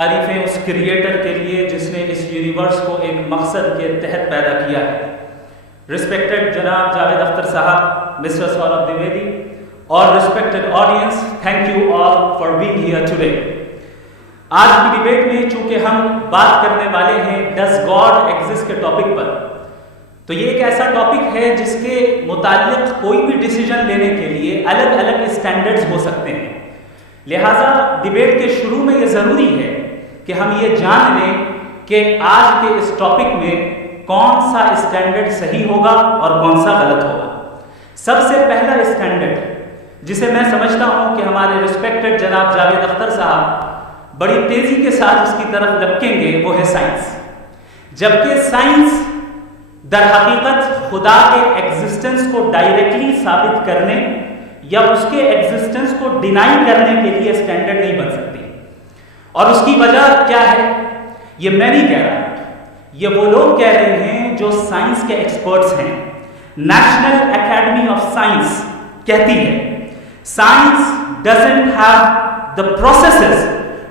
तारीफें उस क्रिएटर के लिए जिसने इस यूनिवर्स को एक मकसद के तहत पैदा किया है। रिस्पेक्टेड जनाब जावेद अख्तर साहब, मिस्टर सौरभ द्विवेदी और respected audience, thank you all for being here today. आज की डिबेट में चूंकि हम बात करने वाले हैं डज गॉड एग्जिस्ट के टॉपिक पर, तो ये एक ऐसा टॉपिक है जिसके मुताल्लिक कोई भी डिसीजन लेने के लिए अलग अलग स्टैंडर्ड्स हो सकते हैं। लिहाजा डिबेट के शुरू में ये ज़रूरी है कि हम ये जान लें कि आज के इस टॉपिक में कौन सा स्टैंडर्ड सही होगा और कौन सा गलत होगा। सबसे पहला स्टैंडर्ड जिसे मैं समझता हूं कि हमारे रिस्पेक्टेड जनाब जावेद अख्तर साहब बड़ी तेजी के साथ उसकी तरफ लपकेंगे, वो है साइंस। जबकि साइंस दर हकीकत खुदा के एग्जिस्टेंस को डायरेक्टली साबित करने या उसके एग्जिस्टेंस को डिनाई करने के लिए स्टैंडर्ड नहीं बन सकती। और उसकी वजह क्या है, ये मैं नहीं कह रहा, ये वो लोग कह रहे हैं जो साइंस के एक्सपर्ट्स हैं। नेशनल एकेडमी ऑफ साइंस कहती है science doesn't have the processes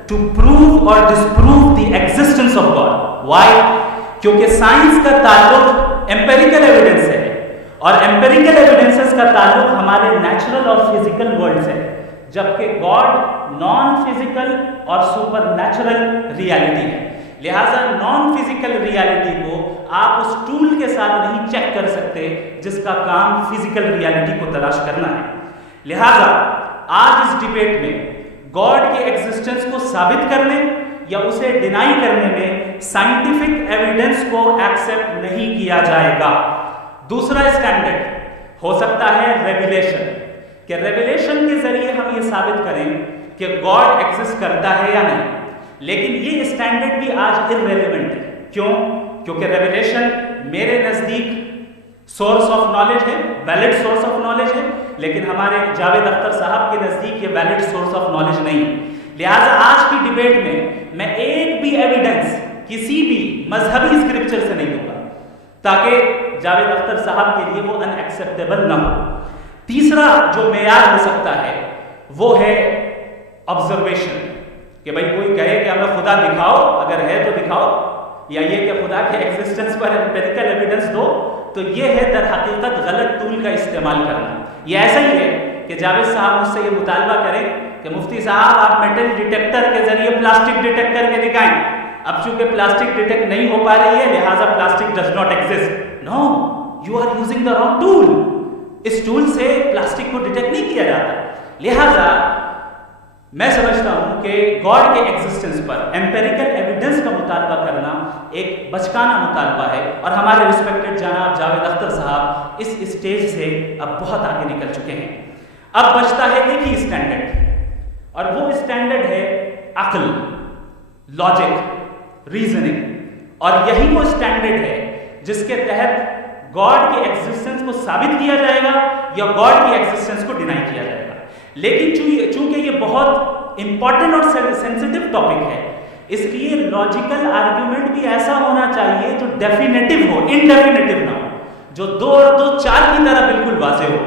to prove और disprove the existence of god. Why? क्योंकि साइंस का ताल्लुक एम्पेरिकल एविडेंस है और एम्पेरिकल एविडेंसेस का ताल्लुक हमारे नेचुरल और फिजिकल वर्ल्ड से, जबकि गॉड नॉन फिजिकल और सुपर नेचुरल रियलिटी है। लिहाजा नॉन फिजिकल रियलिटी को आप उस टूल के साथ नहीं चेक कर सकते जिसका काम फिजिकल रियलिटी को तलाश करना है। लिहाजा आज इस डिबेट में गॉड के एग्जिस्टेंस को साबित करने या उसे डिनाई करने में साइंटिफिक एविडेंस को एक्सेप्ट नहीं किया जाएगा। दूसरा स्टैंडर्ड हो सकता है रेवलेशन, कि रेवलेशन के जरिए हम ये साबित करें कि गॉड एग्जिस्ट करता है या नहीं। लेकिन ये स्टैंडर्ड भी आज इररेलेवेंट है। क्यों? क्योंकि रेवलेशन मेरे नजदीक सोर्स ऑफ नॉलेज है, वैलिड सोर्स ऑफ नॉलेज है, लेकिन हमारे जावेद अख्तर साहब के नजदीक ये वैलिड सोर्स ऑफ नॉलेज नहीं है। लिहाजा आज की डिबेट में मैं एक भी एविडेंस किसी भी मजहबी स्क्रिप्चर से नहीं दूंगा ताकि जावेद अख्तर साहब के लिए वो अनएक्सेप्टेबल ना हो। तीसरा जो मेयार हो सकता है वो है ऑब्जर्वेशन, कि भाई कोई कहे कि हमें खुदा दिखाओ, अगर है तो दिखाओ, या ये कि खुदा के एग्जिस्टेंस पर एम्पिरिकल एविडेंस दो, तो ये है दर हकीकत गलत टूल का इस्तेमाल करना। ये ऐसा ही है कि जावेद साहब मुझसे ये मुतालबा करें कि मुफ्ती साहब आप मेटल डिटेक्टर के जरिए प्लास्टिक डिटेक्ट करके दिखाएं। अब चूंकि प्लास्टिक डिटेक्ट नहीं हो पा रही है लिहाजा plastic does not exist. No, you are using the wrong tool. इस टूल से प्लास्टिक को डिटेक्ट नहीं किया जाता। लिहाजा मैं समझता हूं कि गॉड के एग्जिस्टेंस पर एम्पेरिकल एविडेंस का मुतालबा करना एक बचकाना मुतालबा है और हमारे रिस्पेक्टेड जनाब जावेद अख्तर साहब इस स्टेज से अब बहुत आगे निकल चुके हैं। अब बचता है एक ही स्टैंडर्ड और वो स्टैंडर्ड है अक्ल, लॉजिक, रीजनिंग। और यही वो स्टैंडर्ड है जिसके तहत गॉड के एग्जिस्टेंस को साबित किया जाएगा या गॉड की एग्जिस्टेंस को डिनाई किया जाएगा। लेकिन चूंकि ये बहुत इंपॉर्टेंट और सेंसिटिव टॉपिक है, इसलिए लॉजिकल आर्ग्यूमेंट भी ऐसा होना चाहिए जो डेफिनेटिव हो, इनडेफिनेटिव ना हो, जो 2 और 2 4 की तरह बिल्कुल वाज़ेह हो,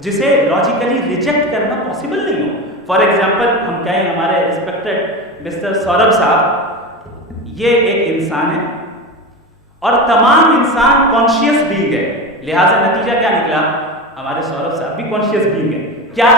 जिसे लॉजिकली रिजेक्ट करना पॉसिबल नहीं हो। फॉर एग्जाम्पल हम कहें हमारे रिस्पेक्टेड मिस्टर सौरभ साहब ये एक इंसान है और तमाम इंसान कॉन्शियस बीइंग है। लिहाजा नतीजा क्या निकला, हमारे सौरभ साहब भी कॉन्शियस बीइंग है। क्या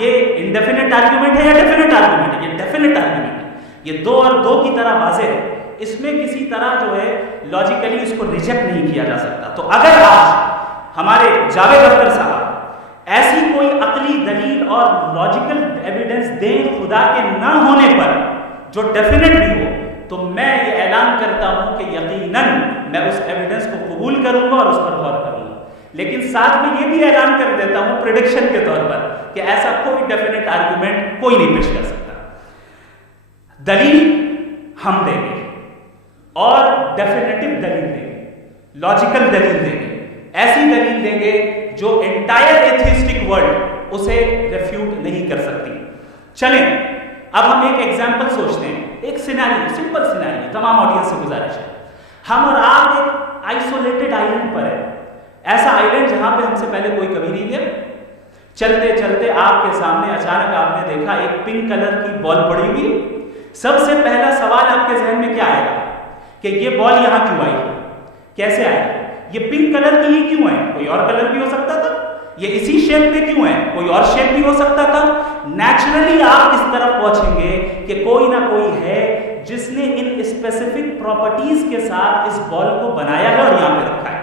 ये इंडेफिनेट आर्ग्यूमेंट है या डेफिनेट आर्ग्यूमेंट है? ये डेफिनेट आर्ग्यूमेंट है। ये 2 और 2 की तरह वाज़ेह है, इसमें किसी तरह जो है लॉजिकली इसको रिजेक्ट नहीं किया जा सकता। तो अगर आज हमारे जावेद अख्तर साहब ऐसी कोई अकली दलील और लॉजिकल एविडेंस दें खुदा के न होने पर जो डेफिनेट भी हो, तो मैं ये ऐलान करता हूं कि यकीनन मैं उस एविडेंस को कबूल करूंगा और उस पर गौर करूंगा। लेकिन साथ में ये भी ऐलान कर देता हूं प्रेडिक्शन के तौर पर कि ऐसा कोई डेफिनेट आर्गुमेंट कोई नहीं पेश कर सकता। दलील हम देंगे और डेफिनेटिव दलील देंगे, लॉजिकल दलील देंगे, ऐसी दलील देंगे जो एंटायर एथिस्टिक वर्ल्ड उसे रिफ्यूट नहीं कर सकती। चलें अब हम एक एग्जाम्पल सोचते हैं, एक सिनेरियो, सिंपल सिनेरियो, तमाम ऑडियंस से गुजारिश है, हम और आप एक आइसोलेटेड आइलैंड पर है, ऐसा आइलैंड जहां पे हमसे पहले कोई कभी नहीं गया। चलते चलते आपके सामने अचानक आपने देखा एक पिंक कलर की बॉल पड़ी हुई, सबसे पहला सवाल आपके जहन में क्या आएगा कि ये बॉल यहां क्यों आई, कैसे आई, ये पिंक कलर की ही क्यों है, कोई और कलर भी हो सकता था, ये इसी शेप में क्यों है, कोई और शेप भी हो सकता था। नेचुरली आप इस तरफ पहुंचेंगे कि कोई ना कोई है जिसने इन स्पेसिफिक प्रॉपर्टीज के साथ इस बॉल को बनाया है और यहां पे रखा है।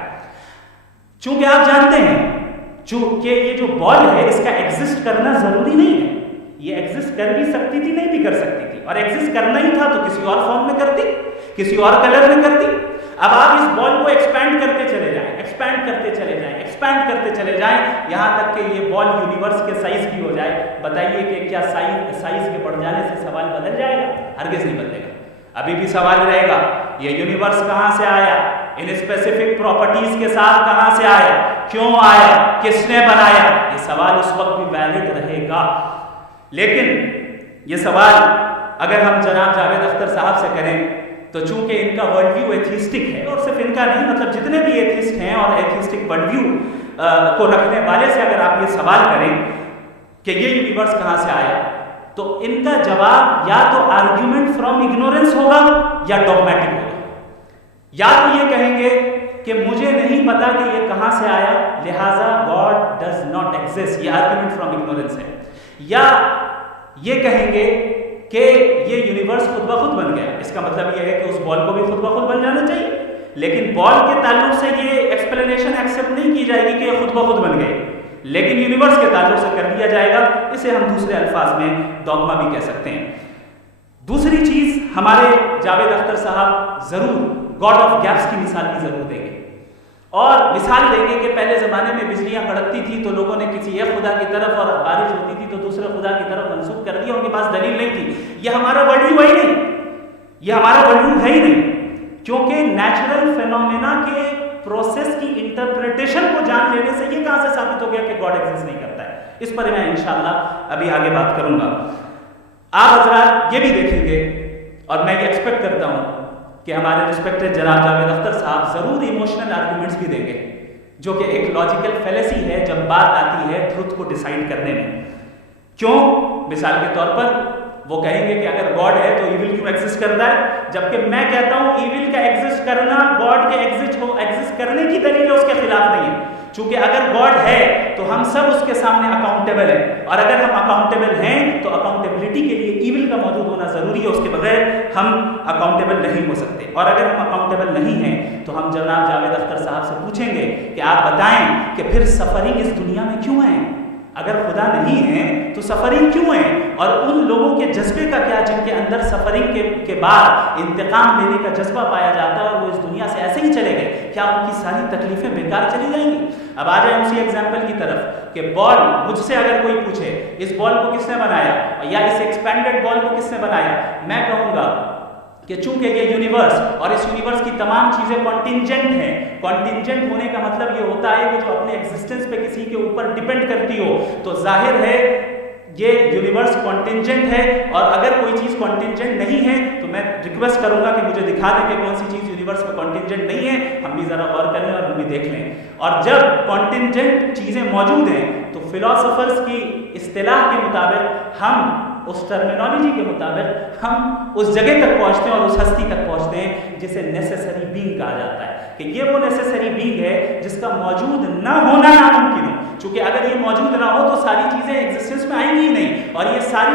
चूंकि आप जानते हैं चूंकि ये जो बॉल है इसका एग्जिस्ट करना जरूरी नहीं है, ये एग्जिस्ट कर भी सकती थी, नहीं भी कर सकती थी, और एग्जिस्ट करना ही था तो किसी और फॉर्म में करती, किसी और कलर में करती। अब आप इस बॉल को एक्सपैंड करते चले जाएं, एक्सपैंड करते चले जाएं, एक्सपैंड करते चले जाएं, यहां तक कि ये बॉल यूनिवर्स के साइज की हो जाए। बताइए कि क्या साइज के बढ़ जाने से सवाल बदल जाएगा? हरगिज नहीं बदलेगा। अभी भी सवाल रहेगा ये यूनिवर्स कहां से आया, इन स्पेसिफिक प्रॉपर्टीज के साथ कहां से आया, क्यों आया, किसने बनाया, ये सवाल उस वक्त भी वैलिड रहेगा। लेकिन ये सवाल अगर हम जनाब जावेद अख्तर साहब से करें तो चूंकि इनका वर्ल्ड व्यू एथिस्टिक है, और सिर्फ इनका नहीं मतलब जितने भी एथिस्ट हैं और एथिस्टिक वर्ल्ड व्यू को रखने वाले से अगर आप ये सवाल करें कि ये यूनिवर्स कहां से आया, तो इनका जवाब या तो आर्ग्यूमेंट फ्रॉम इग्नोरेंस होगा या डॉगमेटिक होगा। या तो ये कहेंगे कि मुझे नहीं पता कि ये कहां से आया, लिहाजा गॉड डज नॉट एग्जिस्ट, ये आर्ग्यूमेंट फ्रॉम इग्नोरेंस है। या ये कहेंगे कि ये यूनिवर्स खुद ब खुद बन गया, इसका मतलब ये है कि उस बॉल को भी खुद ब खुद बन जाना चाहिए। लेकिन बॉल के ताल्लुक से ये एक्सप्लेनेशन एक्सेप्ट नहीं की जाएगी कि ये खुद ब खुद बन गए, लेकिन यूनिवर्स के ताल्लुक से कर दिया जाएगा। इसे हम दूसरे अल्फाज में डॉगमा भी कह सकते हैं। दूसरी चीज, हमारे जावेद अख्तर साहब जरूर गॉड ऑफ गैप्स की मिसाल भी जरूर देंगे, और मिसाल देंगे कि पहले ज़माने में बिजलियां कड़कती थी तो लोगों ने किसी एक खुदा की तरफ, और बारिश होती थी तो दूसरे खुदा की तरफ मंसूब कर दिया, उनके पास दलील नहीं थी। ये हमारा वर्ल्ड व्यू है ही नहीं, ये हमारा वर्ल्ड व्यू है ही नहीं, क्योंकि नेचुरल फिनोमेना के प्रोसेस की इंटरप्रिटेशन को जान लेने से ये कहां से साबित हो गया कि गॉड एग्जिस्ट नहीं करता है। इस पर मैं इंशाअल्लाह अभी आगे बात करूंगा। आप हजरात ये भी देखेंगे, और मैं ये एक्सपेक्ट करता हूं कि हमारे रिस्पेक्टेड जनाब जावेद अख्तर साहब जरूर इमोशनल आर्गुमेंट्स भी देंगे, जो कि एक लॉजिकल फैलेसी है जब बात आती है ट्रुथ को डिसाइड करने में। क्यों? मिसाल के तौर पर वो कहेंगे कि अगर गॉड है तो इविल क्यों एग्जिस्ट करता है, जबकि मैं कहता हूं इविल का एग्जिस्ट करना गॉड के एग्जिस्ट करने की दलील है, उसके खिलाफ नहीं है। चूंकि अगर गॉड है तो हम सब उसके सामने अकाउंटेबल हैं, और अगर हम अकाउंटेबल हैं तो अकाउंटेबिलिटी के लिए इविल का मौजूद होना जरूरी है, उसके बगैर हम अकाउंटेबल नहीं हो सकते। और अगर हम अकाउंटेबल नहीं हैं तो हम जनाब जावेद अख्तर साहब से पूछेंगे कि आप बताएं कि फिर सफरिंग इस दुनिया में क्यों है? अगर खुदा नहीं है तो सफरिंग क्यों है? और उन लोगों के जज्बे का क्या जिनके अंदर सफरिंग के बाद इंतकाम लेने का जज्बा पाया जाता है और वो इस दुनिया से ऐसे ही चले गए, क्या उनकी सारी तकलीफें बेकार चली जाएंगी? अब आ जाए उसी एग्जाम्पल की तरफ कि बॉल, मुझसे अगर कोई पूछे इस बॉल को किसने बनाया या इस एक्सपेंडेड बॉल को किसने बनाया, मैं कहूंगा कि चूंकि ये यूनिवर्स और इस यूनिवर्स की तमाम चीजें कॉन्टिंजेंट हैं। कॉन्टिंजेंट होने का मतलब ये होता है कि जो अपने एग्जिस्टेंस पे किसी के ऊपर डिपेंड करती हो, तो जाहिर है ये यूनिवर्स कॉन्टिंजेंट है। और अगर कोई चीज कॉन्टिंजेंट नहीं है तो मैं रिक्वेस्ट करूंगा कि मुझे दिखा दें कि कौन सी चीज यूनिवर्स में कॉन्टिंजेंट नहीं है, हम भी जरा गौर कर लें और हम भी देख लें। और जब कॉन्टिंजेंट चीजें मौजूद हैं तो फिलोसोफर्स की इस्तिलाह के मुताबिक, हम उस टर्मिनोलॉजी के मुताबिक हम उस जगह तक पहुंचते हैं और उस हस्ती तक पहुंचते हैं जिसे नेसेसरी बीइंग कहा जाता है, कि ये वो नेसेसरी बीइंग है जिसका मौजूद ना होना नामुमकिन हो। क्योंकि अगर ये मौजूद ना हो तो सारी चीजें एग्जिस्टेंस में आएंगी ही नहीं, और ये सारी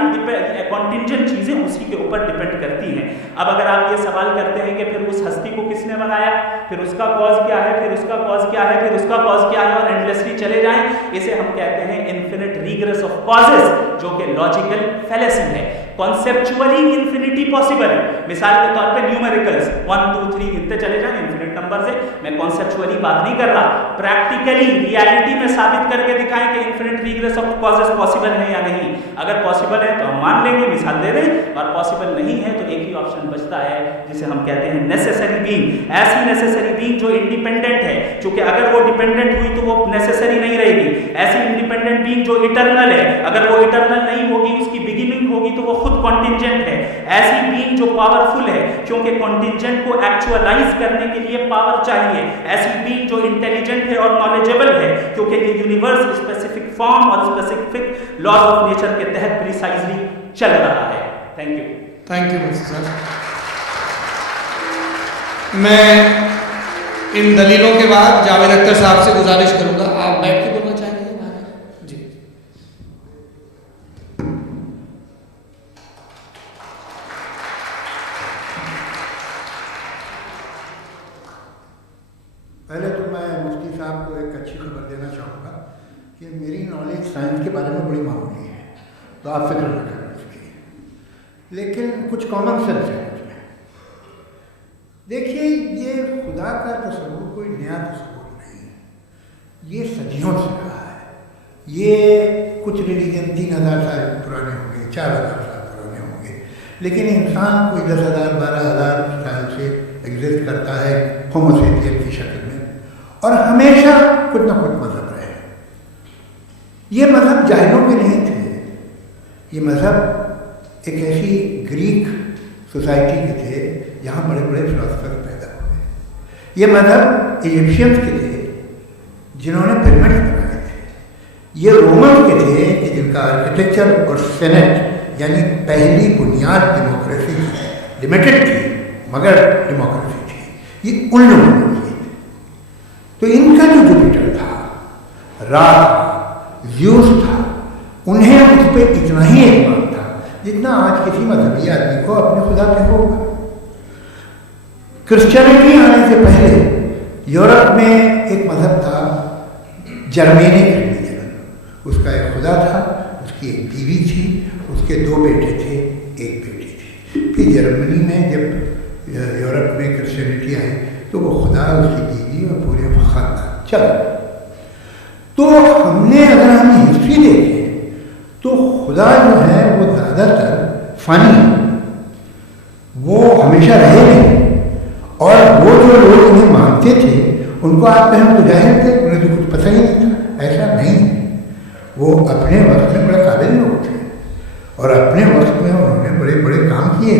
कॉन्टिंजेंट चीजें उसी के ऊपर डिपेंड करती हैं। अब अगर आप ये सवाल करते हैं कि फिर उस हस्ती को किसने बनाया, फिर उसका कॉज क्या है, फिर उसका कॉज क्या है, फिर उसका कॉज क्या है, और एंडलेसली चले जाएं, इसे हम कहते हैं इन्फिनिट रिग्रेस ऑफ कॉजेस, जो कि लॉजिकल फैलेसी है। कॉन्सेप्चुअली इंफिनिटी पॉसिबल है। मिसाल के तौर पे न्यूमेरिकल्स 1 2 3 गिनते चले जाएं इन्फिनिट नंबर से, मैं कॉन्सेप्चुअली बात नहीं कर रहा, प्रैक्टिकली रियलिटी में साबित करके दिखाएं कि infinite regress of causes possible है या नहीं। अगर पॉसिबल है तो हम मान लेंगे, मिसाल दे दें, और पॉसिबल नहीं है तो एक ही ऑप्शन बचता है जिसे हम कहते हैं नेसेसरी बीइंग। ऐसी नेसेसरी बीइंग जो इंडिपेंडेंट है, क्योंकि अगर वो डिपेंडेंट हुई तो वो नेसेसरी नहीं रहेगी। ऐसी इंडिपेंडेंट बीइंग जो इटर्नल है, अगर वो इटर्नल नहीं होगी, उसकी बिगिनिंग होगी तो वो खुद कॉन्टिंजेंट है। ऐसी बीइंग जो पावरफुल है, क्योंकि कॉन्टिंजेंट को एक्चुअलाइज करने के लिए पावर चाहिए। ऐसी बीइंग जो इंटेलिजेंट है और नॉलेजेबल है, क्योंकि ये यूनिवर्स स्पेसिफिक फॉर्म और स्पेसिफिक लॉज ऑफ नेचर के तहत प्रिसाइजली चल रहा है। Thank you. Thank you mister sir. मैं इन दलीलों के बाद जावेद अख्तर साहब से गुजारिश करूंगा, आप बैठ के बोलना चाहेंगे जी। पहले तो मैं मुफ्ती साहब को एक अच्छी खबर देना चाहूँगा कि मेरी नॉलेज साइंस के बारे में बड़ी मामूली है, तो आप फिक्र न करें उसकी, लेकिन कुछ कॉमन सेंस है उसमें। देखिए, ये खुदा का तस्वुर कोई नया तस्वुर नहीं है, ये सदियों से रहा है। ये कुछ रिलीजन 3000 साल पुराने होंगे, 4000 साल पुराने होंगे, लेकिन इंसान कोई 10,000 12,000 साल से एग्जिस्ट करता है होमो सेपियन की शक्ल में, और हमेशा कुछ ना कुछ मजहब रहे। ये मजहब जाहिलों के नहीं थे, ये मजहब एक ऐसी ग्रीक सोसाइटी के थे जहाँ बड़े बड़े फिलोसफर पैदा हुए। ये मजहब इजिप्शियंस के थे जिन्होंने पिरामिड बनाए थे। ये रोमन के थे कि जिनका आर्किटेक्चर और सेनेट यानी पहली बुनियाद डेमोक्रेसी की लिमिटेड थी मगर डेमोक्रेसी थी, ये उन लोगों ने की। तो इनका जो जुपिटर था, रा था, ज़्यूस था, उन्हें उस पर इतना ही एतमाद था जितना आज किसी मजहबी आदमी को अपने खुदा पे होगा। क्रिश्चियनिटी आने से पहले यूरोप में एक मजहब था जर्मेनिक रिलीजन। उसका एक खुदा था, उसकी एक बीवी थी, उसके 2 बेटे थे, 1 बेटी थी। फिर जर्मनी में जब यूरोप में क्रिश्चियनिटी आई तो वो खुदा, उसकी बीवी और पूरे खानदान चला। तो हमने अगर हम हिस्ट्री देखें तो खुदा जो है वो ज़्यादातर फ़नी है, वो हमेशा रहे नहीं। और वो जो लोग उन्हें मानते थे उनको आप कहें तो जाहिर थे, उन्हें तो कुछ पता ही नहीं था, ऐसा नहीं। वो अपने वक्त में बड़े काबिल लोग थे और अपने वक्त में उन्होंने बड़े बड़े काम किए,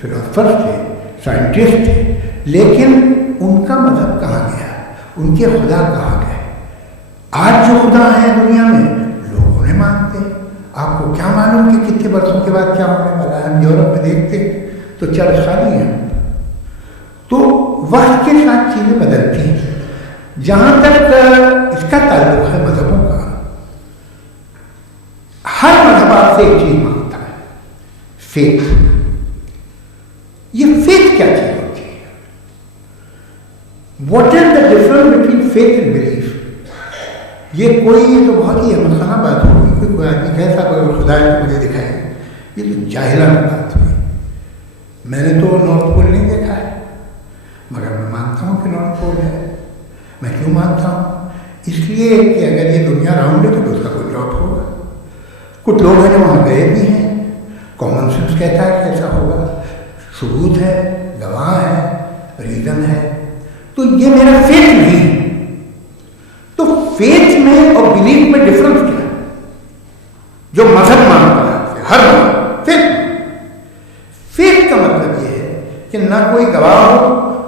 फिलोसफर थे, साइंटिस्ट थे, लेकिन उनका मजहब कहाँ गया, उनके खुदा कहाँ गए? आज जो खुदा है दुनिया में लोग उन्हें मानते हैं। आपको क्या मालूम कि कितने वर्षों के बाद क्या होने वाला है? हम यूरोप में देखते तो चर्च खाली है। तो वक्त के साथ चीज़ें बदलती हैं। जहाँ तक इसका ताल्लुक है मजहबों का, हर मजहब आपसे एक चीज़ मांगता है, फेथ। ये फेथ क्या चीज़ होती है? What is the difference between faith and belief? ये तो बहुत ही अहमदखाना बात होगी कि कोई आदमी कैसा अगर खुदा है तो मुझे दिखाए, ये तो जाहिलाना बात हुई। मैंने तो नॉर्थ पोल नहीं देखा है, मगर मैं मानता हूँ कि नॉर्थ पोल है। मैं क्यों मानता हूँ? इसलिए कि अगर ये दुनिया राउंड है तो उसका कोई लॉट होगा। कुछ लोग हैं जो वहाँ गए भी हैं, कॉमन सेंस कहता है कैसा होगा, सबूत है, गवाह है, रीजन है। तो ये मेरा फेथ नहीं है। तो फेथ में और बिलीफ में डिफरेंस क्या है? जो मजहब मानता है हर फेथ का मतलब ये है कि ना कोई गवाह हो,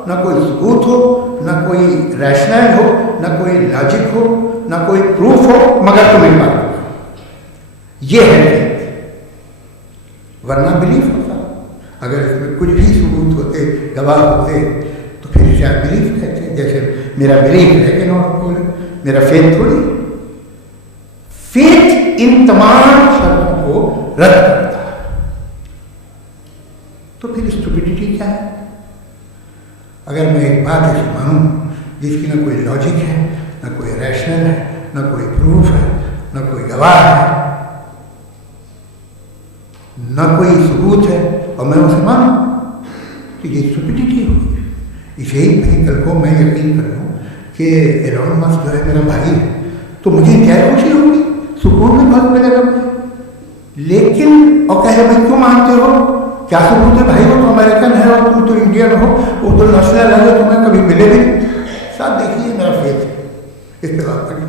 ना कोई सबूत हो, ना कोई रैशनल हो, ना कोई लॉजिक हो, ना कोई प्रूफ हो, मगर तुम्हें मालूम हो। ये है फेथ। वरना बिलीफ होता। अगर इसमें कुछ भी सबूत होते, गवाह होते, तो फिर इसे आप बिलीफ कहते। जैसे मेरा बिलीफ है कि नॉर्थ पोल है, मेरा फेथ थोड़ी। फेथ इन तमाम शर्तों को रद्द करता है। तो फिर स्टुपिडिटी क्या है? अगर मैं एक बात ऐसी मानूं जिसकी ना कोई लॉजिक है, ना कोई रैशनल है, ना कोई प्रूफ है, ना कोई गवाह है, ना कोई सबूत है, और मैं उसे मानूं, तो ये स्टुपिडिटी होगी। इसे ही कल को मैं यकीन कर लूँ कि एलॉन मस्क जो है मेरा भाई है, तो मुझे क्या खुशी होगी, सुकून में बहुत मिलेगा मुझे। लेकिन और कहे भाई क्यों मानते हो, क्या सबूत है भाई? वो तो अमेरिकन है और तुम तो इंडियन हो, वो तो नेशनल है, तुम्हें कभी मिले भी साथ। देखिए मेरा फेथ है, इस पर बात करिए।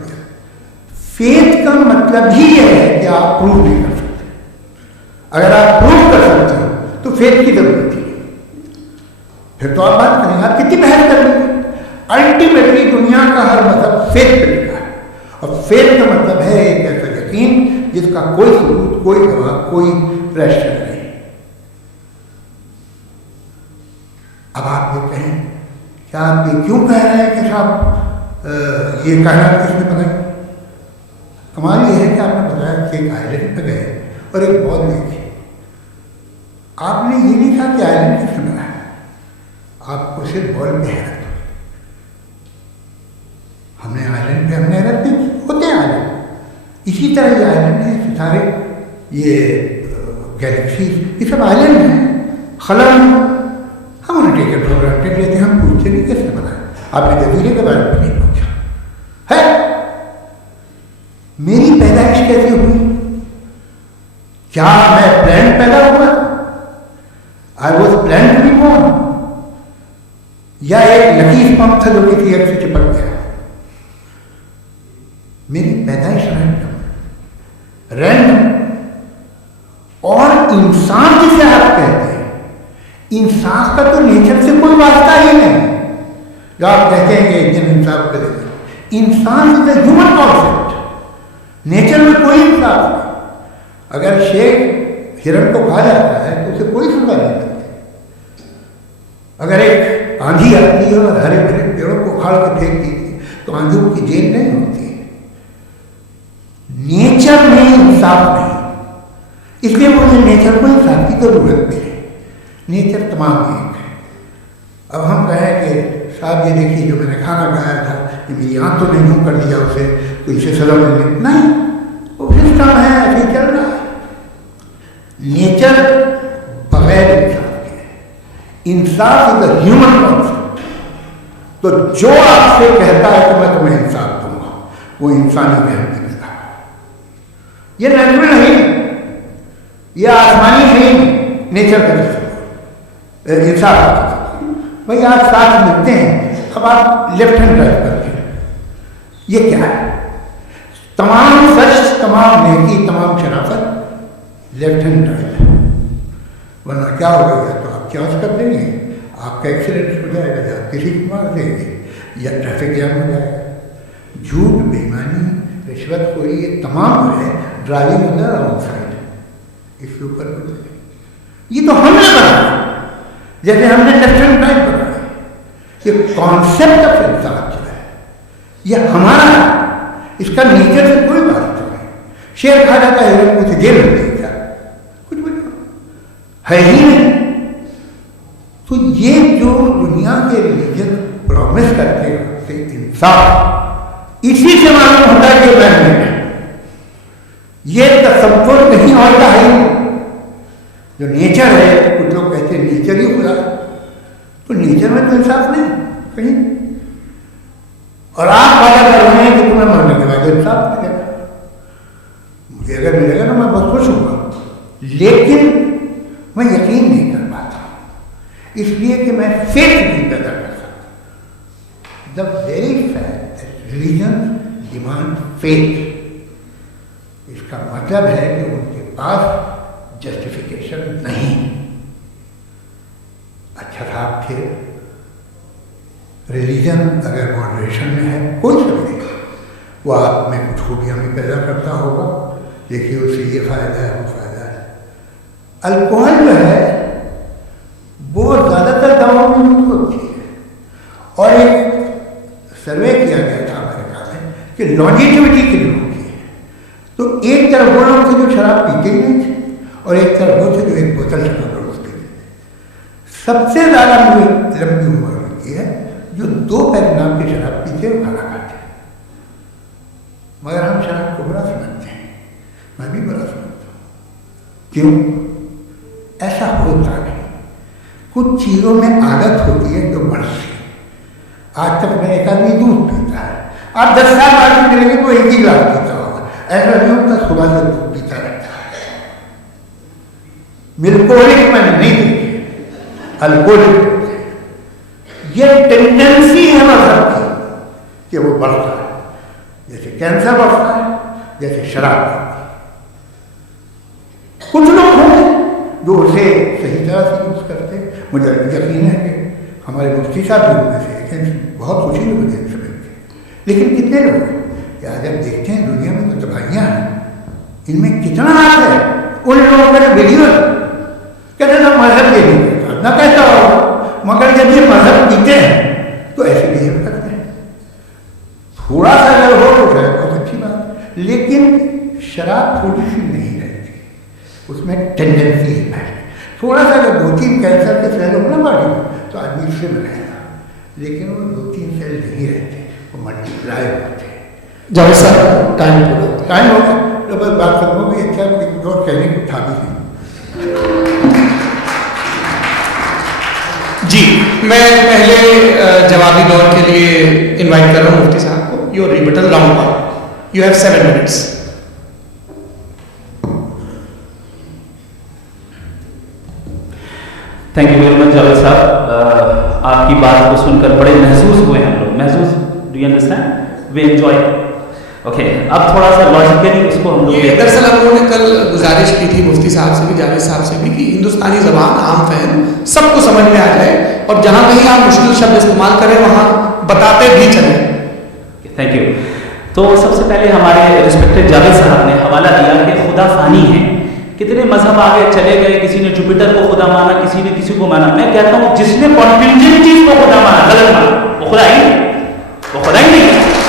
फेथ का मतलब ही यह है कि आप प्रूव नहीं कर सकते। अगर आप प्रूव कर सकते हो तो फेथ की जरूरत है, फिर तो आप बात करेंगे, आप कितनी बहस कर लेंगे। अल्टीमेटली दुनिया का हर मजहब फेथ पे लिखा है, और फेथ का मतलब है एक ऐसा यकीन जिसका कोई सबूत, कोई गवाह, कोई रैशनल नहीं। अब आप ये कहें, क्या आप ये क्यों कह रहे हैं कि साहब ये कहना किसने बताया? कमाल ये है कि आपने बताया कि एक आइलैंड पे गए और एक बॉल देखी। आपने ये नहीं कहा कि आइलैंड किसने बनाया, आपको सिर्फ बॉल पे हैरत हुई। हमने आइलैंड पे हमने हैरत नहीं की, होते हैं आइलैंड। इसी तरह ये आइलैंड है, सितारे, ये गैलेक्सी, ये सब आइलैंड हैं। खला हम उन्हें टेकन फॉर ग्रांटेड लेते हैं, हम पूछते नहीं किसने बनाया। आपने जजीरे के बारे में नहीं पूछा है। मेरी पैदाइश कैसे हुई? क्या मैं प्लान पैदा हुआ? I was plan to be born, या एक लकी स्पर्म था जो किसी एक से चिपक गया? मेरी पैदाइश रैंडम। और इंसान जिसे आप कहते हैं, इंसान का तो नेचर से कोई वास्ता ही नहीं। जो आप कहते हैं कि एक दिन इंसाफ करेगा, इंसान is a human concept, nature में कोई इंसाफ नहीं। अगर शेर हिरण को खा जाता है तो उसे कोई सजा नहीं मिलती। अगर एक आंधी आती है और हरे भरे पेड़ों को उखाड़ के फेंक दी तो आंधियों की जेल नहीं होती। नेचर में इंसाफ नहीं, इसलिए मुझे नेचर को इंसाफ की जरूरत नहीं है। नेचर तमाम एक है। अब हम कहें कि साहब ये देखिए जो मैंने खाना खाया था, ये मेरी आंख तो नहीं यूं कर दिया उसे, तो इसे सजा मिलनी नहीं, वो सिस्टम है, ऐसे चल रहा है। नेचर बगैर इंसाफ के है। इंसाफ इज अ ह्यूमन कॉन्सेप्ट। तो जो आपसे कहता है कि मैं तुम्हें इंसाफ दूंगा, वो इंसानी बहन की पैदा है। ये नेचुरल नहीं, ये आसमानी नहीं, नेचर का इंसाफ। भाई आप साथ मिलते हैं, अब आप लेफ्ट हैंड ड्राइव करते हैं, ये क्या है? तमाम सच, तमाम नेकी, तमाम शराफत लेफ्ट हैंड ड्राइव। वरना क्या होगा, या तो आप क्रॉस कर देंगे, आपका एक्सीडेंट हो जाएगा, या किसी को मार देंगे, या ट्रैफिक जाम हो जाएगा। झूठ, बेईमानी, रिश्वतखोरी, ये तमाम जो है driving on the wrong side, इसके ऊपर ये तो हमने बनाया, जैसे हमने लेफ्ट हैंड ड्राइव बनाया। ये कॉन्सेप्ट ऑफ इंसाफ जो है ये हमारा है, इसका नेचर से कोई बात नहीं। शेर खा जाता है, हिरण को जेल में देगा, कुछ भी है ही नहीं। तो ये जो दुनिया के रिलीजन प्रॉमिस करते हैं इंसाफ, इसी से मालूम होता है कि मैं ये तसव्वुर कहीं और का है। जो नेचर है, कुछ लोग कहते हैं नेचर ही खुदा, तो नेचर में तो इंसाफ नहीं कहीं। और आप वादा कर रहे हैं कि तुम्हें मरने के बाद इंसाफ मिलेगा। मुझे अगर मिलेगा तो मैं बहुत खुश होगा, लेकिन मैं यकीन नहीं कर पाता, इसलिए कि मैं फेथ नहीं पैदा कर सकता। The very fact that religion demand faith, इसका मतलब है कि उनके पास जस्टिफिकेशन नहीं। अच्छा था, फिर रिलीजन अगर मॉडरेशन में है, कोई सब नहीं, वो आप में कुछ खूबियाँ भी पैदा करता होगा। देखिए उससे ये फायदा है, वो फायदा है। अल्कोहल जो है वो ज़्यादातर दवाओं में यूज होती है, और एक सर्वे किया गया था अमेरिका में कि लॉन्जेटिविटी के लिए होती है। तो एक तरफ वो लोग थे जो शराब पीते ही नहीं थे, और एक तरफ वो थे जो एक बोतल शराब रोज पीते थे। सबसे ज़्यादा लंबी उम्र होती है जो 2 पैक नाम की शराब पीते और खाना खाते हैं। मगर हम शराब को बुरा समझते हैं, मैं भी बुरा समझता हूँ। क्यों? ऐसा होता नहीं। कुछ चीज़ों में आदत होती है जो बढ़ती है। आज तक मैं एक आदमी दूध पीता है, आप 10 साल बाद मिलेंगे तो एक ही गिलास पीता होगा। ऐसा नहीं होता, सुबह से दूध पीता रहता है। मिल्कोलिक मैंने नहीं देखी, अल्कोहलिक। ये टेंडेंसी है मजहब की कि वो बढ़ता है, जैसे कैंसर बढ़ता है, जैसे शराब बढ़ती है। कुछ लोग होंगे जो उसे सही तरह से यूज करते हैं। मुझे यकीन है कि हमारे मुफ्ती साहब भी उनमें से बहुत खुशी भी मुझे समझते। लेकिन कितने लोग कि आज आप देखते हैं दुनिया में तो तबाहियाँ हैं, इनमें कितना हाथ है उन लोगों का जो बिलीवर कहते ना मजहब ये नहीं करता, ना कहता हो, मगर जब ये मजहब पीते हैं तो ऐसे बिहेव करते हैं। थोड़ा सा अगर हो तो शायद बहुत अच्छी बात, लेकिन शराब थोड़ी सी नहीं रहती, उसमें टेंडेंसी है। थोड़ा सा अगर 2-3 कैंसर के सेल हो ना बॉडी में तो आदमी इससे बनाएगा, लेकिन वो 2-3 सेल नहीं रहते, वो मल्टीप्लाई होते हैं। जावेद साहब टाइम पूरा टाइम हो गया तो बस बात खत्म हो गई। अच्छा कुछ और कहने को था भी नहीं। जी, मैं पहले जवाबी दौर के लिए इनवाइट कर रहा हूँ मुफ्ती साहब को। Your rebuttal round 1, you have 7 minutes। Thank you very much Javed साहब, आपकी बात को सुनकर बड़े महसूस हुए हम लोग। महसूस, do you understand? We enjoy. Okay, अब थोड़ा सा लॉजिकली उसको हम लोग दरअसल हम लोगों ने कल गुजारिश की थी मुफ्ती साहब से भी, जावेद साहब से भी, कि हिंदुस्तानी ज़बान आम फहम सबको समझ में आ जाए और जहाँ कहीं आप मुश्किल शब्द इस्तेमाल करें वहाँ बताते भी चलें। Thank you. तो सबसे पहले हमारे रिस्पेक्टेड जावेद साहब ने हवाला दिया कि खुदा फानी है। कितने मजहब आगे चले गए, किसी ने जुपिटर को खुदा माना, किसी ने किसी को माना। मैं कहता हूँ जिसने कॉन्टिंजेंट चीज को खुदा माना, गलत माना, वो खुदा ही नहीं, वो खुदा ही नहीं।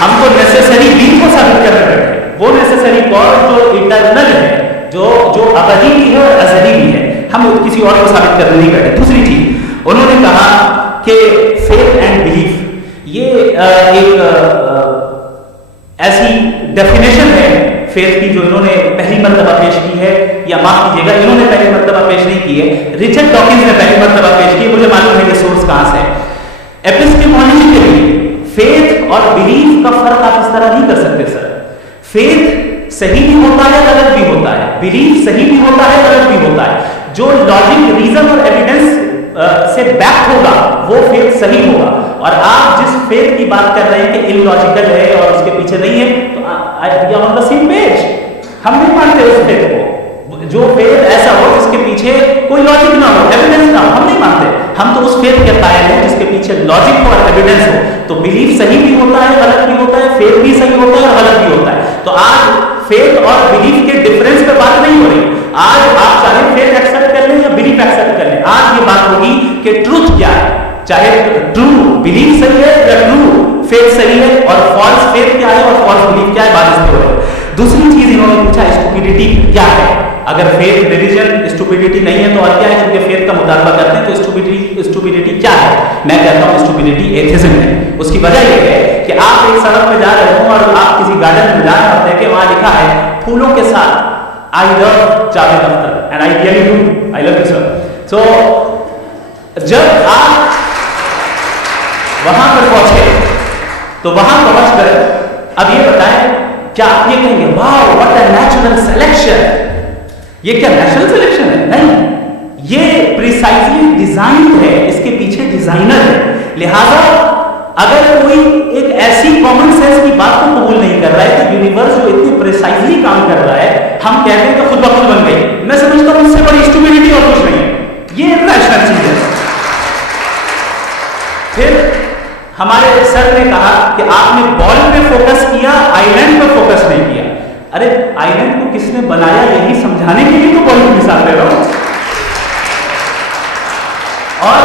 हम तो नेसेसरी बीइंग को साबित करने बैठे, वो नेसेसरी गॉड जो इटर्नल है, जो अबदी भी है और अज़ली भी है, हम किसी और को साबित करने नहीं बैठे। दूसरी चीज उन्होंने कहा कि फेथ एंड बिलीफ, ये एक ऐसी डेफिनेशन है फेथ की जो इन्होंने पहली मर्तबा पेश की है, या माफ कीजिएगा इन्होंने पहली मर्तबा पेश नहीं की है, रिचर्ड डॉकिंस ने पहली मर्तबा पेश की। मुझे मालूम है ये सोर्स कहां से है। एपिस्टेमोलॉजी के लिए फेथ और बिलीफ का फर्क आप इस तरह नहीं कर सकते सर। फेथ सही भी होता है, गलत भी होता है, बिलीफ सही भी होता है, गलत भी होता है। जो लॉजिक, रीजन और एविडेंस से बैक होगा वो फेथ सही होगा। और आप जिस फेथ की बात कर रहे हैं कि इलॉजिकल है और उसके पीछे नहीं है, तो ऑन द सेम पेज। हम नहीं मानते उस फेथ को, जो फेथ ऐसा हो जिसके पीछे कोई लॉजिक ना हो, एविडेंस ना हो, हम नहीं मानते। हम तो उस फेथ के कायल हैं जिसके पीछे लॉजिक हो और एविडेंस हो। तो बिलीफ सही भी होता है, गलत भी होता है, फेथ भी सही होता है और गलत भी होता है। तो आज फेथ और बिलीफ के डिफरेंस पे बात नहीं हो रही। आज आप चाहे फेथ एक्सेप्ट कर लें या बिलीफ एक्सेप्ट कर लें, आज ये बात होगी कि ट्रूथ क्या है, चाहे ट्रू बिलीफ सही है या ट्रू फेथ सही है, और फॉल्स फेथ क्या है और फॉल्स बिलीफ क्या है, बात इस पे हो रही है। दूसरी चीज इन्होंने पूछा स्टुपिडिटी क्या है। अगर फेथ रिलीजन स्टुपिडिटी नहीं है तो और क्या है, क्योंकि फेथ का मुतालबा करते हैं, तो स्टुपिडिटी क्या है? मैं कहता हूँ स्टुपिडिटी एथिज्म है। उसकी वजह यह है कि आप एक सड़क पे जा रहे हो और आप किसी गार्डन में जा रहे होते हैं कि वहां लिखा है फूलों के साथ I love Javed Akhtar and I really do, I love you sir। So जब आप वहां पर पहुंचे तो वहां पहुंचकर अब ये बताएं, क्या आप ये कहेंगे वाह व्हाट अ नेचुरल सिलेक्शन, ये क्या नेचुरल सिलेक्शन है? नहीं, ये प्रिसाइजली डिजाइन है, इसके पीछे डिजाइनर है। लिहाजा अगर कोई एक ऐसी कॉमन सेंस की बात को कबूल नहीं कर रहा है तो यूनिवर्स जो इतनी प्रिसाइजली काम कर रहा है, हम कहते हैं कि खुद ब खुद बन गई। मैं समझता हूं इससे बड़ी स्टुपिडिटी और कुछ नहीं है, ये रैशनल चीज है। फिर हमारे सर ने कहा कि आपने बॉल पे फोकस किया, आइलैंड पे फोकस नहीं किया। अरे आइलैंड को किसने बनाया यही समझाने के लिए तो बॉल की मिसाल दे रहा हूं। और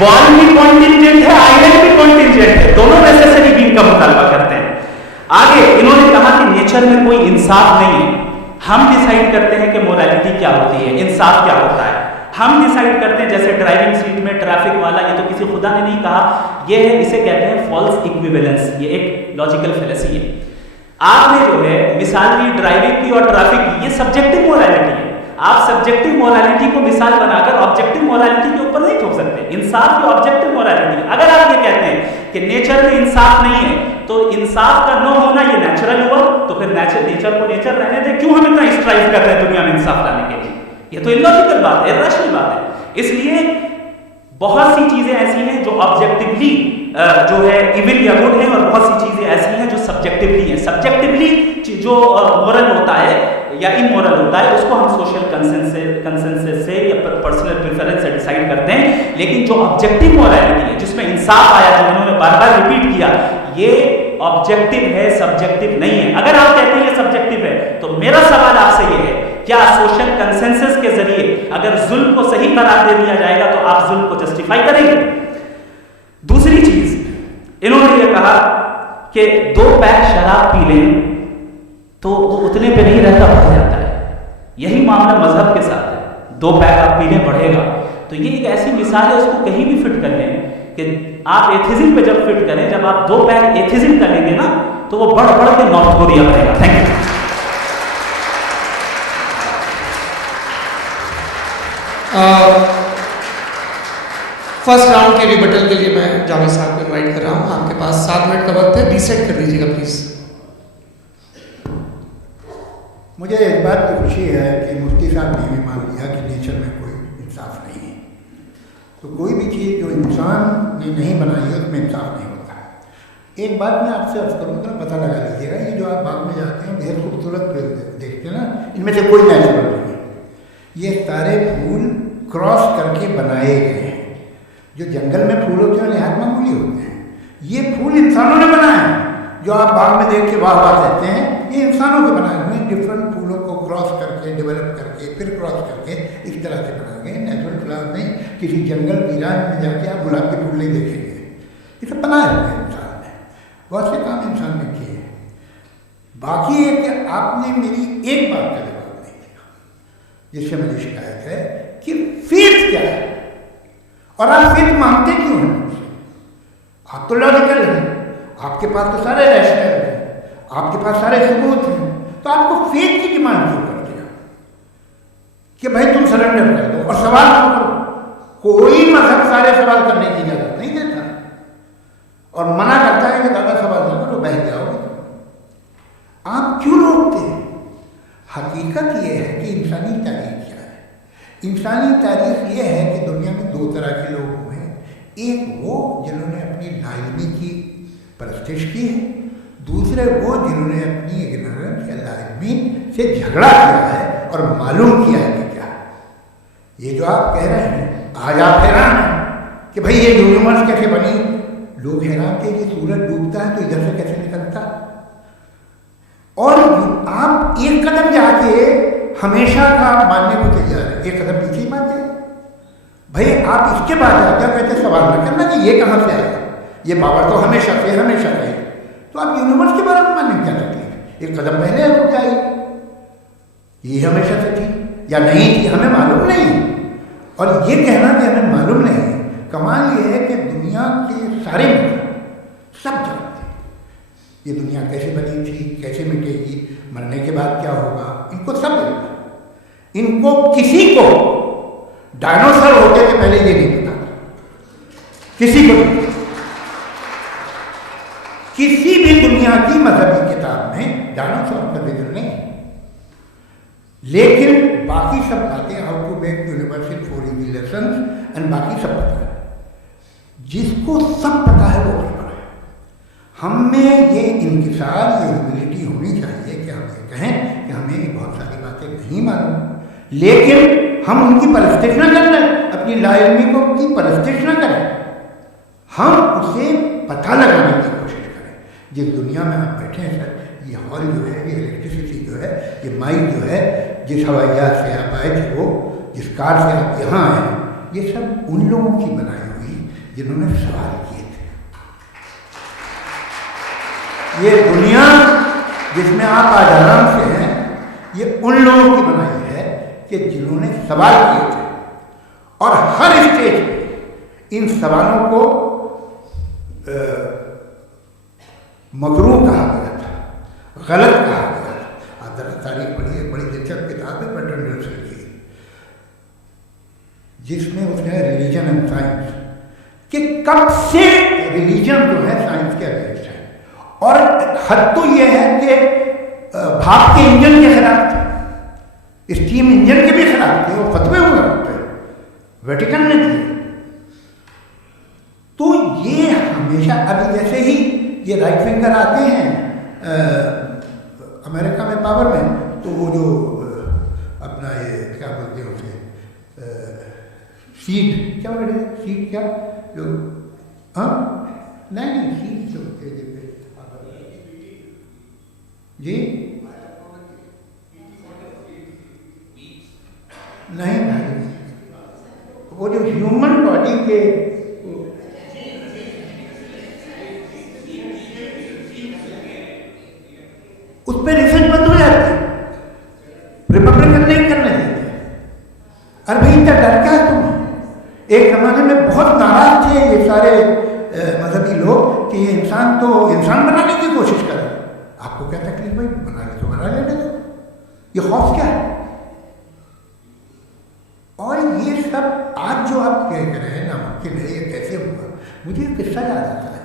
बॉल भी कॉन्टिंजेंट है, आइलैंड भी कॉन्टिंजेंट है, दोनों नेसेसरी बीइंग का मुतालबा करते हैं। आगे इन्होंने कहा कि नेचर में कोई इंसाफ नहीं है, हम डिसाइड करते हैं कि मोरालिटी क्या होती है, इंसाफ क्या होता है। हम डिसाइड करते हैं, जैसे ड्राइविंग सीट में ट्रैफिक वाला, ये तो किसी खुदा ने नहीं कहा, ये है, इसे कहते हैं फॉल्स इक्विवेलेंस। ये एक लॉजिकल फेलेसी है। आपने जो है मिसाल दी ड्राइविंग की और ट्रैफिक की, ये सब्जेक्टिव मोरालिटी है। आप सब्जेक्टिव मोरालिटी को मिसाल बनाकर ऑब्जेक्टिव मोरालिटी के ऊपर नहीं ठोक सकते। इंसाफ की ऑब्जेक्टिव मोरालिटी। अगर आप ये कहते हैं कि नेचर में इंसाफ नहीं है तो इंसाफ का न होना ये नेचुरल हुआ, तो फिर नेचर को नेचर रहने दे, क्यों हम इतना स्ट्राइव कर रहे हैं दुनिया में इंसाफ लाने के लिए? ये तो इलॉजिकल बात है, इरैशनल बात है। इसलिए बहुत सी चीजें ऐसी हैं जो ऑब्जेक्टिवली जो है इविल या गुड है, और बहुत सी चीजें ऐसी हैं जो सब्जेक्टिवली हैं। सब्जेक्टिवली जो मोरल होता है या इमोरल होता है उसको हम सोशल कंसेंसस से या पर्सनल प्रेफरेंस से डिसाइड करते हैं। लेकिन जो ऑब्जेक्टिव मोरालिटी है जिसमें इंसाफ आया, जो उन्होंने बार बार रिपीट किया, ये ऑब्जेक्टिव है, सब्जेक्टिव नहीं है। अगर आप कहते हैं ये सब्जेक्टिव है तो मेरा सवाल आपसे ये है, क्या सोशल कंसेंसस के जरिए अगर जुल्म को सही करार दे दिया जाएगा जस्टिफाई करेंगे। दूसरी चीज, इन्होंने ये कहा कि 2 पैक शराब पी लें तो वो उतने पे नहीं रहता, बढ़ जाता है। यही मामला मजहब के साथ है, 2 पैक आप पी लें बढ़ेगा। तो ये एक ऐसी मिसाल है, उसको कहीं भी फिट कर लें कि आप एथिज्म पे जब फिट करें, जब आप 2 पैक एथिज्म करेंगे ना तो वो बढ़ बढ़ के नॉर्थ कोरिया बनेगा। Thank you. फर्स्ट राउंड के रिबटल के लिए मैं जावेद साहब को इनवाइट कर रहा हूँ। आपके पास 7 मिनट का वक्त है, रीसेट कर दीजिएगा प्लीज। मुझे एक बात की खुशी है कि मुफ्ती साहब ने भी मान लिया कि नेचर में कोई इंसाफ नहीं है। तो कोई भी चीज़ जो इंसान ने नहीं बनाई है उसमें इंसाफ नहीं होता है। एक बात मैं आपसे अर्ज करूँ तो पता लगा लीजिएगा, ये जो आप बाग में जाते हैं बेहद खूबसूरत देखते हैं ना, इनमें से कोई नेचुरल नहीं है। ये सारे फूल क्रॉस करके बनाए गए हैं। जो जंगल में फूल होते हैं निहायत मामूली होते हैं, ये फूल इंसानों ने बनाए हैं। जो आप बाग में देख के वाह वाह कहते हैं, ये इंसानों के बनाए हुए डिफरेंट फूलों को क्रॉस करके, डेवलप करके, फिर क्रॉस करके इस तरह से बनाए गए। नेचुरल फ्लावर नहीं, किसी जंगल वीरान में जाके आप गुलाब के फूल नहीं देखेंगे, ये सब बनाए हुए इंसान ने, बहुत से काम इंसान ने किए हैं। बाकी है कि आपने मेरी एक बात का जवाब नहीं दिया, जिससे मुझे शिकायत है कि फेथ क्या है और आप फेथ मांगते क्यों हैं मुझसे? आप तो लॉजिकल हैं, आपके पास तो सारे रैशनल हैं, आपके पास सारे सबूत हैं, तो आपको फेथ की डिमांड क्यों करते हैं कि भाई तुम सरेंडर कर दो और सवाल मत करो? कोई मजहब सारे सवाल करने की इजाजत नहीं देता और मना करता है कि ज़्यादा सवाल न करो, बह जाओगे। आप क्यों रोकते हैं? हकीकत यह है कि इंसानी तारीख क्या है। इंसानी तारीख यह है कि दुनिया में 2 तरह के लोग हुए हैं। एक वो जिन्होंने अपनी लाइल्मी की परस्तिश की है, दूसरे वो जिन्होंने अपनी इग्नोरेंस या लाइल्मी से झगड़ा किया है और मालूम किया है कि क्या है। ये जो आप कह रहे हैं, आज आप हैरान हैं कि भाई ये यूनिवर्स कैसे बनी। लोग हैरान थे कि सूरज डूबता है तो इधर से कैसे निकलता, और आप एक कदम जाके हमेशा का मानने को तैयार है, एक कदम पीछे ही मानते हैं। भाई आप इसके बाद जाते हैं, कहते सवाल न करना कि ये कहाँ से आया, ये पावर तो हमेशा से है। तो आप यूनिवर्स के बारे में मानने क्या तकलीफ है? एक कदम पहले रुक जाइए, ये हमेशा से थी या नहीं थी हमें मालूम नहीं। और ये कहना कि हमें मालूम नहीं, कमाल ये है कि दुनिया के सारे सब जानते हैं ये दुनिया कैसे बनी थी, कैसे मिटेगी, मरने के बाद क्या होगा, इनको सब पता। इनको किसी को डायनासोर होते थे पहले ये नहीं पता, किसी को नहीं। किसी भी दुनिया की मजहबी किताब में डायनासोर का जिक्र नहीं, लेकिन बाकी सब बातें how to make universal for easy lessons and बाकी सब पता है। जिसको सब पता है वो गड़बड़ है। हम में ये इंकिसार, ये ह्यूमिलिटी होनी चाहिए कि हम ये कहें कि हमें बहुत सारी बातें नहीं मालूम, लेकिन हम उनकी परस्तिश न करें, अपनी लाइल्मी को की परस्तिश न करें, हम उसे पता लगाने की कोशिश करें। जिस दुनिया में आप बैठे हैं सर, ये हॉल जो है, ये इलेक्ट्रिसिटी जो है, ये माइक जो है, जिस हवाई जहाज से आप आए थे, वो जिस कार से आप यहाँ आए, ये सब उन लोगों की बनाई हुई जिन्होंने सवाल किए थे। ये दुनिया जिसमें आप आज आराम से हैं, ये उन लोगों की बनाई है कि जिन्होंने सवाल किए थे, और हर स्टेज पे इन सवालों को मकरूह कहा गया था, गलत कहा गया था। आप जरा तारीख पढ़िए, बड़ी दिलचस्प किताब है बर्ट्रैंड रसल की, जिसमें उसने रिलीजन एंड साइंस कि कब से रिलीजन जो है साइंस के अगेंस्ट है, और हद तो यह है कि भाप के इंजन के खिलाफ थे, स्टीम इंजन के भी खिलाफ थे, वो फतवे हुए उन पर, वेटिकन ने दिए। तो ये हमेशा, अभी जैसे ही ये राइट फिंगर आते हैं अमेरिका में पावर में, तो वो जो अपना ये क्या बोलते हैं उसे, सीट क्या बोलते हैं, सीट क्या जो, हाँ नहीं सीट जो होते हैं जी, नहीं भाई, वो जो ह्यूमन बॉडी के उस पर रिसर्च बंद हो जाती है, रिपब्लिकन नहीं करने देते। अरे भाई इतना डर क्या है तुम? एक जमाने में बहुत नाराज थे ये सारे मजहबी लोग कि ये इंसान तो इंसान बनाने की कोशिश करे। आपको क्या तकलीफ भाई? बना ले तो बना लेने दो, ये खौफ क्या है? और ये सब आज जो आप कह रहे हैं नामुमकिन है, ये कैसे हुआ? मुझे एक किस्सा याद आता है।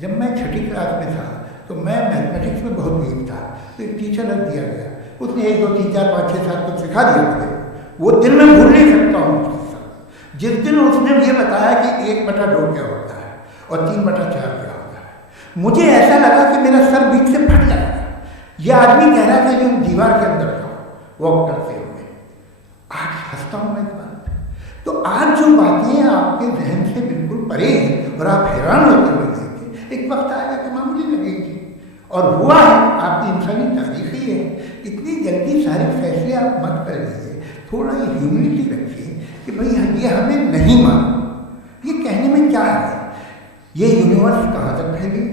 जब मैं 6ठी क्लास में था तो मैं मैथमेटिक्स में बहुत वीक था, तो एक टीचर रख दिया गया, उसने 1 2 3 4 5 6 7 कुछ सिखा दिया मुझे। वो दिन मैं भूल नहीं सकता हूँ। जिस दिन उसने ये बताया कि 1/2 क्या होता है और 3/4 क्या होता है, मुझे ऐसा लगा कि मेरा सर बीच से फट जाएगा। ये आदमी कह रहा था कि दीवार के अंदर जाओ वॉक करते हुए। आज हंसता हूँ मैं इस बात पे। तो आज जो बातें आपके जहन से बिल्कुल परे हैं और आप हैरान होते हुए देखें, एक वक्त आएगा कि मामूली लगेगी। और हुआ है, आपकी इंसानी तारीख ही है। इतनी जल्दी सारे फैसले आप मत कर लीजिए, थोड़ा ये ह्यूमिलिटी रखिए कि भाई ये हमें नहीं मालूम। ये कहने में क्या है? ये यूनिवर्स कहाँ तक फैली,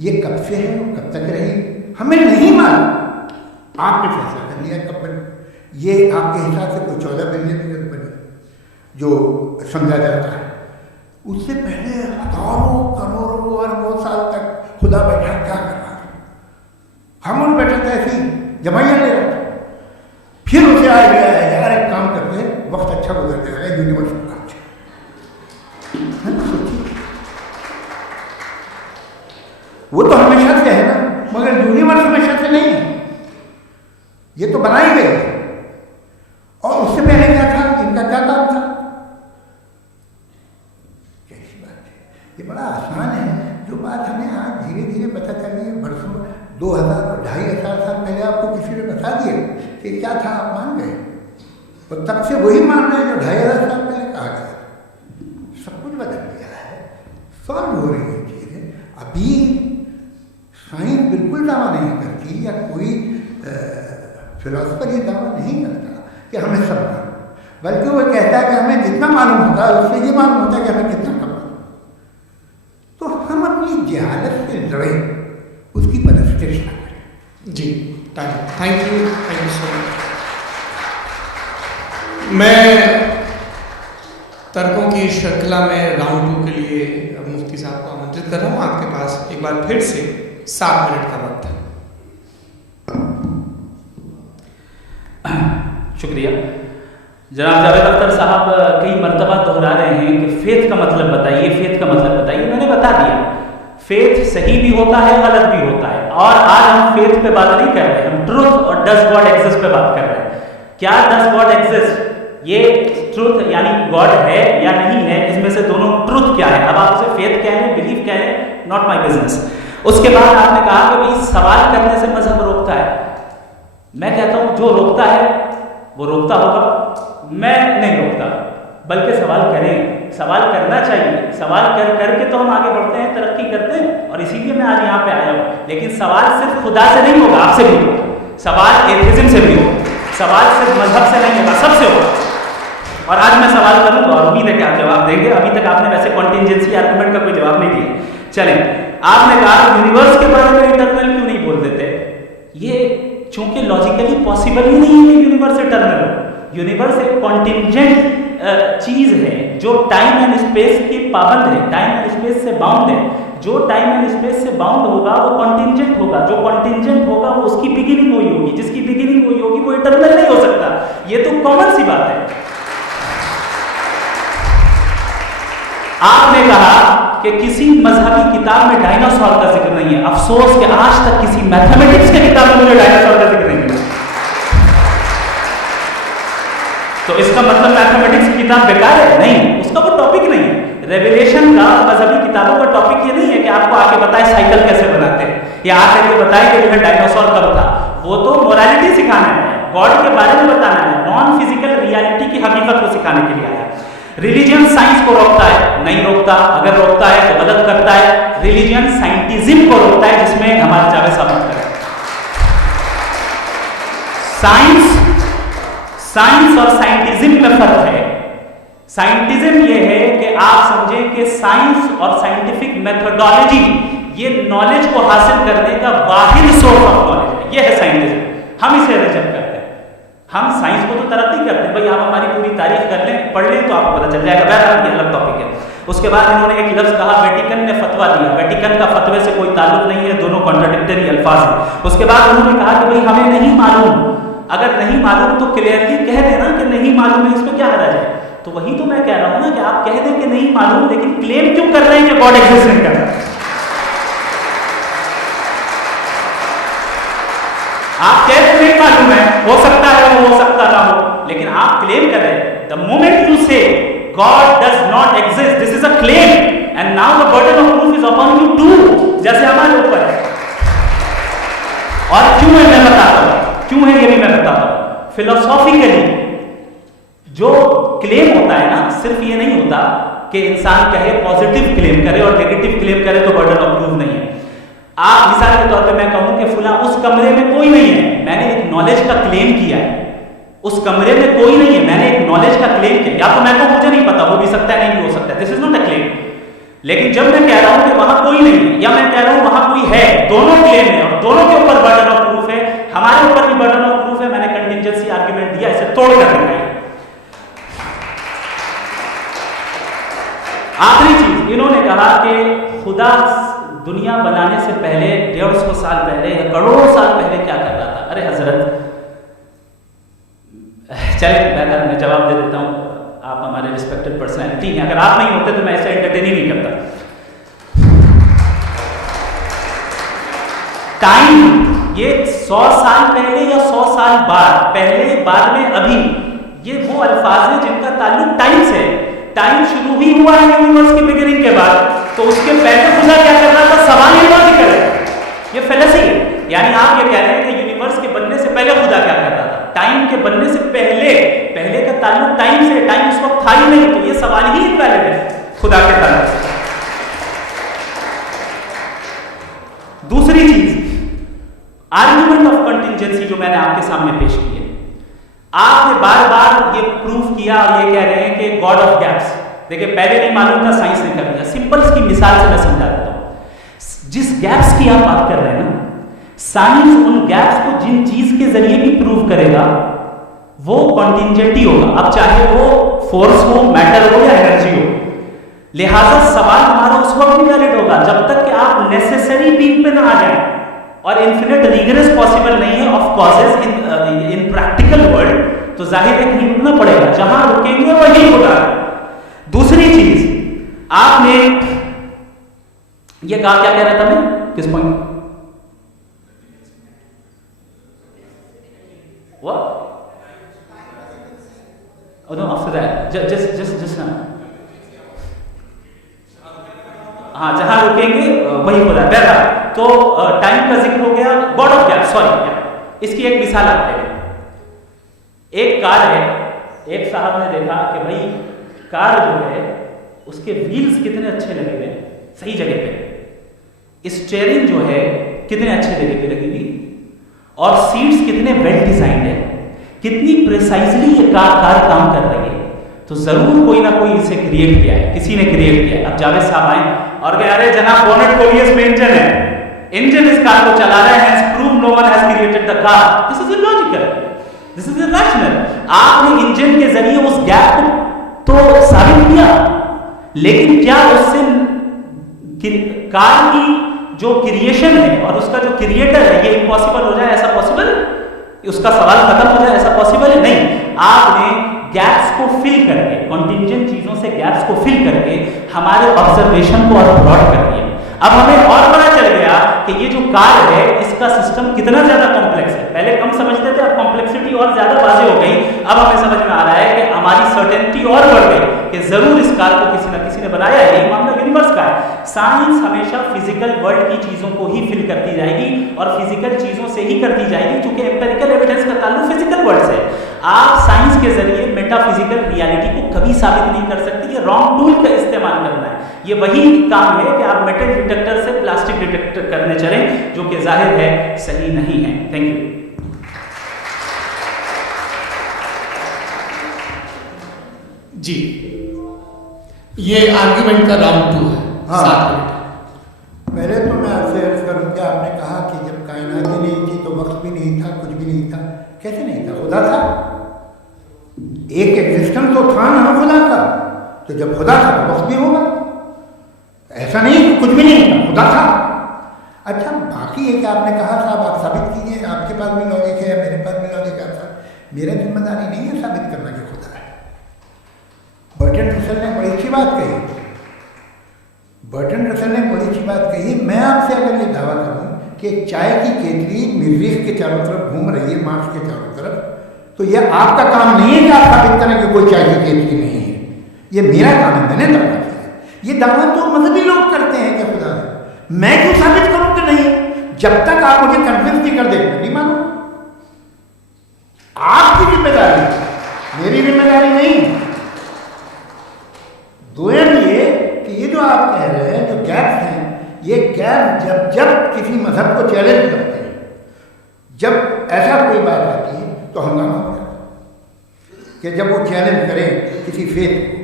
ये कब से है और कब तक रहेगी, हमें नहीं मालूम। आपने फैसला कर लिया कब बनी। ये आपके हिसाब से कोई 14 बिलियन ईयर बनी जो समझा जाता है। उससे पहले हजारों करोड़ों अरबों साल तक खुदा बैठा क्या कर रहा था? हम उन बैठा था ऐसी जमाइया ले रहा था। फिर उसे आ गया है यार एक काम करते हैं, वक्त अच्छा गुजर जाएगा, यूनिवर्स का काम है ना। सोचिए, वो तो हमेशा से है ना, मगर यूनिवर्स हमेशा से नहीं है। ये तो बनाई गई है। और उससे पहले क्या था? इनका क्या काम था? कैसी बात है? ये बड़ा आसान है। जो बात हमें आज धीरे धीरे पता चली है, बरसों 2000 और 2500 साल पहले आपको किसी ने बता दिया कि क्या था, आप मान गए। और तब से वही मान रहे हैं जो 2500 साल पहले कहा गया। सब कुछ बदल गया है, सॉल्व हो रही है चीज़ें। अभी साइंस बिल्कुल दावा नहीं करती, या कोई फिलोसफर ये दावा नहीं करता कि हमें सब मालूम, बल्कि वो कहता है कि हमें जितना मालूम होता है उससे ये मालूम होता है कि हमें कितना कम मालूम। तो हम अपनी जहालत से लड़ें, उसकी परस्तिश न करें। जी थैंक यू सो मच। मैं तर्कों की श्रृंखला में राउंड 2 के लिए मुफ्ती साहब को आमंत्रित कर रहा हूँ। आपके पास एक बार फिर से 7 मिनट का वक्त है। शुक्रिया। जनाब जावेद अख्तर साहब कई मरतबा दोहरा रहे हैं कि फेथ का मतलब बताइए, फेथ का मतलब बताइए। मैंने बता दिया, फेथ सही भी होता है, गलत भी होता है। और आज हम फेथ पे बात नहीं कर रहे, हम ट्रूथ और डज गॉड एग्जिस्ट पे बात कर रहे हैं। क्या डज गॉड एग्जिस्ट? ये ट्रूथ यानी गॉड है या नहीं है, इसमें से दोनों ट्रूथ क्या है? अब आप उसे फेथ कह लें, बिलीफ कह लें, नॉट माई बिजनेस। उसके बाद आपने कहा कि भाई सवाल करने से मजहब रोकता है। मैं कहता हूं जो रोकता है वो रोकता होगा, मैं नहीं रोकता, बल्कि सवाल करें, सवाल करना चाहिए। सवाल करके तो हम आगे बढ़ते हैं, तरक्की करते हैं, और इसीलिए मैं आज यहाँ पे आया हूँ। लेकिन सवाल सिर्फ खुदा से नहीं होगा, आपसे भी होगा। सवाल एथिज्म से भी होगा, सवाल सिर्फ मजहब से नहीं होगा, सबसे होगा। और आज मैं सवाल करूँगा और उम्मीद है कि आप जवाब देंगे। अभी तक आपने वैसे कॉन्टिंजेंसी आर्गुमेंट का कोई जवाब नहीं दिया। चलें, आपने कहा यूनिवर्स के बारे में इटर्नल क्यों नहीं बोल देते? ये चूंकि लॉजिकली पॉसिबल ही नहीं है कि यूनिवर्स इटर्नल हो। यूनिवर्स एक कॉन्टिंजेंट चीज है जो टाइम एंड स्पेस की पाबंद है, टाइम एंड स्पेस से बाउंड है। जो टाइम एंड स्पेस से बाउंड होगा वो कॉन्टिंजेंट होगा, जो कॉन्टिंजेंट होगा वो उसकी बिगिनिंग हुई होगी, जिसकी बिगिनिंग हुई होगी वो इटर्नल नहीं हो सकता। ये तो कॉमन सी बात है। आपने कहा कि किसी मजहबी किताब में डायनासोर का जिक्र नहीं है। अफसोस कि आज तक किसी मैथमेटिक्स के किताब में मुझे डायनासोर का जिक्र नहीं मिला। तो इसका मतलब मैथमेटिक्स की किताब बेकार है? नहीं, उसका वो टॉपिक नहीं है। रेवलेशन का मजहबी किताबों का टॉपिक ये नहीं है कि आपको आके बताए साइकिल कैसे बनाते हैं, या आके के बताए कि जो है डायनासोर कब था। वो तो मोरालिटी सिखाना है, गॉड के बारे में बताना है, नॉन फिजिकल रियलिटी की हकीकत को सिखाने के लिए आया। रिलीजियन साइंस को रोकता है? नहीं रोकता। अगर रोकता है तो गलत करता है। रिलीजियन साइंटिज्म को रोकता है, जिसमें हमारे जावेद साहब बात करें। साइंस और साइंटिज्म में फर्क है। साइंटिज्म ये है कि आप समझें कि साइंस और साइंटिफिक मेथोडोलॉजी ये नॉलेज को हासिल करने का वाहिद सोर्स ऑफ नॉलेज है, ये है साइंटिज्म। हम इसे रिजेक्ट करते हैं। हम साइंस को तो तरक्की करते हैं, भाई आप हमारी पूरी तारीख कर लें, पढ़ लें तो आपको पता चल जाएगा, बहरहाल ये अलग टॉपिक है। उसके बाद इन्होंने एक लफ्ज कहा, वेटिकन ने फतवा दिया। वेटिकन का फतवे से कोई ताल्लुक नहीं है, दोनों कॉन्ट्राडिक्टरी अल्फाज हैं। उसके बाद उन्होंने कहा कि भाई हमें नहीं मालूम। अगर नहीं मालूम तो क्लियरली कह देना कि नहीं मालूम है, इसमें क्या हर्ज है। तो वही तो मैं कह रहा हूं ना कि आप कह दें कि नहीं मालूम, लेकिन क्लेम क्यों कर रहे हैं कि गॉड एग्जिस्ट नहीं कर रहा। आप कह रहे नहीं मालूम है, हो सकता है हो सकता ना हो, लेकिन आप क्लेम कर रहे हैं। The moment you say God does not exist, this is a claim and now the burden of proof is upon you too, जैसे हमारे ऊपर है। और क्यों है मैं बताता हूं, क्यों है ये भी मैं बताता हूं। फिलोसॉफिकली जो क्लेम होता है ना, सिर्फ ये नहीं होता कि इंसान कहे पॉजिटिव क्लेम करे और नेगेटिव क्लेम करे तो बर्डन ऑफ प्रूफ नहीं है। आप मिसाल के तौर पे मैं कहूं कि फुला उस कमरे में कोई नहीं है, मैंने एक नॉलेज का क्लेम किया है। उस कमरे में कोई नहीं है, मैंने एक नॉलेज का क्लेम किया। या तो मैं को मुझे नहीं पता, हो भी सकता है नहीं भी हो सकता है, this is not a claim. लेकिन जब मैं कह रहा हूं कि वहां कोई नहीं है या मैं कह रहा हूं वहां कोई है, दोनों क्लेम है और दोनों के ऊपर बर्डन ऑफ प्रूफ है। हमारे ऊपर भी बर्डन ऑफ प्रूफ है, मैंने कंटिजेंसी आर्गुमेंट दिया, इसे तोड़ कर दिखाई। आखिरी चीज, इन्होंने कहा कि खुदा दुनिया बनाने से पहले 150 साल पहले या करोड़ों साल पहले क्या कर रहा था। अरे हजरत, चले बहरहाल मैं जवाब दे देता हूं, आप हमारे रिस्पेक्टेड पर्सनैलिटी हैं, अगर आप नहीं होते तो मैं ऐसे एंटरटेन ही नहीं करता। टाइम ये 100 साल पहले या 100 साल बाद, पहले बाद में अभी, ये वो अल्फाज हैं जिनका ताल्लुक टाइम से है। टाइम शुरू ही हुआ है यूनिवर्स की बिगिनिंग के बाद, तो उसके पहले खुदा क्या कर रहा था, सवाल ही लॉजिकल है, ये फेलसी है। यानी आप ये कह रहे हैं कि यूनिवर्स के बनने से पहले खुदा क्या कर रहा था, टाइम के बनने से पहले, पहले का ताल्लुक टाइम से, टाइम उस वक्त था ही नहीं, तो ये सवाल ही इनवैलिड है खुदा के ताल्लुक से। दूसरी चीज, आर्गुमेंट ऑफ कंटिजेंसी जो मैंने आपके सामने पेश की है, आपने बार बार ये प्रूफ किया और ये कह रहे हैं कि गॉड ऑफ गैप्स। देखिए पहले नहीं मालूम था, साइंस ने कर दिया। सिंपल की मिसाल से मैं समझा देता हूं। जिस गैप्स की आप बात कर रहे हैं ना, साइंस उन गैप्स को जिन चीज के जरिए भी प्रूव करेगा वो कॉन्टिजेंटी होगा, अब चाहे वो फोर्स हो, मैटर हो या एनर्जी हो। लिहाजा सवाल हमारा उस वक्त भी वैलिड होगा जब तक कि आप नेसेसरी बीइंग पे ना आ जाए, और इन्फिनिट रिगरेस पॉसिबल नहीं है of causes in practical world, तो जाहिर है कहीं रुकना पड़ेगा, जहां रुकेंगे वही होगा। दूसरी चीज, आपने ये कहा, क्या कह रहा था मैं, किस पॉइंट, हाँ जहां रुकेंगे वही होगा। बहरहाल तो टाइम का जिक्र हो गया, गॉड ऑफ गैप, सॉरी, इसकी एक मिसाल आप ले लें। एक कार है, एक साहब ने देखा कि भाई कार जो है उसके व्हील्स कितने अच्छे लगे हुए हैं, सही जगह पे, स्टीयरिंग जो है कितने अच्छे जगह पे लगी हुई, और सीट्स कितने वेल डिजाइंड है, कितनी प्रिसाइजली ये कार काम कर रही है। तो जरूर कोई ना कोई इसे क्रिएट किया है, किसी ने क्रिएट किया है। अब जावेद साहब आए और कह अरे जनाब बोनेट खोलिए, इसमें इंजन है, इंजन इस कार को चला रहा है, has prove no one has created the car. This is illogical, this is irrational. आपने इंजन के जरिए उस गैप को तो साबित किया, लेकिन क्या उससे कार की जो क्रिएशन है और उसका जो क्रिएटर है ये इम्पॉसिबल हो जाए, ऐसा पॉसिबल है? उसका सवाल खत्म हो जाए, ऐसा पॉसिबल है? नहीं। आपने गैप्स को फिल करके, कॉन्टिजेंट चीजों से गैप्स को फिल करके हमारे ऑब्जर्वेशन को और ब्रॉड कर दिया। अब हमें और पता चल गया कि ये जो कार है इसका सिस्टम कितना ज्यादा कॉम्प्लेक्स है। पहले कम समझते थे, अब कॉम्प्लेक्सिटी और ज्यादा वाज़ेह हो गई। अब हमें समझ में आ रहा है कि हमारी सर्टेनिटी और बढ़ गई कि जरूर इस कार को किसी न किसी ने बनाया है, यही मामला यूनिवर्स का है। साइंस हमेशा फिजिकल वर्ल्ड की चीजों को ही फिल करती जाएगी और फिजिकल चीजों से ही करती जाएगी, क्योंकि एम्पिरिकल एविडेंस का ताल्लुक फिजिकल वर्ल्ड से। आप साइंस के जरिए मेटाफिजिकल रियलिटी को कभी साबित नहीं कर सकते, ये रॉन्ग टूल का इस्तेमाल करना है। ये वही काम है कि आप मेटल डिटेक्टर से प्लास्टिक डिटेक्टर करने चलें, जो कि जाहिर है सही नहीं है। Thank you. जी ये आर्ग्यूमेंट का राउंड 2 है। हाँ। 7 मिनट। पहले तो मैं आपसे अर्ज करूँ कि आपने कहा कि जब कायनात ही नहीं थी तो वक्त भी नहीं था, कुछ भी नहीं था। कैसे नहीं था? खुदा था। एक एग्जिस्टेंस तो था ना खुदा का। तो जब खुदा था तो वक्त भी होगा। ऐसा नहीं कि कुछ भी नहीं था, खुदा था। अच्छा, बाकी है कि आपने कहा साहब आप साबित कीजिए, आपके पास भी लॉजिक है, मेरे पास भी लॉजिक है। साहब मेरा जिम्मेदारी नहीं है साबित करना कि खुदा है। बर्टन रसल ने बड़ी अच्छी बात कही। बर्टन रसल ने बड़ी अच्छी बात कही। मैं आपसे अगर ये दावा करूं कि चाय की केतली मरीख के चारों तरफ घूम रही है, मार्स के चारों तरफ, तो यह आपका काम नहीं है कि आप साबित करें कि कोई चाय की केतली नहीं है। ये मेरा काम है, मैंने दावा किया। ये दावा तो मजहबी लोग करते हैं कि खुदा है। मैं क्यों साबित करूं कि नहीं? जब तक आप मुझे कन्विंस नहीं कर देंगे नहीं मानो। आपकी जिम्मेदारी, मेरी जिम्मेदारी नहीं। दोयम ये कि ये जो आप कह रहे हैं, जो गैप्स हैं, ये गैप जब जब किसी मजहब को चैलेंज करते हैं, जब ऐसा कोई बात आती है तो हंगामा हो जाता है कि जब वो चैलेंज करें किसी फेथ को।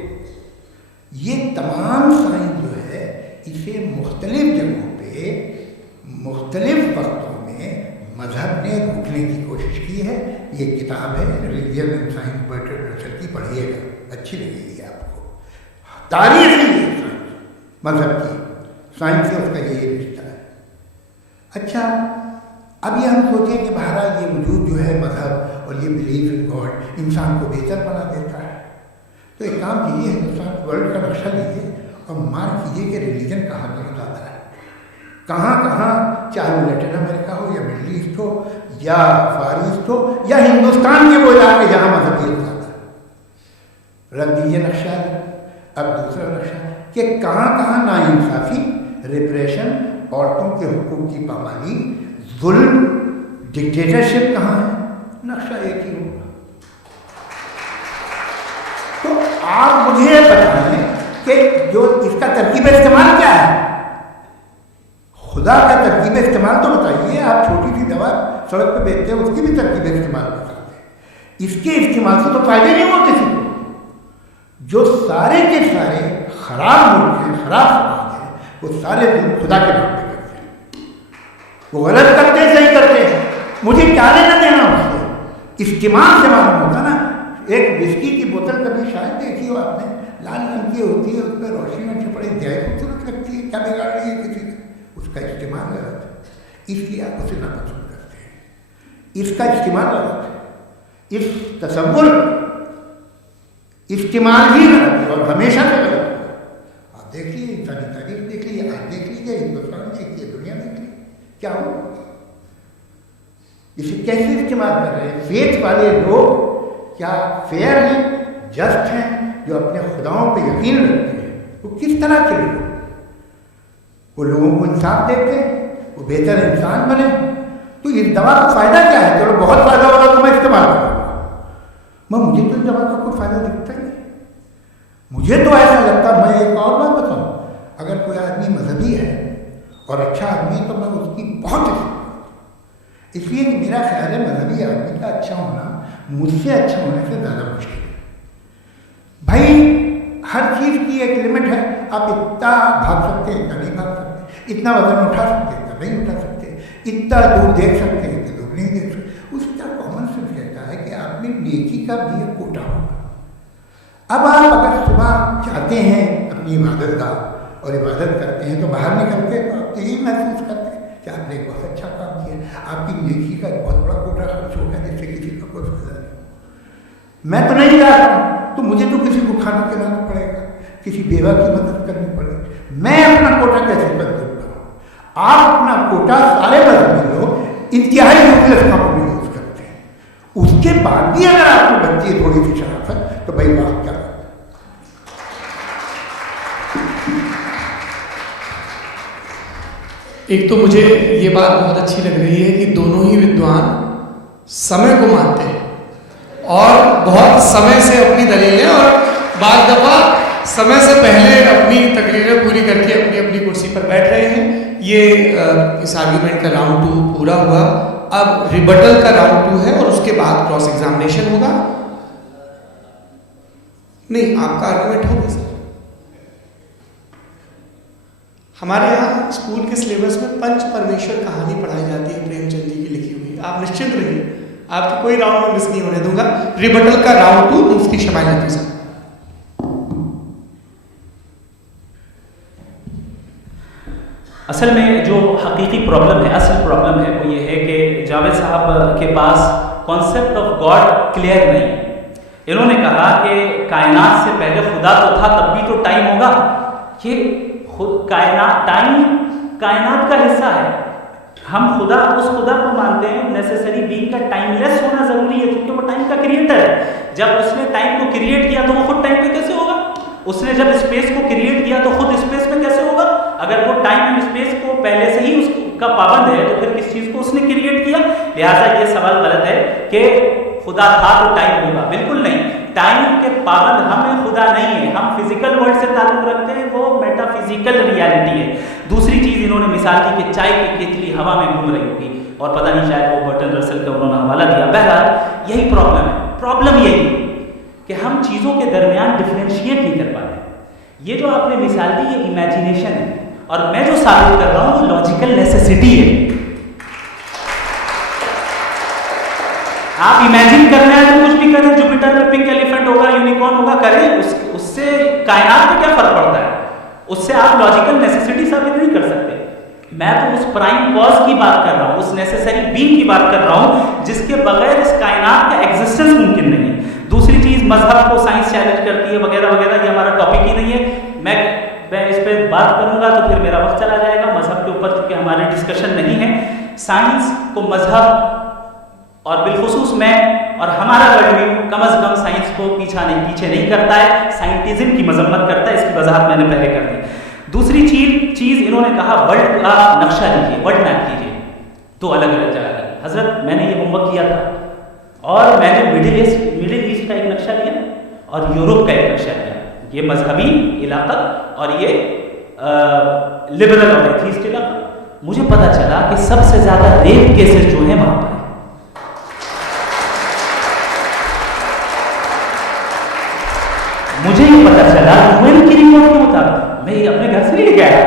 ये तमाम साइंस जो है इसे मुख्तलिफ जगहों पे मुख्तलिफ वक्तों में मजहब ने रोकने की कोशिश की है। ये किताब है religion and science, Burton Russell की, पढ़िएगा, अच्छी लगेगी आपको। तारीख ही है मजहब की, साइंस से उसका ये रिश्ता है। अच्छा, अब ये हम सोचें कि बहरहाल ये वजूद जो है मजहब और ये बिलीव इन गॉड इंसान को बेहतर बना देता है। तो एक काम कीजिए, हिंदुस्तान वर्ल्ड का नक्शा लीजिए और मार्क कीजिए कि रिलीजन कहाँ कहाँ ज़्यादा है, कहाँ कहाँ, चाहे वो लैटिन अमेरिका हो या मिडल ईस्ट हो या फार ईस्ट हो या हिंदुस्तान के वो इलाके जहाँ मजहब ज़्यादा है। रख दीजिए नक्शा। अब दूसरा नक्शा कि कहाँ कहाँ नाइंसाफ़ी, रिप्रेशन, औरतों के हुकूक की पामाली, जुल्म, डिक्टेटरशिप कहाँ है। नक्शा एक ही होगा। तो आप मुझे बताएं कि जो इसका तरकीब इस्तेमाल क्या है। खुदा का तरकीब इस्तेमाल तो बताइए। आप छोटी सी दवा सड़क पे बेचते हैं, उसकी भी तरकीब इस्तेमाल बताते हैं। इसके इस्तेमाल से तो फायदे नहीं होते किसी को। जो सारे के सारे खराब मुल्क हैं, खराब समाज है, वो सारे खुदा के नाम पे करते हैं। वो गलत करते हैं, सही करते हैं, मुझे क्या लेना देना उससे। इस्तेमाल से मालूम होता ना। एक विस्की की बोतल कभी शायद देखी हो आपने, लाल रंग की होती है, उस पर रोशनी में छपड़ी दिहाई खूबसूरत लगती है, क्या बिगाड़ रही है किसी का? उसका इस्तेमाल गलत है, इसलिए आप उसे नापसंद करते हैं। इसका इस्तेमाल गलत है, इस तसव्वुर इस्तेमाल ही गलत है और हमेशा से गलत होगा। आप देखिए इंसानी तारीख देख लीजिए, आज देख लीजिए, हिंदुस्तान देखिए, दुनिया देख लीजिए, क्या हो इसे कैसे इस्तेमाल कर रहे हैं। फेथ वाले लोग क्या फेयर हैं, जस्ट हैं, जो अपने खुदाओं पे यकीन रखते हैं, वो किस तरह के लोग, वो लोगों को इंसाफ देते हैं, वो बेहतर इंसान बने। तो इस दवा का फ़ायदा क्या है? चलो बहुत फ़ायदा होगा तो मैं इस्तेमाल करूँगा, मैं मुझे तो इस दवा का कोई फ़ायदा दिखता ही नहीं। मुझे तो ऐसा लगता, मैं एक और बात बताऊँ, अगर कोई आदमी मजहबी है और अच्छा आदमी तो मैं उसकी बहुत इज्जत, इसलिए कि मेरा ख्याल है मजहबी आदमी का अच्छा होना मुझसे अच्छा होने से ज़्यादा मुश्किल है। भाई हर चीज़ की एक लिमिट है। आप इतना भाग सकते हैं, इतना नहीं भाग सकते, इतना वजन उठा सकते हैं, इतना नहीं उठा सकते, इतना दूर देख सकते हैं, इतना दूर नहीं देख सकते। उसका कॉमन सेंस कहता है कि आप में नेकी का भी एक कोटा होगा। अब आप अगर सुबह चाहते हैं अपनी इबादत का और इबादत करते हैं तो बाहर निकलते हैं तो आप यही महसूस करते हैं कि आपने एक बहुत अच्छा काम किया, आपकी नेकी का एक बहुत बड़ा कोटा खर्च हो गया जिससे किसी का कोई फायदा नहीं। मैं तो नहीं जा रहा हूँ तो मुझे तो किसी को खाना खिलाना पड़ेगा, किसी बेवा की मदद करनी पड़ेगी। मैं अपना कोटा कैसे कंज्यूम करूँ? आप अपना कोटा सारे मजहबी लोग इंतहाई यूजलेस कामों में यूज करते हैं। उसके बाद भी अगर आपको बनती है थोड़ी सी शराफत तो भाई बात क्या। एक तो मुझे ये बात बहुत अच्छी लग रही है कि दोनों ही विद्वान समय को मानते हैं और बहुत समय से अपनी दलीलें और बाद दफा समय से पहले अपनी तकरीरें पूरी करके अपनी अपनी कुर्सी पर बैठ रहे हैं। ये इस आर्ग्यूमेंट का राउंड 2 पूरा हुआ। अब रिबटल का राउंड 2 है और उसके बाद क्रॉस एग्जामिनेशन होगा। नहीं, आपका आर्ग्यूमेंट हो गया सर। हमारे यहाँ स्कूल के सिलेबस में पंच परमेश्वर कहानी पढ़ाई जाती है, प्रेमचंद जी की लिखी हुई। आप निश्चिंत रहिए, आपकी कोई राउंड में मिस नहीं होने दूंगा। रिबटल का राउंड 2 मुफ्ती शमाइल हफीज़। असल में जो हकीकी प्रॉब्लम है, असल प्रॉब्लम है वो ये है कि जावेद साहब के पास कॉन्सेप्ट ऑफ गॉड क्लियर नहीं। इन्होंने कहा कि कायनात से पहले खुदा तो था, तब भी तो टाइम होगा। ये कायनात, टाइम कायनात का हिस्सा है। हम उस खुदा को मानते हैं, नेसेसरी बीइंग का टाइमलेस होना जरूरी है, क्योंकि वो टाइम का क्रिएटर है। जब उसने टाइम को क्रिएट किया तो वो खुद टाइम पे कैसे होगा? उसने जब स्पेस को क्रिएट किया तो खुद स्पेस में कैसे होगा? अगर वो टाइम एंड स्पेस को पहले से ही उसका पाबंद है तो फिर किस चीज को उसने क्रिएट किया? लिहाजा ये सवाल गलत है कि खुदा था तो टाइम होगा। बिल्कुल नहीं, टाइम के पाबंद हम खुदा नहीं है। हम फिजिकल वर्ल्ड से ताल्लुक रखते हैं, वो मेटाफिजिकल रियलिटी है। दूसरी चीज इन्होंने मिसाल दी कि चाय की केतली हवा में घूम रही होगी, और पता नहीं शायद वो बर्टन रसल का उन्होंने हवाला दिया। बहरहाल यही प्रॉब्लम है। प्रॉब्लम यही है कि हम चीज़ों के दरमियान डिफ्रेंशिएट नहीं कर पाते। ये जो आपने मिसाल दी ये इमेजिनेशन है, और मैं जो साबित कर रहा हूँ वो लॉजिकल नेसेसिटी है। आप इमेजिन करना है तो कुछ भी करें, जुपिटर में पिंक एलिफेंट होगा, यूनिकॉर्न होगा, करें, उससे कायनात में क्या फर्क पड़ता है? उससे आप लॉजिकल नेसेसिटी साबित नहीं कर सकते। मैं तो उस प्राइम कॉज की बात कर रहा हूँ, उस नेसेसरी बीइंग की बात कर रहा हूँ जिसके बगैर इस कायनात का एग्जिस्टेंस मुमकिन नहीं है। दूसरी चीज, मजहब को साइंस चैलेंज करती है वगैरह वगैरह, ये हमारा टॉपिक ही नहीं है। मैं इस पर बात करूंगा तो फिर मेरा वक्त चला जाएगा मजहब के ऊपर, क्योंकि हमारी डिस्कशन नहीं है। साइंस को मजहब और बिलखुसूस मैं और हमारा वर्ल्ड व्यू कम अज कम साइंस को पीछे नहीं करता है, साइंटिज्म की मजम्मत करता है। इसकी वजाहत मैंने पहले कर दी। दूसरी चीज इन्होंने कहा वर्ल्ड का नक्शा लीजिए, वर्ल्ड मैप कीजिए, तो अलग अलग जगह का। हजरत मैंने ये होमवर्क किया था, और मैंने मिडिल ईस्ट का एक नक्शा लिया और यूरोप का एक नक्शा लिया। ये मजहबी इलाका और ये लिबरल और एथीस्ट इलाका। मुझे पता चला कि सबसे ज्यादा रेप केसेस जो है वहां पर। मुझे ये पता चला यूएन की रिपोर्ट के मुताबिक, मैं ये अपने घर से नहीं लेके आया,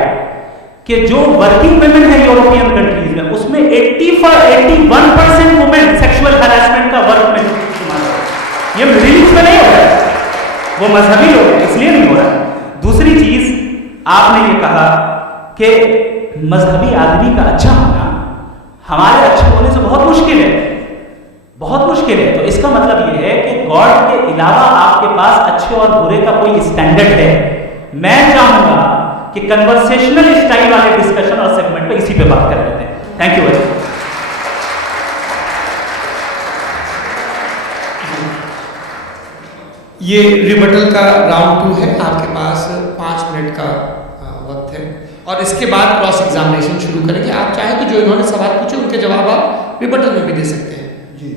कि जो वर्किंग वुमेन है यूरोपियन कंट्रीज में, उसमें 81% वुमेन सेक्सुअल हैरेसमेंट का वर्क में इस्तेमाल हो रहा है। ये मिडिल ईस्ट में नहीं हो रहा है, वो मजहबी लोग हैं इसलिए नहीं हो रहा है। दूसरी चीज, आपने ये कहा कि मजहबी आदमी का अच्छा होना हमारे अच्छे होने से बहुत मुश्किल है, बहुत मुश्किल है। तो इसका मतलब ये है कि गॉड के अलावा आपके पास अच्छे और बुरे का कोई स्टैंडर्ड है। मैं चाहूंगा कि कन्वर्सेशनल स्टाइल वाले डिस्कशन और सेगमेंट पे इसी पे बात कर लेते हैं। Thank you very much. ये रिबटल का राउंड 2 है, आपके पास 5 मिनट का वक्त है, और इसके बाद क्रॉस एग्जामिनेशन शुरू करेंगे। आप चाहें तो जो इन्होंने सवाल पूछे उनके जवाब आप रिबटल में भी दे सकते हैं। जी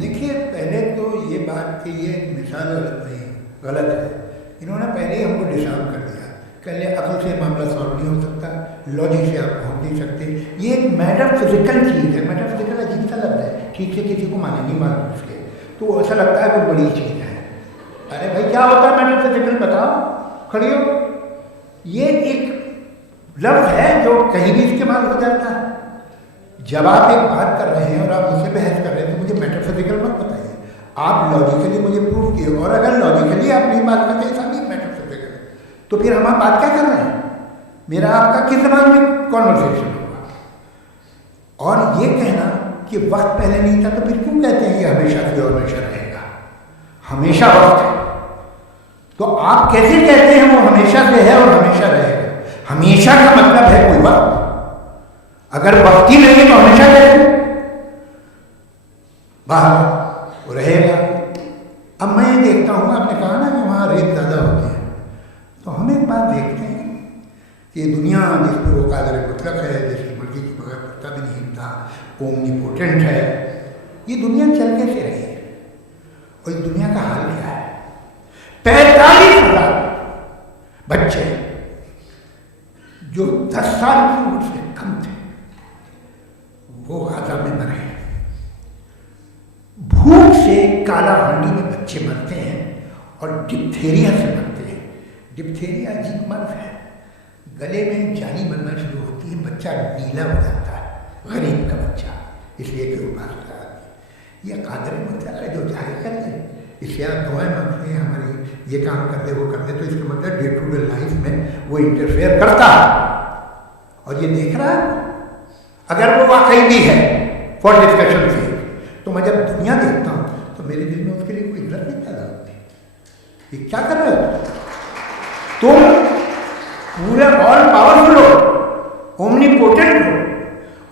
देखिए, पहले तो ये बात कि ये मिसाल गलत है। इन्होंने पहले ही हमको डिसार्म कर दिया। कल अकल से मामला सॉल्व नहीं हो सकता, लॉजिक से आप पहुँच नहीं सकते। ये एक मेटाफिजिकल चीज़ है। मेटाफिजिकल अजीब सा लगता है, ठीक से किसी को माने नहीं मालूम उसके, तो ऐसा लगता है कोई बड़ी चीज़ है। अरे भाई क्या होता है मेटाफिजिकल, बताओ, खड़ी हो। ये एक लफ्ज़ है जो कहीं भी इस्तेमाल हो जाता है। जब आप एक बात कर रहे हैं और आप उससे बहस कर रहे हैं तो मुझे मेटाफिजिकल मत बताइए, आप लॉजिकली मुझे प्रूव किए। और अगर लॉजिकली आप नहीं बात करते ऐसा नहीं मेटाफिजिकल, तो फिर हम आप बात क्या कर रहे हैं? मेरा आपका किस दिमाग में कॉन्वर्सेशन होगा? और ये कहना कि वक्त पहले नहीं था, तो फिर क्यों कहते हैं ये हमेशा से और हमेशा रहेगा? हमेशा वक्त है, तो आप कैसे कहते हैं वो हमेशा से है और हमेशा रहेगा? हमेशा का मतलब है कोई वक्त। अगर वक्त ही नहीं है तो हमेशा कैसे? बाहर वो रहेगा। अब मैं ये देखता हूँ, आपने कहा ना कि वहाँ रेत ज़्यादा होती है, तो हम एक बात देखते हैं कि दुनिया जिसमें वो कादर मुतलक है, जिसकी मर्जी के बगैर पत्ता भी नहीं था, ओमनीपोटेंट है, ये दुनिया चल कैसे रही है? और इस दुनिया का हाल क्या है? 45,000 बच्चे जो 10 साल की उम्र से कम थे वो गाजा में मरे। भूख से काला हांडी में बच्चे मरते हैं और डिप्थेरिया से मरते हैं। डिप्थेरिया अजीब मर्ज है, गले में जानी बनना शुरू होती है, बच्चा नीला हो जाता है, गरीब का बच्चा, इसलिए कि उपास होता है। ये कादर मतलब है जो जाहिर कर दे, इसलिए आप दुआएं मांगते हैं हमारी ये काम कर दे वो कर दे, तो इसका मतलब डे टू डे लाइफ में वो इंटरफेयर करता है और ये देख रहा है। अगर वो वाकई भी है फॉर डिस्कशन से, तो मैं जब दुनिया देखता हूँ तो मेरे दिल में उसके लिए कोई इज्जत नहीं पैदा होती। ये क्या कर रहे हो तुम? पूरे ऑल पावरफुल हो, ओमनीपोटेंट हो,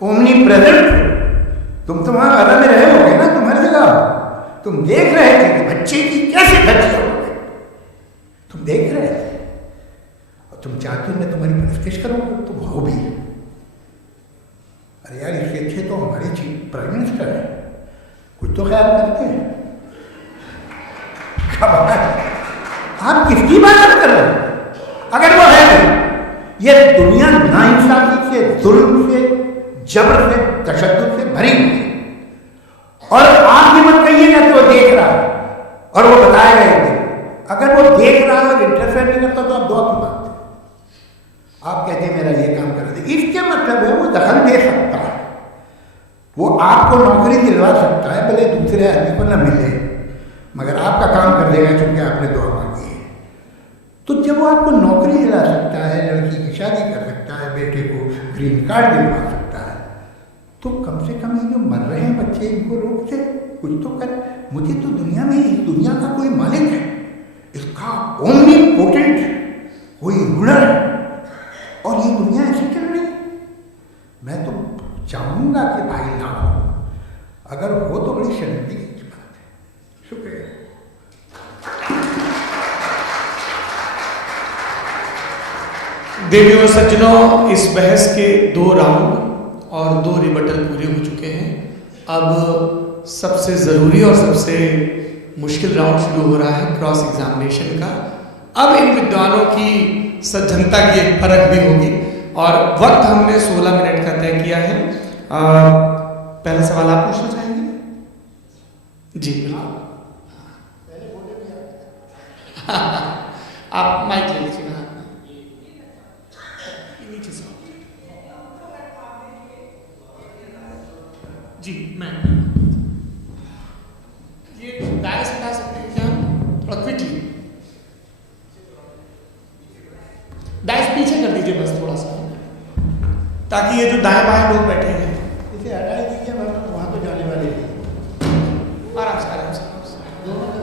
ओमनी प्रेजेंट हो, तुम तो वहां आधा में रहे होगे ना, तुम्हारी जगह तुम देख रहे थे कि बच्चे की कैसे खर्च होगी, तुम देख रहे थे और तुम चाहते हो मैं तुम्हारी पेशकश करूंगा, तुम हो भी। अरे यार इसके अच्छे तो हमारे चीफ प्राइम मिनिस्टर है, कुछ तो ख्याल करते हैं। आप किसकी बात कर रहे हो? अगर वो है ये दुनिया नाइंसाफी से, जुल्म से, जबर से, तशद्दुद से भरी हुई है और आप ये मत कहिएगा कि वो देख रहा है और वो बताएगा एक दिन। अगर वो देख रहा है और इंटरफेयर नहीं करता तो आप दुआ की बात है। आप कहते हैं मेरा ये काम कर दे, इसके मतलब है वो दखल दे सकता है, वो आपको नौकरी दिलवा सकता है, भले दूसरे आदमी को न मिले, मगर आपका काम कर देगा क्योंकि आपने दुआ मांगी है। तो जब वो आपको नौकरी दिला सकता है, लड़की की शादी कर सकता है, बेटे को ग्रीन कार्ड दिलवा सकता है, तो कम से कम ये जो मर रहे हैं बच्चे इनको रोक दे, कुछ तो कर। मुझे तो दुनिया में इस दुनिया का कोई मालिक है, इसका ओमनीपोटेंट कोई रूलर है और ये दुनिया ऐसी चल रही। मैं तो चाहूंगा कि भाई ना हो, अगर हो तो बड़ी शर्मिंदगी की बात है। शुक्रिया। देवियों और सज्जनों, इस बहस के 2 राउंड और 2 रिबटल पूरे हो चुके हैं। अब सबसे ज़रूरी और सबसे मुश्किल राउंड शुरू हो रहा है, क्रॉस एग्जामिनेशन का। अब इन विद्वानों की सज्जनता की एक परख भी होगी और वक्त हमने 16 मिनट का तय किया है। पहला सवाल आप पूछना चाहेंगे? जी बिल्कुल। आप माइक ले लीजिए। जी मैं ये डायस हटा सकते हैं क्या हम थोड़ा क्विकली? डायस पीछे कर दीजिए बस थोड़ा सा, ताकि ये जो दाएं बाएं लोग बैठे हैं इसे हटा दीजिए, वहाँ तो जाने वाले थे। आराम से आराम से दोनों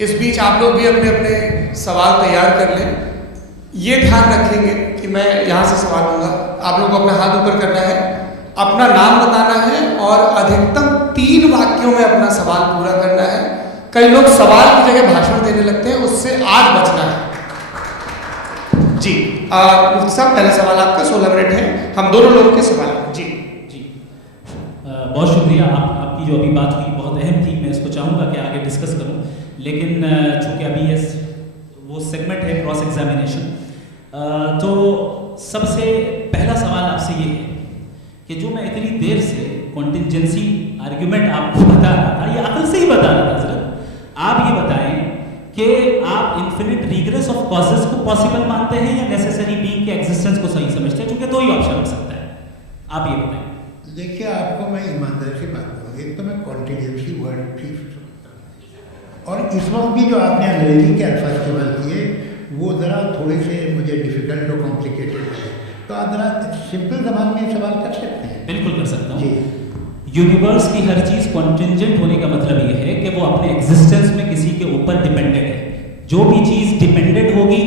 इस बीच आप लोग भी अपने अपने सवाल तैयार कर लें। ये ध्यान रखेंगे कि मैं यहाँ से सवाल लूँगा, आप लोग को अपना हाथ ऊपर करना है, अपना नाम बताना है और अधिकतम 3 वाक्यों में अपना सवाल पूरा करना है। कई लोग सवाल की जगह भाषण देने लगते हैं, उससे आज बचना है। जी मुफ्ती साहब, पहला सवाल आपका, 16 मिनट है, हम दोनों लोगों के सवाल हैं। जी जी बहुत शुक्रिया। आपकी जो अभी बात हुई बहुत अहम थी, मैं इसको चाहूँगा कि आगे डिस्कस करूँ, लेकिन चूँकि अभी ये वो सेगमेंट है क्रॉस एग्जामिनेशन, तो सबसे पहला सवाल आपसे ये है कि जो मैं इतनी देर से कॉन्टिंजेंसी आर्ग्यूमेंट आपको बता रहा था, ये अकल से ही बता रहा था हज़रत, आप ये बताएं कि आप इन्फिनिट रिग्रेस ऑफ कॉजेस को पॉसिबल मानते हैं या नेसेसरी बीइंग के एग्जिस्टेंस को सही समझते हैं? क्योंकि 2 ही ऑप्शन हो सकता है, आप ये बताएं। देखिए, आपको मैं ईमानदारी से बात करूँगी, एक तो मैं कॉन्टिजेंसी वर्ड ठीक और इस वक्त भी जो आपने अंग्रेजी के अल्फाज इस्तेमाल किए वो ज़रा थोड़े से मुझे डिफ़िकल्ट और कॉम्प्लिकेटेड लगे, तो आप ज़रा सिंपल ज़बान में सवाल कर सकते हैं? बिल्कुल कर सकता हूँ जी। यूनिवर्स की हर चीज़ कॉन्टिंजेंट होने का मतलब ये है कि वो अपने एग्जिस्टेंस में किसी के ऊपर डिपेंडेंट है। जो भी चीज़ डिपेंडेंट होगी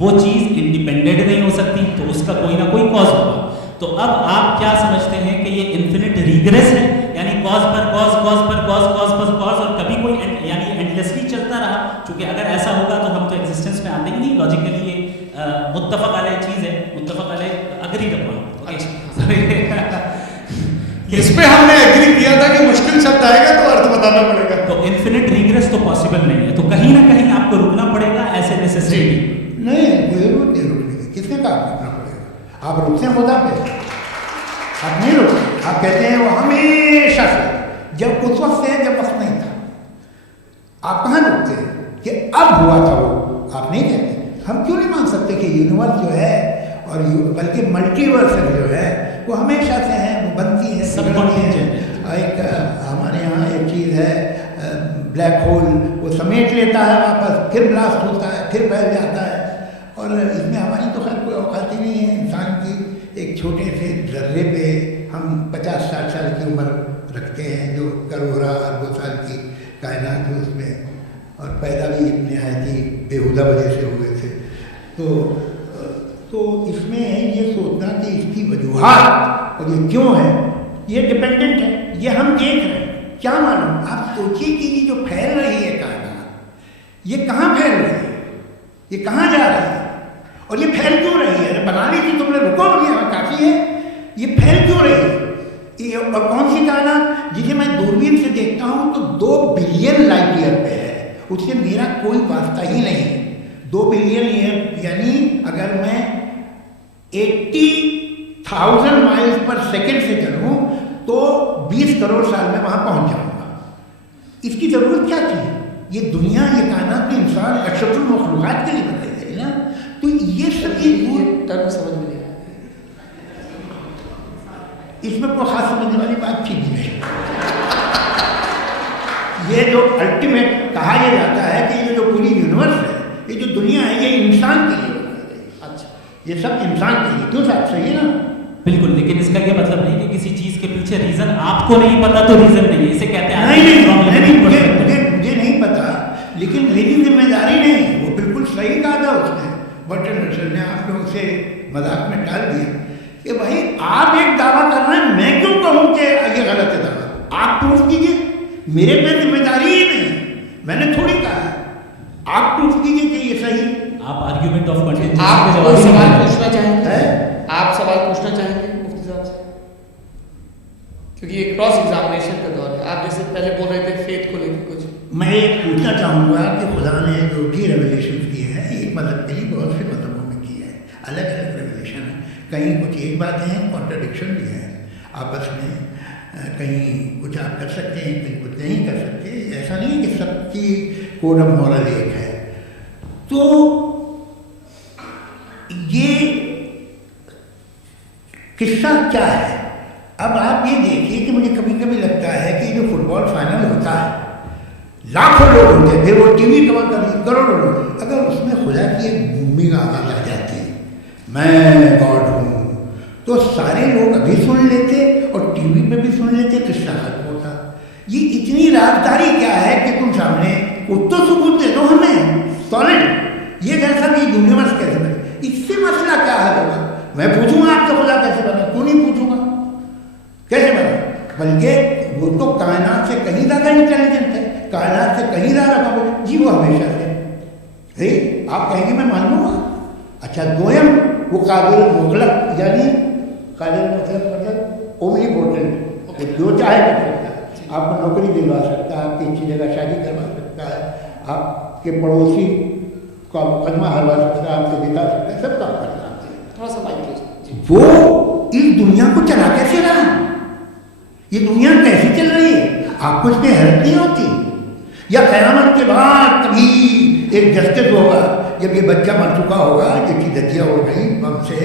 वो चीज़ इंडिपेंडेंट नहीं हो सकती, तो उसका कोई ना कोई कॉज होगा। तो अब आप क्या समझते हैं कि ये इन्फिनिट रिग्रेस है, यानी कॉज पर कॉज, कॉज पर कॉज, कॉज पर कॉज, और कभी कोई यानी एंडलेसली चलता रहा? क्योंकि अगर ऐसा होगा तो हम तो एग्जिस्टेंस में आते ही नहीं। लॉजिकली ये मुत्तफक अलैह चीज़ है, मुत्तफक अलैह अग्री अपॉन। इस पे हमने एग्री किया था कि मुश्किल शब्द आएगा तो अर्थ बताना पड़ेगा। तो इन्फिनिट रिग्रेस तो पॉसिबल नहीं है, तो कहीं ना कहीं आपको रुकना पड़ेगा ऐसे नेसेसरी नहीं, जरूरत नहीं रुकने की। किसने कहा रुकना पड़ेगा? आप रुकते हैं मुद्दा पे, आप नहीं रुकते, आप कहते हैं वो हमेशा से जब उस वक्त से जब वक्त नहीं था। आप कहाँ रुकते हैं कि अब हुआ था वो, आप नहीं कहते। हम क्यों नहीं मान सकते कि यूनिवर्स जो है और बल्कि मल्टीवर्स जो है वो हमेशा से है, वो बनती है, बिगड़ती है। एक हमारे यहाँ एक चीज़ है ब्लैक होल, वो समेट लेता है वापस, फिर ब्लास्ट होता है, फिर फैल जाता है। और इसमें हमारी तो खैर कोई औकात ही नहीं है इंसान की। एक छोटे से जर्रे पे हम 50-60 साल की उम्र रखते हैं, जो करोड़ों अरबों साल की कायनात है उसमें, और पैदा भी इतने नहायती बेहुदा वजह से हुए थे। तो इसमें ये सोचना कि इसकी वजूहात और ये क्यों है, ये डिपेंडेंट है, ये हम देख रहे हैं। क्या मालूम, आप सोचिए कि ये जो फैल रही है कायनात, ये कहाँ फैल रही है, ये कहाँ जा रही है, और ये फैल क्यों रही है? बना ली थी तुमने, रुको, ये काफ़ी है। ये फैल क्यों रही है? ये और कौन सी कायनात जिसे मैं दूरबीन से देखता हूँ तो 2 बिलियन लाइट ईयर पे है, उससे मेरा कोई वास्ता ही नहीं है। 2 बिलियन ईयर यानी अगर मैं 80,000 माइल्स पर सेकेंड से चलूँ तो 20 करोड़ साल में वहाँ पहुँच जाऊँगा। इसकी ज़रूरत क्या थी? ये दुनिया, ये कायनात में इंसान अशरफुल मखलूक़ात के लिए बनाई गई ना। तो ये सब ये टर्म समझ में नहीं आया, इसमें कोई खास समझने वाली बात थी भी नहीं। ये जो अल्टीमेट कहा यह जाता है कि ये जो पूरी यूनिवर्स है, ये जो दुनिया है, ये इंसान के लिए बनाई गई। अच्छा, ये सब इंसान के लिए, क्यों साहब, सही है ना? बिल्कुल, लेकिन इसका ये मतलब नहीं कि किसी चीज के पीछे रीजन आपको नहीं पता तो रीजन नहीं है, इसे कहते हैं नहीं, मुझे नहीं पता, लेकिन मेरी जिम्मेदारी नहीं। वो बिल्कुल सही कहा था उसने, बर्टन रसल ने, आप लोग उसे मजाक में डाल दिया कि भाई आप एक दावा कर रहे हैं, मैं क्यों कहूँ कि ये गलत है दावा? आप प्रूफ कीजिए, मेरे पे जिम्मेदारी ही नहीं, मैंने थोड़ी कहा है, आप प्रूफ कीजिए कि ये सही। आप आर्ग्यूमेंट ऑफ कंटिजेंसी आप पे कोई सवाल जवाब पूछना चाहेंगे? आप सवाल पूछना चाहेंगे मुफ्ती साहब से? क्योंकि ये क्रॉस एग्जामिनेशन का दौर है, आप जैसे पहले बोल रहे थे फेथ को लेकर कुछ। मैं ये पूछना चाहूँगा कि खुदा ने जो भी रेवलेशन किए हैं, एक मज़हब के लिए बहुत से मज़हबों में किए हैं, अलग अलग रेवलेशन है। कहीं कुछ एक बातें हैं, कॉन्ट्रडिक्शन भी है आपस में, कहीं कुछ आप कर सकते हैं, कहीं कुछ नहीं कर सकते। ऐसा नहीं है कि सबकी कोड ऑफ मॉरल एक है। तो ये किस्सा क्या है? अब आप ये देखिए कि मुझे कभी कभी लगता है कि जो फुटबॉल फाइनल होता है, लाखों लोग होते हैं, फिर वो टीवी कवर कर रही करोड़ों लोग, अगर उसमें खुदा की एक बूमिंग आवाज आ जाती, मैं गॉड हूँ, तो सारे लोग अभी सुन लेते और टीवी पे भी सुन लेते, किस्सा खत्म होता। ये इतनी राजदारी क्या है कि तुम सामने कुछ तो सबूत दे दो हमें सॉलिड, ये जैसा भी यूनिवर्स कैसे बने, इससे मसला क्या हल होगा? मैं पूछूंगा आपसे खुदा कैसे बना? क्यों नहीं पूछूंगा कैसे बना? बल्कि वो तो कायनात से कहीं ज़्यादा इंटेलिजेंट है, कायनात से कहीं ज़्यादा पावर जी, वो हमेशा से। आप कहेंगे मैं मान लूँगा। अच्छा, दोयम वो काबिल मुगलक, यानी काबिल मतलब ओमनीपोटेंट, जो चाहे कर सकता है, आपको नौकरी दिलवा सकता है, आपकी अच्छी जगह शादी करवा सकता है, आपके पड़ोसी का मुकदमा हरवा सकता है, आपको जिता सकता है, सब काम कर सकता है। थोड़ा सा माइक वो इस दुनिया को चला कैसे रहा? ये दुनिया कैसे चल रही है? आपको इस पर हैरत नहीं होती? या क़यामत के बाद कभी एक जस्टिस होगा, जब ये बच्चा मर चुका होगा, जिसकी दतिया हो गई बम से,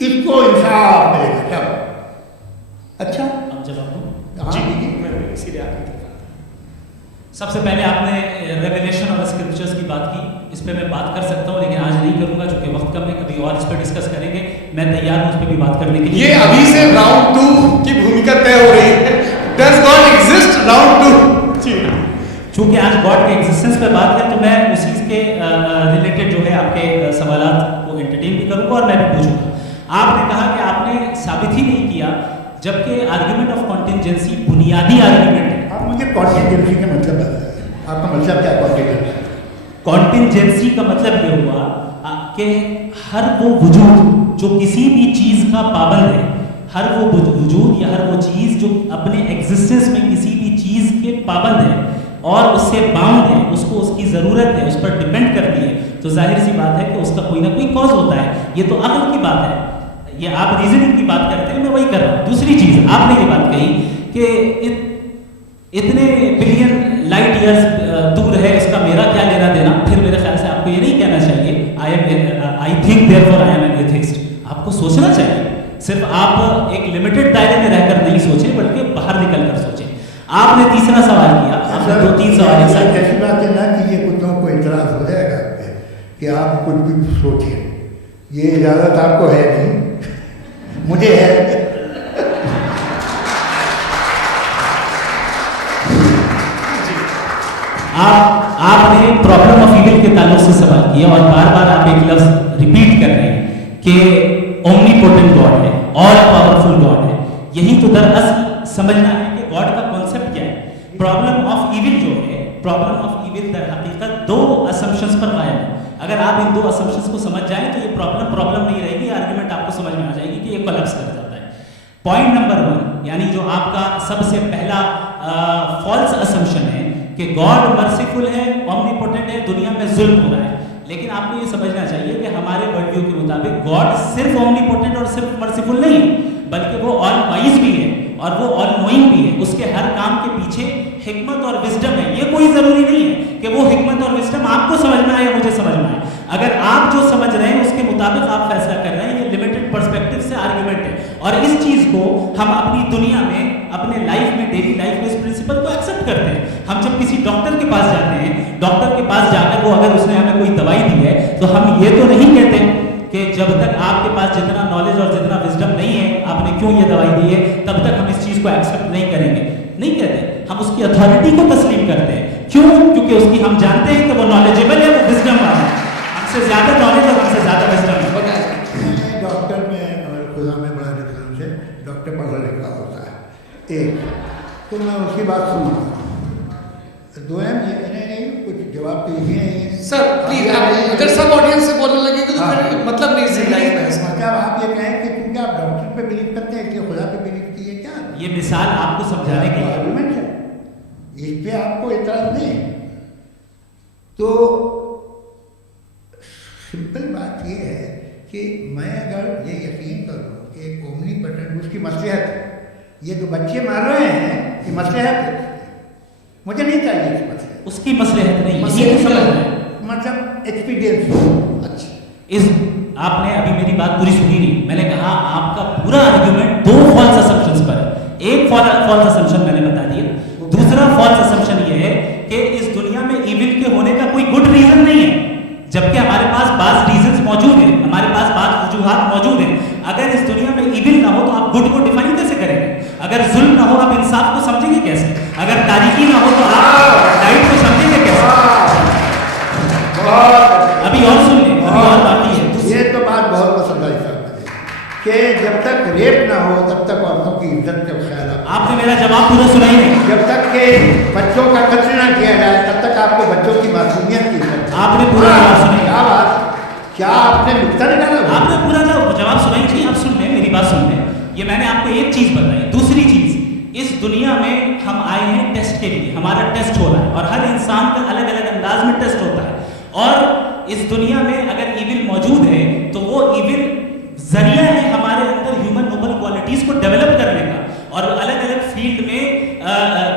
इसको इंसाफ मिलेगा तब? अच्छा, अब जवाब दूं? सबसे पहले आपने रेवलेशन और स्क्रिप्चर्स की बात की, इस पे मैं बात कर सकता हूँ, लेकिन आज नहीं करूंगा क्योंकि वक्त कम है, कभी और इस पर डिस्कस करेंगे। मैं तैयार हूँ उस पर भी बात करने के लिए। ये अभी से राउंड 2 की भूमिका तय हो रही है। Does God exist? राउंड 2। जी, चूंकि आज गॉड के एग्जिस्टेंस पे बात है, तो मैं उसी के रिलेटेड जो है आपके सवालात को एंटरटेन भी करूंगा और मैं भी पूछूंगा। आपने कहा कि आपने साबित ही नहीं किया, जबकि आर्ग्यूमेंट ऑफ कॉन्टिजेंसी बुनियादी आर्ग्यूमेंट है। आप मुझे कॉन्टिजेंसी का मतलब बताइए, आपका मतलब क्या है कॉन्टिजेंसी? कॉन्टिजेंसी का मतलब ये हुआ कि हर वो वजूद जो किसी भी चीज का पाबंद है, हर वो वजूद या हर वो चीज जो अपने एग्जिस्टेंस में किसी भी चीज के पाबंद है और उससे बाउंड है, उसको उसकी जरूरत है, उस पर डिपेंड करती है, तो जाहिर सी बात है कि उसका कोई ना कोई कॉज होता है। ये तो अक्ल की बात है, ये आप रीजनिंग की बात करते हैं, मैं वही कर रहा हूँ। दूसरी चीज, आपने ये बात कही कि इतने बिलियन लाइट ईयर्स दूर है, इसका मेरा क्या लेना देना। फिर मेरे ख्याल से आपको ये नहीं कहना चाहिए I think therefore I am an atheist. आपको सोचना चाहिए, सिर्फ आप एक लिमिटेड दायरे में रहकर नहीं सोचें, बल्कि बाहर निकल कर सोचें। आपने तीसरा सवाल किया, आपने 2-3 सवाल एक साथ। ऐसी बात है ना कि ये कुत्तों को इतराज हो जाएगा कि आप कुछ भी सोचें, ये इजाज़त आपको है नहीं, मुझे है। आपने प्रॉब्लम ऑफ इविल के ताल्लुक से सवाल किया और बार बार आप एक लफ्ज रिपीट कर रहे हैं कि ओमनीपोटेंट गॉड है, ऑल पावरफुल गॉड है। यही तो दरअसल समझना है कि गॉड का कॉन्सेप्ट क्या है। प्रॉब्लम ऑफ इविल जो है, प्रॉब्लम ऑफ इविल दर हकीकत 2 असम्पशंस पर कायम है। अगर आप इन 2 असम्पशंस को समझ जाएं तो ये प्रॉब्लम नहीं रहेगी, आर्गुमेंट आपको समझ में आ जाएगी कि ये कोलैप्स कर जाता है। पॉइंट नंबर 1, यानी जो आपका सबसे पहला फॉल्स असम्पशन है कि गॉड मर्सीफुल है, ओमनीपोटेंट है, दुनिया में जुल्म हो रहा है। लेकिन आपको ये समझना चाहिए कि हमारे वर्ल्ड व्यू के मुताबिक गॉड सिर्फ ओमनीपोटेंट और सिर्फ मर्सीफुल नहीं है, बल्कि वो ऑल वाइज भी है और वो ऑल नोइंग भी है। उसके हर काम के पीछे हिकमत और विजडम है। ये कोई जरूरी नहीं है कि वो हिकमत और विजडम आपको समझ में आए या मुझे समझ में आए। अगर आप जो समझ रहे हैं उसके मुताबिक आप फैसला कर रहे हैं, ये लिमिटेड पर्सपेक्टिव से आर्गुमेंट है। और इस चीज को हम अपनी दुनिया में, अपने लाइफ में, डेली लाइफ में इस प्रिंसिपल को एक्सेप्ट करते हैं। हम जब किसी डॉक्टर के पास जाते हैं, डॉक्टर के पास जाकर वो अगर उसने हमें कोई दवाई दी है तो हम ये तो नहीं कहते कि जब तक आपके पास जितना नॉलेज और जितना विजडम नहीं है, आपने क्यों ये दवाई दी है, तब तक हम इस चीज को एक्सेप्ट नहीं करेंगे। नहीं कहते, हम उसकी अथॉरिटी को तस्लीम करते हैं। क्यों? क्योंकि उसकी हम जानते हैं कि वो नॉलेजेबल है, वो विजडम वाला है, हमसे ज्यादा नॉलेज और हमसे ज्यादा विजडम है। डॉक्टर में और खुदा में बड़ा डिफरेंस है। डॉक्टर पढ़ा लिखा होता है एक, तो मैं उसकी बात सुनूंगा। 2 नहीं कुछ जवाब तो ये है सर प्लीज, अगर सब ऑडियंस से बोलने लगेंगे तो फिर मतलब नहीं सही लाइफ है। मतलब आप ये कहें कि क्योंकि आप डॉक्टर पे बिलीव करते हैं इसलिए खुदा पे बिलीव किए, क्या ये मिसाल आपको समझाने के लिए आर्गुमेंट है, इस पे आपको इतराज नहीं। तो सिंपल बात ये है कि मैं अगर ये यकीन करूँ कि ओमनीपोटेंट उसकी मसलहत है, ये जो बच्चे मार रहे हैं ये मसलहत है, मुझे नहीं चाहिए इस मसलहत, उसकी मसलहत नहीं, ये समझ रहे हैं, मतलब एक्सपीरियंस। अच्छा, इस आपने अभी मेरी बात पूरी सुनी नहीं। मैंने कहा आपका पूरा आर्गुमेंट 2 फॉल्स असम्पशंस पर है। एक फॉल्स असम्पशन मैंने बता दिया, दूसरा फॉल्स असम्पशन ये है कि इस दुनिया में इविल के होने का कोई गुड रीजन नहीं है, जबकि हमारे पास बाज रीजंस मौजूद हैं, हमारे पास बाज वजूहात मौजूद हैं। अगर इस दुनिया में इविल ना हो तो आप गुड को डिफाइन कैसे करेंगे? अगर जुल्म ना हो आप इंसाफ को समझेंगे कैसे? अगर तारीकी ना हो तो आप लाइट को समझेंगे कैसे? अभी और सुन लें, अभी और बात है। ये तो बात बहुत पसंद आई साहब कि जब तक रेप ना हो तब तक औरतों की इज्जत का ख्याल। आपने मेरा जवाब पूरा सुना ही नहीं। जब तक के बच्चों का कत्ल ना किया जाए तब तक आपको बच्चों की मासूमियत की इज्जत। आपने पूरा जवाब सुना। क्या बात, क्या आपने नुक्ता निकाला? आपने पूरा जवाब सुना ही नहीं। आप सुन लें, मेरी बात सुन लें। ये मैंने आपको एक चीज बताई। दूसरी चीज, इस दुनिया में हम आए हैं टेस्ट के लिए, हमारा टेस्ट हो रहा है और हर इंसान का अलग अलग अंदाज में टेस्ट होता है। और इस दुनिया में अगर इविल मौजूद है तो वो इविल जरिया है हमारे अंदर ह्यूमन नोबल क्वालिटीज को डेवलप करने का और अलग अलग फील्ड में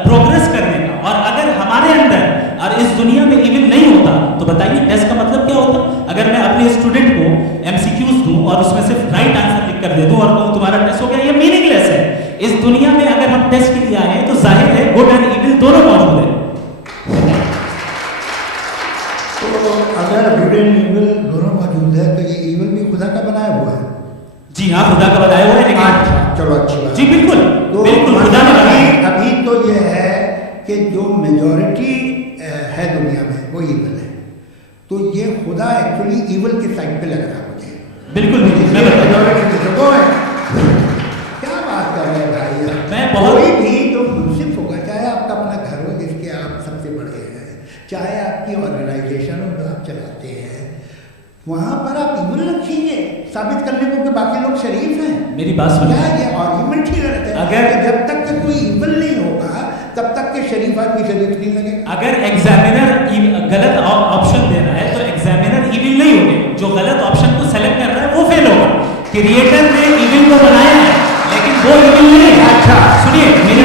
प्रोग्रेस करने का। और अगर हमारे अंदर और इस दुनिया में इविल नहीं होता तो बताइए टेस्ट का मतलब क्या होता? अगर मैं अपने स्टूडेंट को MCQs दूं और उसमें सिर्फ राइट आंसर लिख कर दे दूं और कहूं तुम्हारा टेस्ट हो गया, ये मीनिंगलेस है। इस दुनिया में अगर हम टेस्ट के लिए आए हैं तो जाहिर है गुड एंड इविल दोनों मौजूद है। तो अगर गुड एंड इविल दोनों मौजूद है तो ये इविल भी खुदा का बनाया हुआ है। जी हाँ, खुदा का बनाया हुआ है। लेकिन चलो अच्छी बात। जी बिल्कुल, तो बिल्कुल खुदा ने बनाया। अभी तो ये है कि जो मेजॉरिटी है दुनिया में वो इविल है, तो ये खुदा एक्चुअली इविल के साइड पे लग रहा है मुझे। बिल्कुल मेजॉरिटी वो है। क्या बात कर रहे हैं भाई? मैं बहुत कोई भी जो मुंसिफ होगा, चाहे आपका अपना घर हो जिसके आप सबसे बड़े हैं, चाहे आपकी ऑर्गेनाइजेशन हो जो आप चलाते हैं, वहां पर आप इविल रखेंगे साबित करने को कि बाकी लोग शरीफ हैं। मेरी बात सुनिए, क्या ये आर्गुमेंट ही गलत है? अगर जब तक कि कोई इविल नहीं होगा तब तक के शरीफ आदमी शरीफ नहीं लगे। अगर एग्जामिनर गलत ऑप्शन दे रहा है तो एग्जामिनर इविल नहीं होंगे, जो गलत ऑप्शन को सेलेक्ट कर रहा है वो फेल होगा। क्रिएटर ने इविल को बनाया है लेकिन वो इविल नहीं है। अच्छा सुनिए, मेरे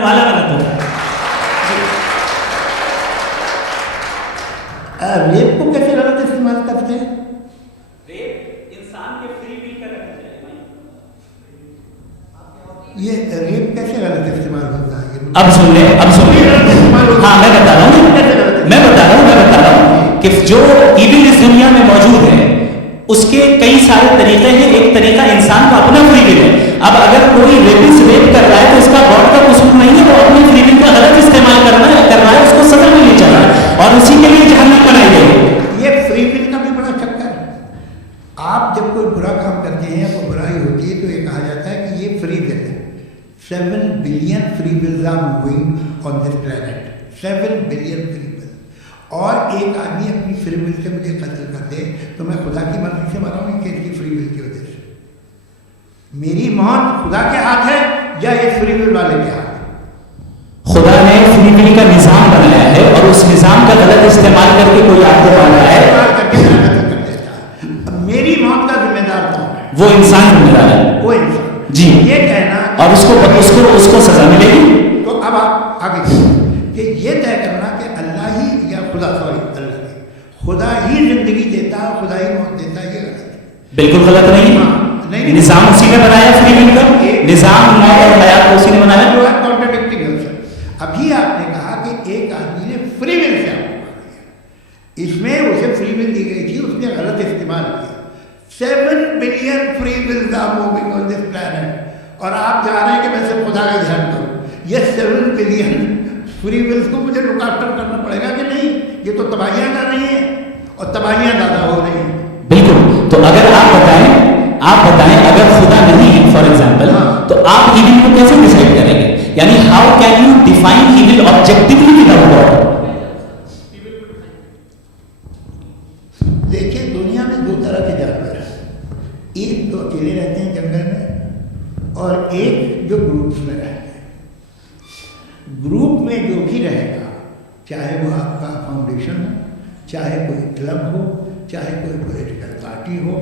करने वाला गलत होता है। रेप को कैसे गलत इस्तेमाल करते हैं? रेप इंसान के फ्री विल का रखा जाए। ये रेप कैसे गलत इस्तेमाल होता है? अब सुन ले। हाँ मैं बता रहा हूँ कि जो इविल इस दुनिया में मौजूद है उसके कई सारे तरीके हैं। एक तरीका इंसान का अपना फ्री विल है। अब अगर कोई रेपिस्ट रेप कर रहा है तो इसका गॉड का कसूर नहीं है, वो अपने फ्री विल का गलत इस्तेमाल कर रहा है, उसको सजा मिलनी चाहिए और उसी के लिए जहन्नम बनाई गई। ये फ्री विल का भी बड़ा चक्कर है। आप जब कोई बुरा काम करते हैं या कोई बुराई होती है तो ये कहा जाता है कि ये फ्री विल है। 7 billion free wills are moving on this planet. 7 billion free will. और एक आदमी अपनी फ्री विल से मुझे कत्ल कर दे तो मैं खुदा की मर्जी से मराऊंगी कि इसकी फ्री विल की वजह से? मेरी मौत खुदा के हाथ है या ये फ्री विल वाले के हाथ है? खुदा ने फ्री विल का निजाम बनाया है और उस निजाम का गलत इस्तेमाल करके कोई आपको मार रहा है, मेरी मौत का जिम्मेदार कौन है? वो इंसान जिम्मेदार है। वो इंसान जी। ये कहना और उसको सजा मिलेगी। तो अब आप आगे चलिए कि ये तय करना कि अल्लाह ही या खुदा ही जिंदगी देता है, खुदा ही मौत देता है, ये गलत है। बिल्कुल गलत नहीं है। नहीं, निजाम उसी ने बनाया फ्री विल का। निजाम मौत और हयात को उसी ने बनाया। कॉन्ट्राडिक्टिंग है सर। अभी आपने कहा कि एक आदमी ने फ्री विल से आपको मार दिया, इसमें उसे फ्री विल दी गई थी, उसने गलत इस्तेमाल किया। 7 billion free wills are moving on this planet और आप चाह रहे हैं कि मैं सिर्फ खुदा का ध्यान करूं। ये 7 बिलियन फ्री विल्स को मुझे लुक आफ्टर करना पड़ेगा कि नहीं? ये तो तबाहियां कर रही हैं और तबाहियां ज्यादा हो रही हैं। बिल्कुल। तो अगर आप बताएं अगर खुदा नहीं है फॉर एग्जाम्पल, तो आप इविल को कैसे डिसाइड करेंगे? यानी how can you define evil objectively without God? देखिए दुनिया में 2 तरह के जानवर हैं। एक जो अकेले रहते हैं जंगल में और एक जो ग्रुप्स में रहते हैं। ग्रुप में जो भी रहेगा, चाहे वो आपका फाउंडेशन हो, चाहे कोई क्लब हो, चाहे कोई पॉलिटिकल पार्टी हो,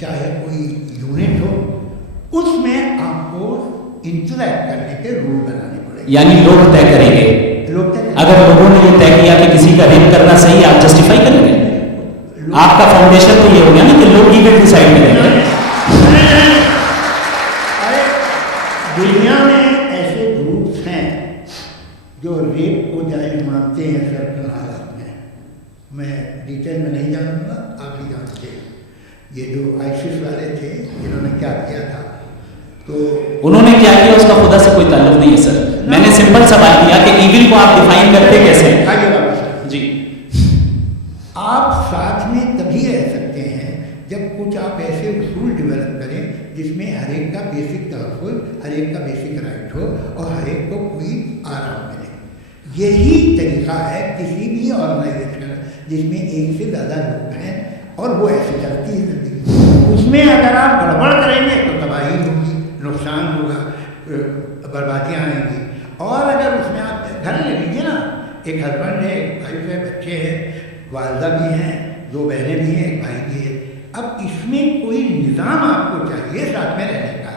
चाहे कोई यूनिट हो, उसमें आपको इंटरैक्ट करने के रूल बनाने पड़ेंगे। यानी लोग तय करेंगे। अगर लोगों ने ये तय किया कि किसी का रेप करना सही, आप जस्टिफाई करेंगे? आपका फाउंडेशन तो ये हो गया ना कि लोग इवेंट डिसाइड करेंगे। अरे दुनिया में ऐसे ग्रुप्स हैं जो रेप को जायज मानते हैं सर्कल हालात में। मैं डिटेल में नहीं जानूंगा, आप ही जानते हैं। ये जो आईसिस वाले थे जिन्होंने क्या किया था, तो उन्होंने क्या किया उसका खुदा से कोई ताल्लुक नहीं है सर। मैंने सिंपल सवाल किया कि इविल को आप डिफाइन करते कैसे? आइए वापस जी। आप साथ में तभी रह सकते हैं जब कुछ आप ऐसे उसूल डेवलप करें जिसमें हर एक का बेसिक तहफ़्फ़ुज़, हर एक का बेसिक राइट हो और हर एक को कोई आराम मिले। यही तरीका है किसी भी ऑर्गेनाइजेशन जिसमें एक से ज़्यादा लोग हैं और वो ऐसे चलती है जिंदगी। उसमें अगर आप गड़बड़ करेंगे तो तबाही होगी, नुकसान होगा, बर्बादियाँ आएंगी। और अगर उसमें आप घर ले लीजिए ना, एक हस्बैंड है, एक वाइफ है, बच्चे हैं, वालदा भी हैं, 2 बहनें भी हैं, एक भाई भी है। अब इसमें कोई निज़ाम आपको चाहिए साथ में रहने का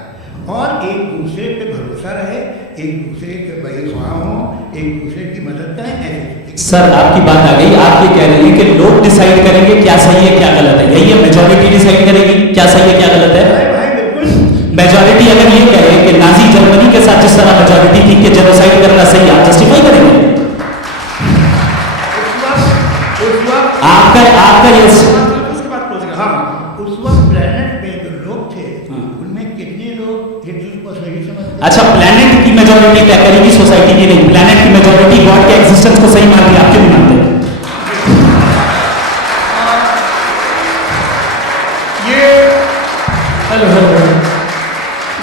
और एक दूसरे पे भरोसा रहे, एक दूसरे के बहीख्वाह हों, एक दूसरे की मदद करें। ऐसे सर आपकी बात आ गई। आप ये कह रहे हैं कि लोग डिसाइड करेंगे क्या सही है क्या गलत है, यही है? मेजॉरिटी डिसाइड करेगी क्या सही है क्या गलत है? भाई बिल्कुल। मेजॉरिटी अगर ये कहे कि नाजी जर्मनी के साथ जिस तरह मेजॉरिटी थी कि जेनोसाइड करना सही, आप जस्टिफाई करेंगे? आपका ये उसके बाद हाँ, उस वक्त प्लेनेट पे जो लोग थे उनमें कितने लोग हिटलर को सही समझते? अच्छा, प्लेनेट की मेजॉरिटी तय करेगी, सोसाइटी की नहीं। प्लेनेट की मेजॉरिटी गॉड के एग्जिस्टेंस को सही मानती है, आप क्यों नहीं मानते?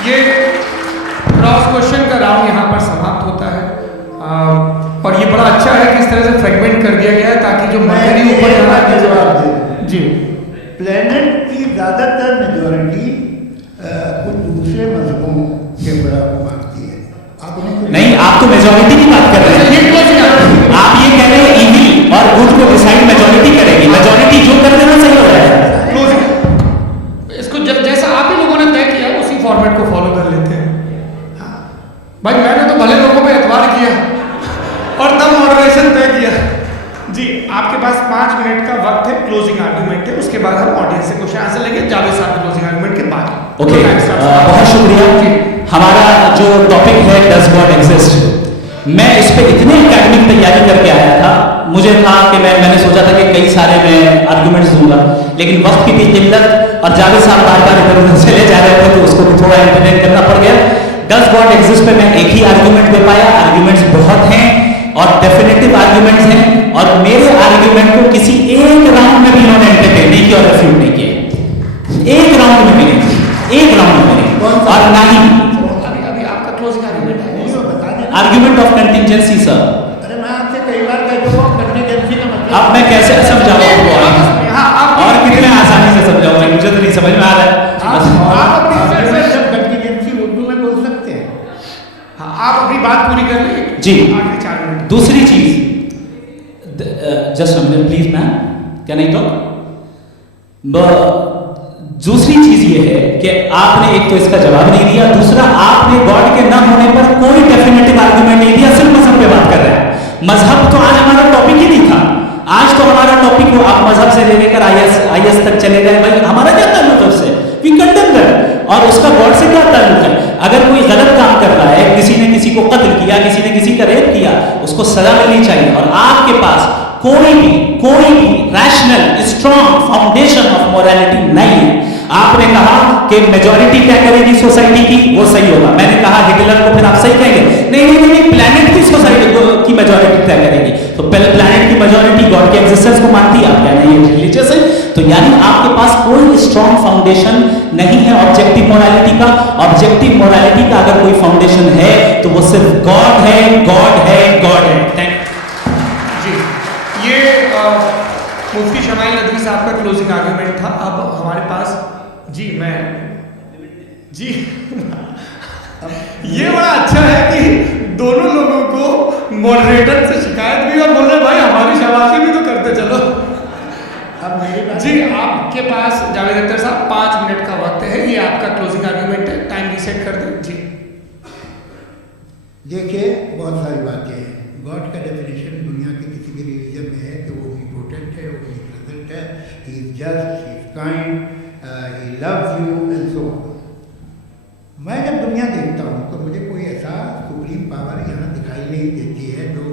ये क्रॉस क्वेश्चन का राउंड यहाँ पर समाप्त होता है और ये बड़ा अच्छा है कि इस तरह से फ्रेगमेंट कर दिया गया है ताकि जो मर्करी ऊपर जवाब दे जी। प्लेनेट की ज़्यादातर मेजॉरिटी कुछ दूसरे मजहबों के बराबर मानती है। आप उन्हें नहीं, आप तो मेजॉरिटी की बात कर रहे हैं। आप ये कह रहे हैं इविल और गुड को डिसाइड मेजॉरिटी करेगी। मेजॉरिटी जो कर देना सही हो रहा है। इसको जैसा आप ही लोगों ने तय किया उसी फॉर्मेट को फॉलो कर लेते हैं। भाई मैंने तो भले लोगों पे एतबार ओके, बहुत शुक्रिया। हमारा जो टॉपिक है डज गॉड एग्जिस्ट, मैं इस पे इतनी एकेडमिक तैयारी करके आया था, मुझे था कि मैंने सोचा था कि कई सारे मैं आर्गुमेंट्स दूंगा, लेकिन वक्त की भी किल्लत और जावेद साहब बार बार इधर उधर चले जा रहे थे तो उसको भी थोड़ा एंटरटेन करना पड़ गया। डज गॉड एग्जिस्ट पे मैं एक ही आर्गुमेंट दे पाया, आर्गुमेंट्स बहुत हैं और डेफिनेटिव आर्गुमेंट्स हैं, और मेरे आर्गुमेंट को किसी एक राउंड में भी इन्होंने एंटरटेन नहीं किया और रिफ्यूट नहीं किया, एक राउंड में भी नहीं, एक राउंड में नहीं, और ना ही अभी आपका क्लोजिंग आर्गुमेंट है आर्गुमेंट ऑफ कंटिजेंसी। सर अरे मैं आपसे कई बार कह चुका हूं कंटिजेंसी का मतलब अब मैं कैसे समझाऊं आपको, और कितने आसानी से समझाऊंगा, मुझे तो नहीं समझ में आ रहा है। आप जब कंटिजेंसी उर्दू में बोल सकते हैं। हाँ, आप अपनी बात पूरी कर लें जी। आखिरी 4 मिनट। दूसरी चीज, just a minute please ma'am, can I talk? दूसरी चीज ये है कि आपने एक तो इसका जवाब नहीं दिया, दूसरा आपने गॉड के न होने पर कोई डेफिनेटिव आर्गुमेंट नहीं दिया, सिर्फ मजहब पे बात कर रहे हैं। मजहब तो आज हमारा टॉपिक ही नहीं था, आज तो हमारा टॉपिक वो आप मजहब से लेकर आईएस तक चले गए, भाई हमारा क्या ताल्लुक है उससे, वी कंडेम दैट, और उसका गॉड से क्या ताल्लुक है? अगर कोई गलत काम कर रहा है, किसी ने किसी को कत्ल किया, किसी ने किसी का रेप किया, उसको सजा मिलनी चाहिए, और आपके पास कोई भी rational strong foundation of morality नहीं है। आपने कहा कि मेजॉरिटी क्या करेगी सोसाइटी की, वो सही होगा, मैंने कहा हिटलर को फिर आप सही कहेंगे, नहीं, प्लैनेट की सोसाइटी की मेजॉरिटी तय करेगी, तो पहले प्लैनेट की मेजॉरिटी गॉड के एग्जिस्टेंस को मानती है, आप कह रहे हैं रिलीजियस है, तो यानी आपके पास कोई स्ट्रॉन्ग फाउंडेशन नहीं है ऑब्जेक्टिव मोरालिटी का। ऑब्जेक्टिव मोरालिटी का अगर कोई फाउंडेशन है तो वो सिर्फ गॉड है, गॉड है, गॉड है। थैंक जी, ये मुफ्ती शमाइल नदवी साहब का क्लोजिंग आर्गुमेंट था। अब हमारे पास जी ये बड़ा अच्छा है कि दोनों लोगों को मॉडरेटर से शिकायत भी और बोल रहे भाई हमारी शाबाशी भी तो करते चलो। अब मेरी बात जी, आपके पास जावेद अख्तर साहब 5 मिनट का वक्त है, ये आपका क्लोजिंग आर्गुमेंट है, टाइम रीसेट कर दें जी। देखिए, बहुत सारी बातें हैं। गॉड का डेफिनेशन दुनिया के किसी भी रिलीजन में है कि वो इम्पोर्टेंट है, वो प्रेजेंट है, he is just, he is kind, he loves you and so on. मैं जब दुनिया देखता हूँ तो मुझे कोई ऐसा सुप्रीम पावर यहाँ दिखाई नहीं देती है जो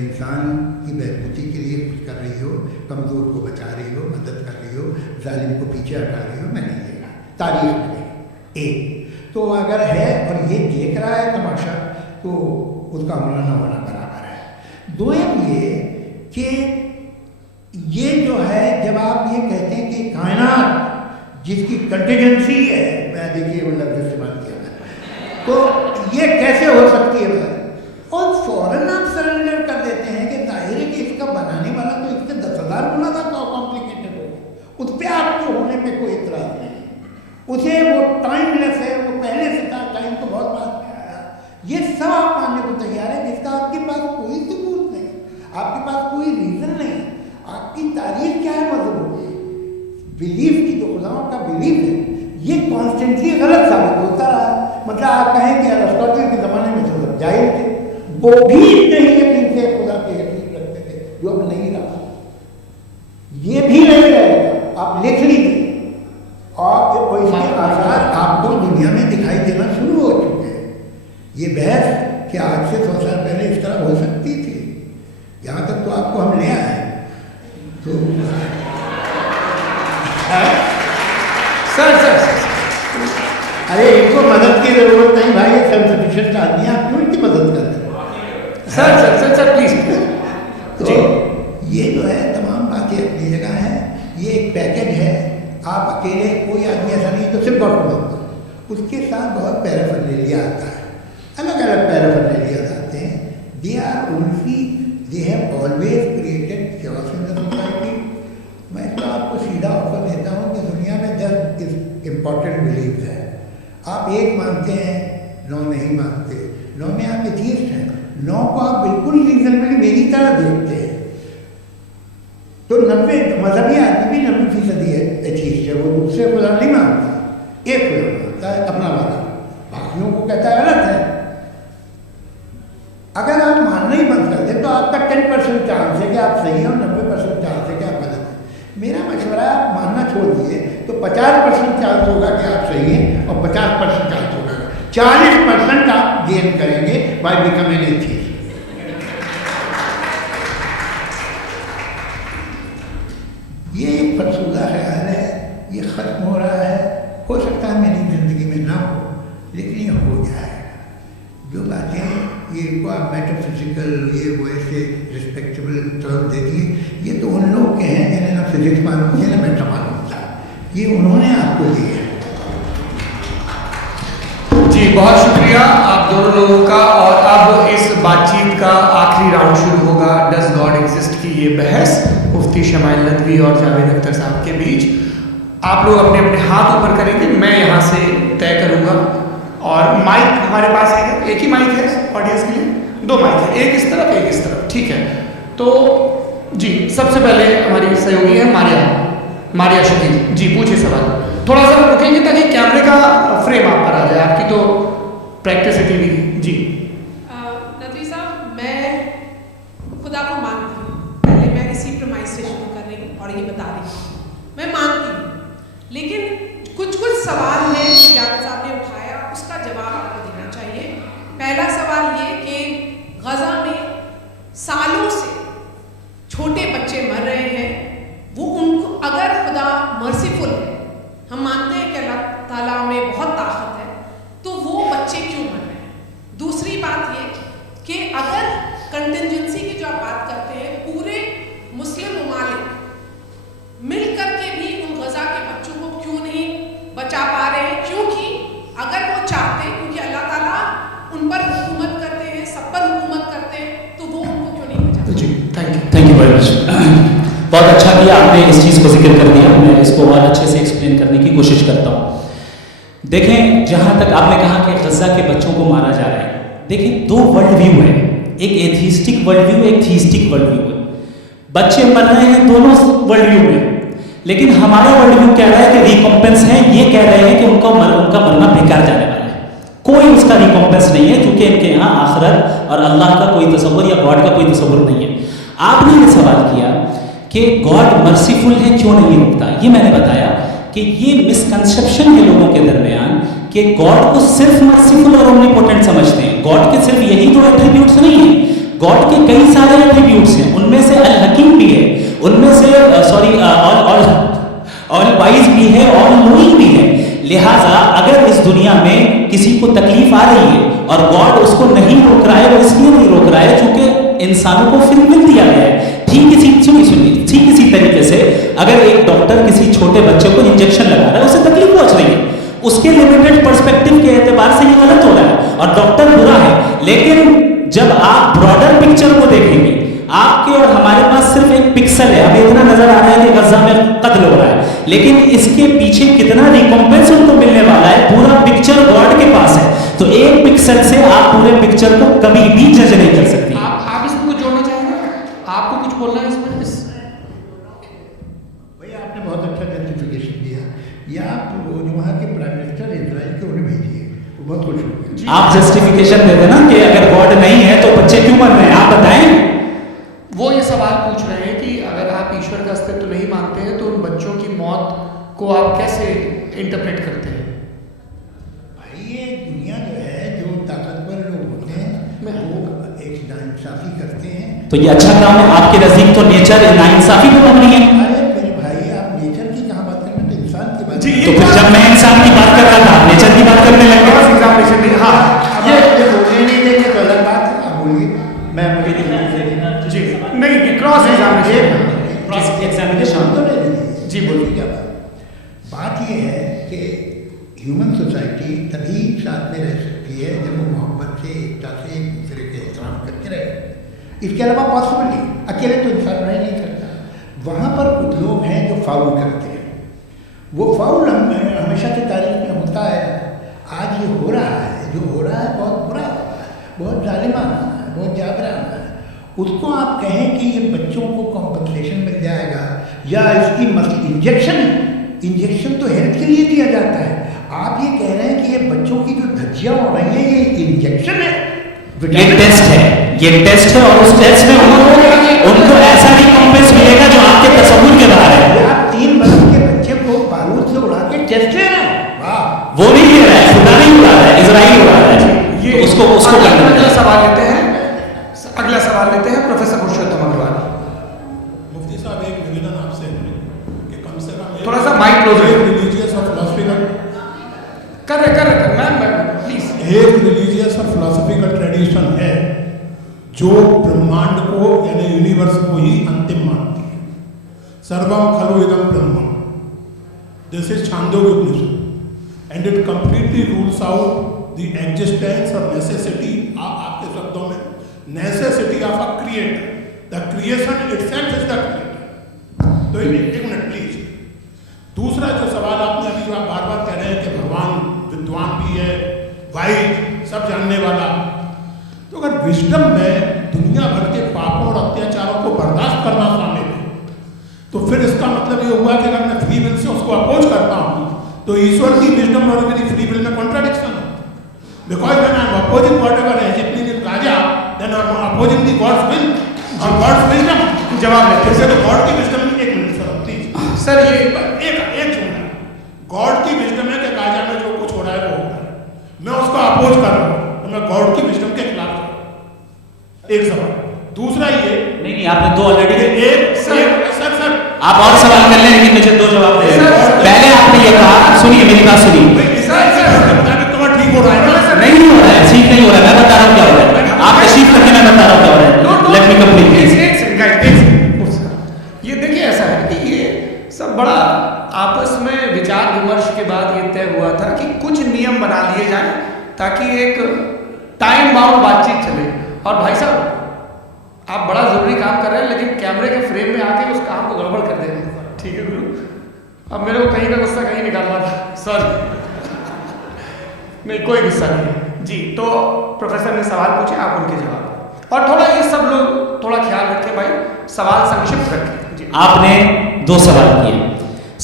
इंसान की बहबूदी के लिए कुछ कर रही हो, कमज़ोर को बचा रही हो, मदद कर रही हो, जालिम को पीछे हटा रही हो, मैं नहीं देखा तारीख में। एक तो अगर है और ये देख रहा है तमाशा, तो उसका होना न होना बराबर है। दो ये कि ये जो है, जब आप ये कहते हैं कि कायनात जिसकी कंटिजेंसी है, मैं देखिए वो लफ्ज़ इस्तेमाल किया है, तो ये कैसे हो सकती है? और फौरन आप सरेंडर कर देते हैं कि जाहिर है कि इसका बनाने वाला तो इससे 10,000 गुना था कॉम्प्लिकेटेड हो, उस पर आपके होने पे कोई इतराज़ नहीं, उसे वो टाइमलेस है, वो पहले से था, टाइम तो बहुत बाद में आया, ये सब आप मानने को तैयार है, जिसका आपके पास कोई सबूत नहीं, आपके पास कोई रीज़न नहीं। आपकी तारीफ क्या है मजहब की? बिलीफ की, जो खुदाओं का बिलीफ है, ये कॉन्स्टेंटली गलत साबित होता रहा। मतलब आप कहें कि अरिस्टोटल के ज़माने में जो सब जाहिल थे, वो भी इतने ही यकीन से खुदा के यकीन रखते थे, जो अब नहीं रहा, ये भी नहीं रहेगा, आप लिख लीजिए। और इसके आसार आपको दुनिया में दिखाई देना शुरू हो चुके हैं। ये बहस कि आज से 100 साल पहले इस तरह हो सकती थी, यहाँ तक तो आपको हम ले आए। तो सर अरे इनको मदद की जरूरत नहीं भाई, सेल्फ सफिशिएंट आदमी, आप क्यों इनकी मदद कर रहे हैं? Sir please. तो ये जो है तमाम बातें अपनी जगह है, ये एक पैकेज है। आप अकेले, कोई आदमी ऐसा नहीं तो सिर्फ डॉक्टर बनता, उसके साथ बहुत पैराफर्नेलिया आता है, अलग अलग पैराफर्नेलिया आते हैं। They are only, they have always created chaos in the society. मैं तो आपको सीधा ऑफर देता हूँ कि दुनिया में 10 इम्पॉर्टेंट बिलीव है, आप एक मानते हैं, 9 नहीं मानते, 9 में आप एथियस्ट हैं, 9 को आप बिल्कुल रीजनेबली मेरी तरह देखते हैं। तो 90 मजहबी आदमी भी 90% एथियस्ट है, वो दूसरे खुदा नहीं मानता, एक खुदा मानता है अपना वाला, बाकियों को कहता है गलत है। अगर आप मानना ही बंद कर दें तो आपका 10% चांस है कि आप सही हैं और 90% चांस है कि आप गलत हैं। मेरा मशवरा है आप मानना छोड़ दिए, तो 50% चांस होगा कि आप सही हैं और 50% चांस होगा, 40% आप गेन करेंगे बाय बिकमिंग एथियस्ट। ये एक फरसूदा ख्याल है, ये ख़त्म हो रहा है। हो सकता है मेरी ज़िंदगी में ना हो, लेकिन ये हो जाएगा। जो बातें ये इनको आप मेटाफिजिकल ये वो ऐसे रिस्पेक्टेबल टर्म दे दिए, ये तो उन लोग के हैं जिन्हें ना फिजिक्स मालूम थी ना मेटा मालूम था, ये उन्होंने आपको दिए हैं। जी बहुत शुक्रिया आप दोनों लोगों का। और अब इस बातचीत का आखिरी राउंड शुरू होगा, डज गॉड एग्जिस्ट की ये बहस मुफ्ती शमाइल नदवी और जावेद अख्तर साहब के बीच। आप लोग अपने अपने हाथ ऊपर करेंगे, मैं यहाँ से तय करूँगा। और माइक हमारे पास है, एक ही माइक है ऑडियंस के लिए, 2 माइक है, एक इस तरफ एक इस तरफ, ठीक है। तो जी सबसे पहले हमारी सहयोगी है मारिया शकील जी, पूछिए सवाल। थोड़ा सा रुकेंगे ताकि कैमरे का फ्रेम आप पर आ जाए, आपकी तो प्रैक्टिस है टीवी जी। नदवी साहब, मैं खुदा को मानती हूँ, पहले मैं इसी प्रमाइस से शुरू कर रही हूँ और ये बता रही हूँ, मैं मानती हूँ, लेकिन कुछ सवाल हैं जावेद साहब ने उठाया, उसका जवाब आपको देना चाहिए। पहला सवाल ये कि गजा में सालों से छोटे बच्चे मर रहे हैं, वो उनको अगर खुदा मर्सीफुल है, हम मानते हैं कि अल्लाह ताला में बहुत ताकत है, तो वो बच्चे क्यों मर रहे हैं? दूसरी बात ये कि अगर कंटिजेंसी की जो आप बात करते हैं, पूरे मुस्लिम ममालिक मिल करके भी उन गजा के बच्चों को क्यों नहीं बचा पा रहे हैं? क्योंकि अगर वो चाहते, क्योंकि अल्लाह ताला उन पर हुकूमत करते हैं, सब पर हुकूमत करते हैं, तो वो उनको क्यों नहीं बचा? जी थैंक यू वेरी मच। बहुत अच्छा किया आपने इस चीज़ को जिक्र कर दिया, मैं इसको और अच्छे से एक्सप्लेन करने की कोशिश करता हूँ। देखें, जहाँ तक आपने कहा कि गजा के बच्चों को मारा जा रहा है, देखिए 2 वर्ल्ड व्यू है, एक एथिस्टिक वर्ल्ड व्यू, एक थीस्टिक वर्ल्ड व्यू है। बच्चे मर रहे हैं दोनों वर्ल्ड व्यू में, लेकिन हमारा वर्ल्ड व्यू कह रहा है कि रिकॉम्पेंस है, ये कह रहे हैं कि उनका मरना बेकार जाने वाला है, कोई उसका रिकॉम्पेंस नहीं है, क्योंकि इनके यहाँ आखिरत और अल्लाह का कोई तसव्वुर या गॉड का कोई तसव्वुर नहीं है। आपने ये सवाल किया कि गॉड मर्सीफुल है, क्यों नहीं रुकता, ये मैंने बताया कि ये मिसकंसेप्शन है लोगों के दरमियान कि गॉड को सिर्फ मर्सीफुल और ओमनीपोटेंट समझते हैं। गॉड के सिर्फ यही 2 एट्रीब्यूट्स नहीं है, गॉड के कई सारे एट्रीब्यूट्स हैं, उनमें से अल हकीम भी है, उनमें से ऑल वाइज भी है, ऑल नोइंग भी है। लिहाजा अगर इस दुनिया में किसी को तकलीफ आ रही है और गॉड उसको नहीं रोक रहा है, वो इसलिए नहीं रोक रहा है क्योंकि इंसानों को फ्री विल दिया गया है। ठीक इसी तरीके से अगर एक डॉक्टर किसी छोटे बच्चे को इंजेक्शन लगा रहा है, उसे तकलीफ पहुंच रही है, उसके लिमिटेड पर्सपेक्टिव के एतबार से ये गलत हो रहा है और डॉक्टर बुरा है। लेकिन जब आप ब्रॉडर पिक्चर को देखेंगे, आपके और हमारे पास सिर्फ एक पिक्सल है, हमें इतना नजर आ रहा है कि गजा में कत्ल हो रहा है, लेकिन इसके पीछे कितना रिकॉम्पेंस उनको मिलने वाला है, पूरा पिक्चर गॉड के पास है। तो एक पिक्सल से आप पूरे पिक्चर को कभी भी जज नहीं कर सकती। आप इसमें कुछ जोड़ना चाहेंगे, आपको कुछ बोलना है इसमें? भैया आपने बहुत अच्छा जस्टिफिकेशन दिया, या आप वो जो वहाँ के प्राइम मिनिस्टर इजराइल के उन्हें भेजिए, वो बहुत खुश होंगे। आप जस्टिफिकेशन दे देना कि अगर गॉड नहीं है तो बच्चे क्यों मर रहे हैं, आप बताएं। वो ये सवाल पूछ रहे हैं कि अगर आप ईश्वर का अस्तित्व नहीं मानते हैं तो उन बच्चों की मौत को आप कैसे इंटरप्रेट करते हैं? भाई ये दुनिया जो है, जो ताकतवर लोग होते हैं वो एक नाइंसाफी करते हैं। तो ये अच्छा काम है आपके नजदीक, तो नेचर नाइंसाफी को मनानी है। अरे मेरे भाई, आप नेचर की कहाँ बात करें, तो इंसान की बात। तो फिर जब मैं इंसान की बात कर रहा था, नेचर की बात करने लगे। एग्जामिनेशन हाँ, ये बोलने नहीं देंगे तो अलग बात है, आप बोलिए। मैं जी नहीं, क्रॉस एग्जामिनेशन तो नहीं देंगे। जी बोलिए। क्या बात ये है कि ह्यूमन सोसाइटी तभी साथ में रह सकती है जब वो मोहब्बत से, एकता से, एक दूसरे के एहतराम करके रहे। इसके अलावा पॉसिबल नहीं, अकेले तो इंसान रह नहीं सकता। वहाँ पर कुछ लोग हैं जो फाउल करते हैं, वो फाउल हमेशा की तारीख में होता है। आज ये हो रहा है, जो हो रहा है बहुत बुरा हो रहा है, बहुत जालिमाना है, बहुत जागराना है। उसको आप कहें कि ये बच्चों को कॉम्पनसेशन मिल जाएगा या इसकी इंजेक्शन तो हेल्थ के लिए दिया जाता है। आप ये कह रहे हैं कि ये बच्चों की जो धज्जियाँ हो रही हैं ये इंजेक्शन है, ये टेस्ट है और उस टेस्ट में उनको ऐसा रिकॉम्पेंस मिलेगा जो आपके तसव्वुर के बाहर है। आप 3 वर्ष के बच्चे को बारूद से इजराइल हो रहा है ये तो उसको करना अगला है। सवाल लेते हैं, अगला सवाल लेते हैं प्रोफेसर पुरुषोत्तम अग्रवाल। मुफ्ती साहब एक निवेदन आपसे है कि कम से कम थोड़ा सा माइक क्लोज रखिए। रिलीजियस और फिलोसफिकल कर मैम प्लीज। एक रिलीजियस और फिलोसफिकल ट्रेडिशन है जो ब्रह्मांड को यानी यूनिवर्स को ही अंतिम मानती है। सर्वम खलु इदम ब्रह्मम, this is Chandogya Upanishad and it completely rules out the existence और नेसेसिटी, आपके शब्दों में necessity of a creator, the creation itself is the creator. तो एक मिनट प्लीज। दूसरा जो सवाल आपने अभी जो आप बार बार कह रहे हैं कि भगवान विद्वान भी है, वाइज, सब जानने वाला, तो अगर विजडम में दुनिया भर के पापों और अत्याचारों को बर्दाश्त करना शामिल है, तो फिर इसका मतलब ये हुआ कि अगर मैं फ्री विल से उसको अपोज करता हूँ तो ईश्वर की विजडम और मेरी फ्री विल में कॉन्ट्राडिक्शन है। Because when I am opposing whatever है जितनी दिन राजा, then I am opposing the god's will और गॉड्स विजडम। जवाब लेते जैसे तो गॉड की विजडम, एक मिनट सर प्लीज सर ये एक जुमला, गॉड की विजडम है कि राजा में जो कुछ हो रहा है वो हो रहा है, मैं उसको अपोज कर रहा हूँ तो मैं गॉड की विजडम के खिलाफ हूँ। एक सवाल। दूसरा ये नहीं आपने दो ऑलरेडी, सर आप और सवाल कर लें लेकिन मुझे दो जवाब दे दें। पहले आपने ये कहा, सुनिए मेरी बात सुनिए। तुम्हारा ठीक हो रहा है ना? नहीं हो रहा है, ठीक नहीं हो रहा है, मैं बता रहा हूँ क्या हो रहा है। आप तशरीफ रखें, मैं बता रहा हूँ क्या हो रहा है। Let me complete. ये देखिए ऐसा है कि ये सब बड़ा आपस में विचार विमर्श के बाद ये तय हुआ था कि कुछ नियम बना लिए जाएं ताकि एक टाइम बाउंड बातचीत चले। और भाई साहब आप बड़ा जरूरी काम कर रहे हैं लेकिन कैमरे के फ्रेम में आके उस काम को गड़बड़ कर दे रहे हैं। ठीक है गुरु, अब मेरे को कहीं का गुस्सा कहीं निकालना था, सॉरी। नहीं कोई गुस्सा नहीं है जी। तो प्रोफेसर ने सवाल पूछे, आप उनके जवाब, और थोड़ा ये सब लोग थोड़ा ख्याल रखें भाई, सवाल संक्षिप्त रखें जी। आपने दो सवाल किए।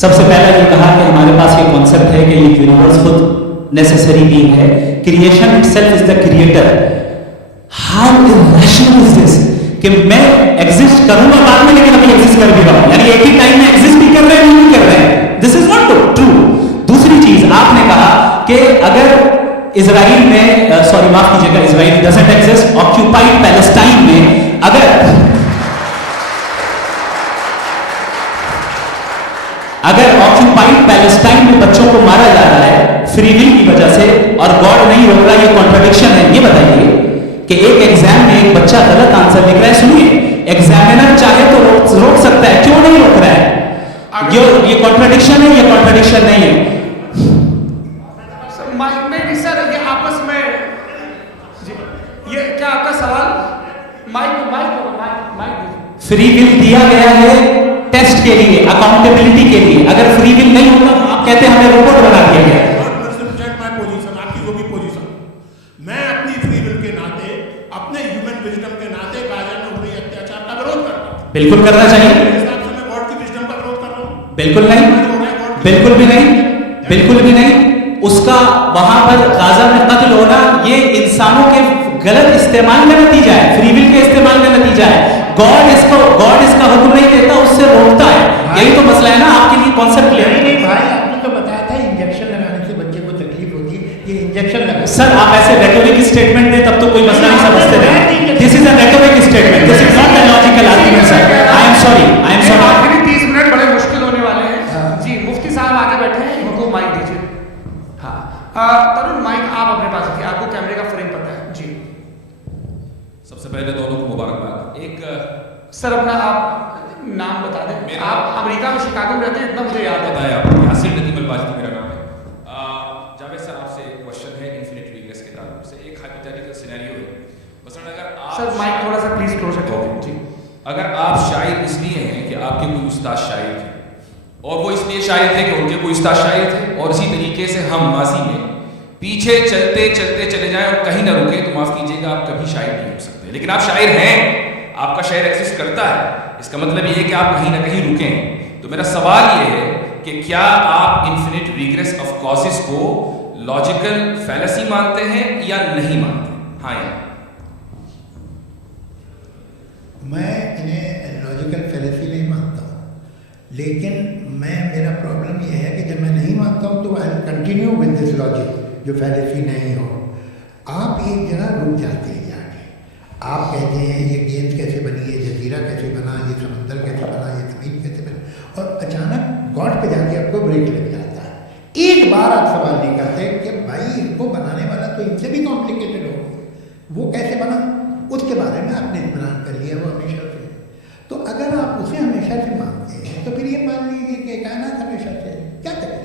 सबसे पहला ये कहा कि हमारे पास ये कॉन्सेप्ट है कि ये यूनिवर्स खुद नेसेसरी बीइंग है, creation itself is the creator. How irrational is this कि मैं एग्जिस्ट करूंगा बाद में लेकिन अभी एग्जिस्ट कर भी रहा हूं, यानी एक ही टाइम में एग्जिस्ट भी कर रहे हैं नहीं कर रहे हैं। This is not true. दूसरी चीज आपने कहा कि अगर इजराइल में, सॉरी माफ कीजिएगा, Israel doesn't exist, occupied Palestine में अगर ऑक्यूपाइड पैलेस्टाइन में बच्चों को मारा जा रहा है फ्री विल की वजह से और गॉड नहीं रोक रहा, ये कॉन्ट्रडिक्शन है। ये बताइए कि एक एग्जाम में एक बच्चा गलत आंसर लिख रहा है, सुनिए, एग्जामिनर चाहे तो रोक सकता है, क्यों नहीं रोक रहा है? ये कॉन्ट्रडिक्शन है, ये कॉन्ट्रडिक्शन नहीं है। सर ये आपस में जी, ये क्या आपका सवाल? माइक फ्री विल दिया गया है टेस्ट के लिए, अकाउंटेबिलिटी के लिए। अगर फ्री विल नहीं होता तो आप कहते हैं हमें रिपोर्ट बना दिया गया। आपकी जो भी पोजीशन, मैं अपनी फ्री विल के नाते, अपने ह्यूमन विजडम के नाते गाजा में हो रही अत्याचार का विरोध करता हूं। बिल्कुल करना चाहिए। मेरे हिसाब से मैं गॉड की विजडम का विरोध कर रहा हूं। बिल्कुल नहीं, बिल्कुल भी नहीं, बिल्कुल भी नहीं। उसका वहां पर गाजा में कत्ल होना ये इंसानों के गलत इस्तेमाल का नतीजा है, फ्री विल के इस्तेमाल का नतीजा है। गॉड इसका हुक्म नहीं देता, उससे रोकता है। यही तो मसला है ना, आपके लिए कॉन्सेप्ट क्लियर है? भाई आपने तो बताया था इंजेक्शन लगाने से बच्चे को तकलीफ होती है, ये इंजेक्शन लगा। सर आप ऐसे रेटोरिक स्टेटमेंट दें तब तो कोई मसला नहीं समझते थे। This is a rhetoric statement, this is not a logical argument sir. I am sorry. आखिरी 30 मिनट बड़े मुश्किल होने वाले हैं जी। मुफ्ती साहब आगे बैठे हैं, इनको माइक दीजिए। हाँ तरुण, माइक आप अपने पास रखिए, आपको कैमरे का फ्रेम पता है जी। सबसे पहले दोनों को मुबारकबाद। एक सर अपना आप नाम बता दें। आप अमेरिका में शिकागो में रहते हैं, इतना मुझे याद है। बताया आपको, यासिर नदीम अल-बाजदी मेरा नाम है। जावेद सर आपसे एक क्वेश्चन है इन्फिनिट वीकनेस के ताल्लुक से। एक हाइपोथेटिकल सिनेरियो है, मसलन अगर आप सर माइक थोड़ा सा प्लीज क्लोज रखो जी। अगर आप शायर इसलिए हैं कि आपके कोई उस्ताद शायर थे और वो इसलिए शायर थे कि उनके कोई उस्ताद शायर थे, और इसी तरीके से हम माजी में पीछे चलते चलते चले जाएं और कहीं ना रुके, तो माफ कीजिएगा आप कभी शायर नहीं हो सकते। लेकिन आप शायर हैं, आपका शायर एग्जिस्ट करता है, इसका मतलब ये है कि आप कहीं ना कहीं रुके हैं। तो मेरा सवाल ये है कि क्या आप इन्फिनिट रिग्रेस ऑफ कॉजेस को लॉजिकल फैलेसी मानते हैं या नहीं मानते? हाँ या मैं इन्हें लॉजिकल फैलेसी नहीं मानता हूँ, लेकिन मेरा प्रॉब्लम यह है कि जब मैं नहीं मानता हूँ तो I continue with this logic जो फैलेसी नहीं हो। आप एक जगह रुक जाते हैं जाके, आप कहते हैं ये गेंद कैसे बनी, ये जजीरा कैसे बना, ये समंदर कैसे बना, ये ज़मीन कैसे बनी, और अचानक गॉड पे जाके आपको ब्रेक लग जाता है। एक बार आप सवाल नहीं करते कि भाई इसको बनाने वाला तो इनसे भी कॉम्प्लिकेटेड हो, वो कैसे बना, उसके बारे में आपने इत्मीनान कर लिया वो हमेशा से। तो अगर आप उसे हमेशा से मानते हैं तो फिर ये मान लीजिए कि कायनात हमेशा से, क्या करेंगे?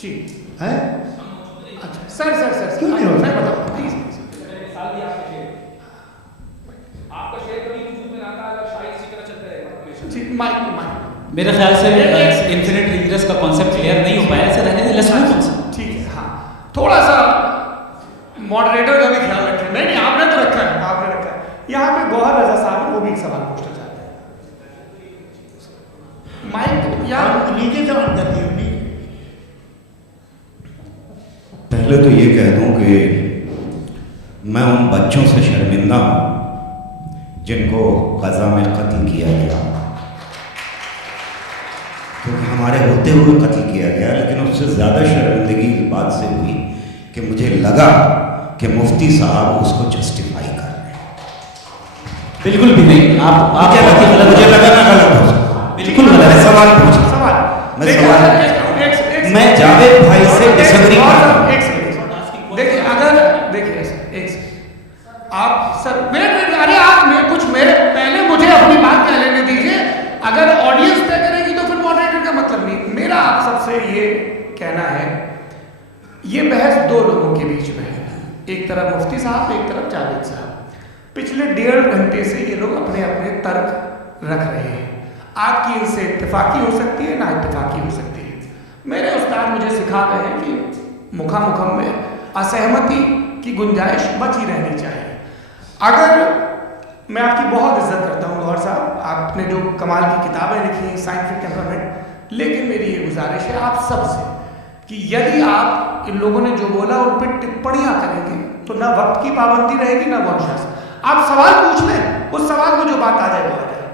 जी है अच्छा सर क्यों नहीं होता? मैं बताऊँ प्लीज। आपका शेर कभी वजूद में ना आता अगर शायद इसी तरह चलता रहेगा हमेशा। जी माइक मेरे ख्याल से इन्फिनिट रिग्रेस का कॉन्सेप्ट क्लियर नहीं हो पाया, ऐसे रहने दे, लेट्स मूव ऑन। ठीक है, हाँ थोड़ा सा मॉडरेटर का भी ख्याल रखें। नहीं आपने तो रखा है, आपने रखा है। यहाँ पे गौहर रजा साहब है, वो भी एक सवाल पूछना चाहते हैं। माइक यार नीचे सवाल करती हूँ। पहले तो ये कह दूं कि मैं उन बच्चों से शर्मिंदा हूँ जिनको गजा में कत्ल किया गया, क्योंकि हमारे होते हुए कत्ल किया गया। लेकिन उससे ज़्यादा शर्मिंदगी इस बात से हुई कि मुझे लगा कि मुफ्ती साहब उसको जस्टिफाई कर रहे हैं। बिल्कुल भी नहीं, आप मुझे लगा ना गलत हो सकता, बिल्कुल गलत है। सवाल पूछ, मैं जावेद भाई से डिसएग्री करता हूं। देखिए अगर देखिए आप सर अरे आप कुछ मेरे पहले मुझे अपनी बात कह लेने दीजिए। अगर ऑडियंस तय करेगी तो फिर मॉडरेटर का मतलब नहीं। मेरा आप सबसे ये कहना है, ये बहस दो लोगों के बीच में है, एक तरफ मुफ्ती साहब, एक तरफ जावेद साहब। पिछले 1.5 घंटे से ये लोग अपने अपने तर्क रख रहे हैं। आपकी इनसे इत्तेफाकी हो सकती है, ना इत्तेफाकी हो सकती है। मेरे उस्ताद मुझे सिखा गए हैं कि मुखामुखम में असहमति की गुंजाइश बची रहनी चाहिए। अगर मैं आपकी बहुत इज्जत करता हूँ गौहर साहब, आपने जो कमाल की किताबें लिखी हैं साइंटिफिक टेम्परामेंट, लेकिन मेरी ये गुजारिश है आप सबसे कि यदि आप इन लोगों ने जो बोला उन पर टिप्पणियां करेंगे तो ना वक्त की पाबंदी रहेगी ना कॉन्शियस। आप सवाल पूछ लें, उस सवाल में जो बात आ जाए वो आ जाए।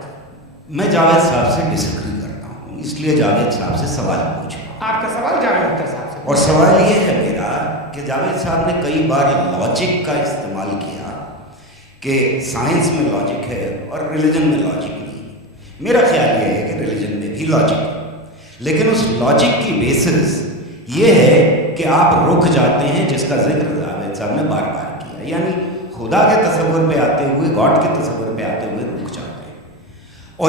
मैं जावेद साहब से डिसएग्री करता हूँ, इसलिए जावेद साहब से सवाल पूछ रहा हूँ। आपका सवाल जावेद अख्तर साहब से, और सवाल ये है मेरा कि जावेद साहब ने कई बार लॉजिक का इस्तेमाल किया कि साइंस में लॉजिक है और रिलीजन में लॉजिक नहीं। मेरा ख्याल ये है कि रिलीजन में भी लॉजिक है, लेकिन उस लॉजिक की बेसिस ये है कि आप रुक जाते हैं, जिसका जिक्र जावेद साहब ने बार बार किया, यानी खुदा के तस्वुर पे आते हुए, गॉड के तस्वुर पे आते हुए रुक जाते हैं। और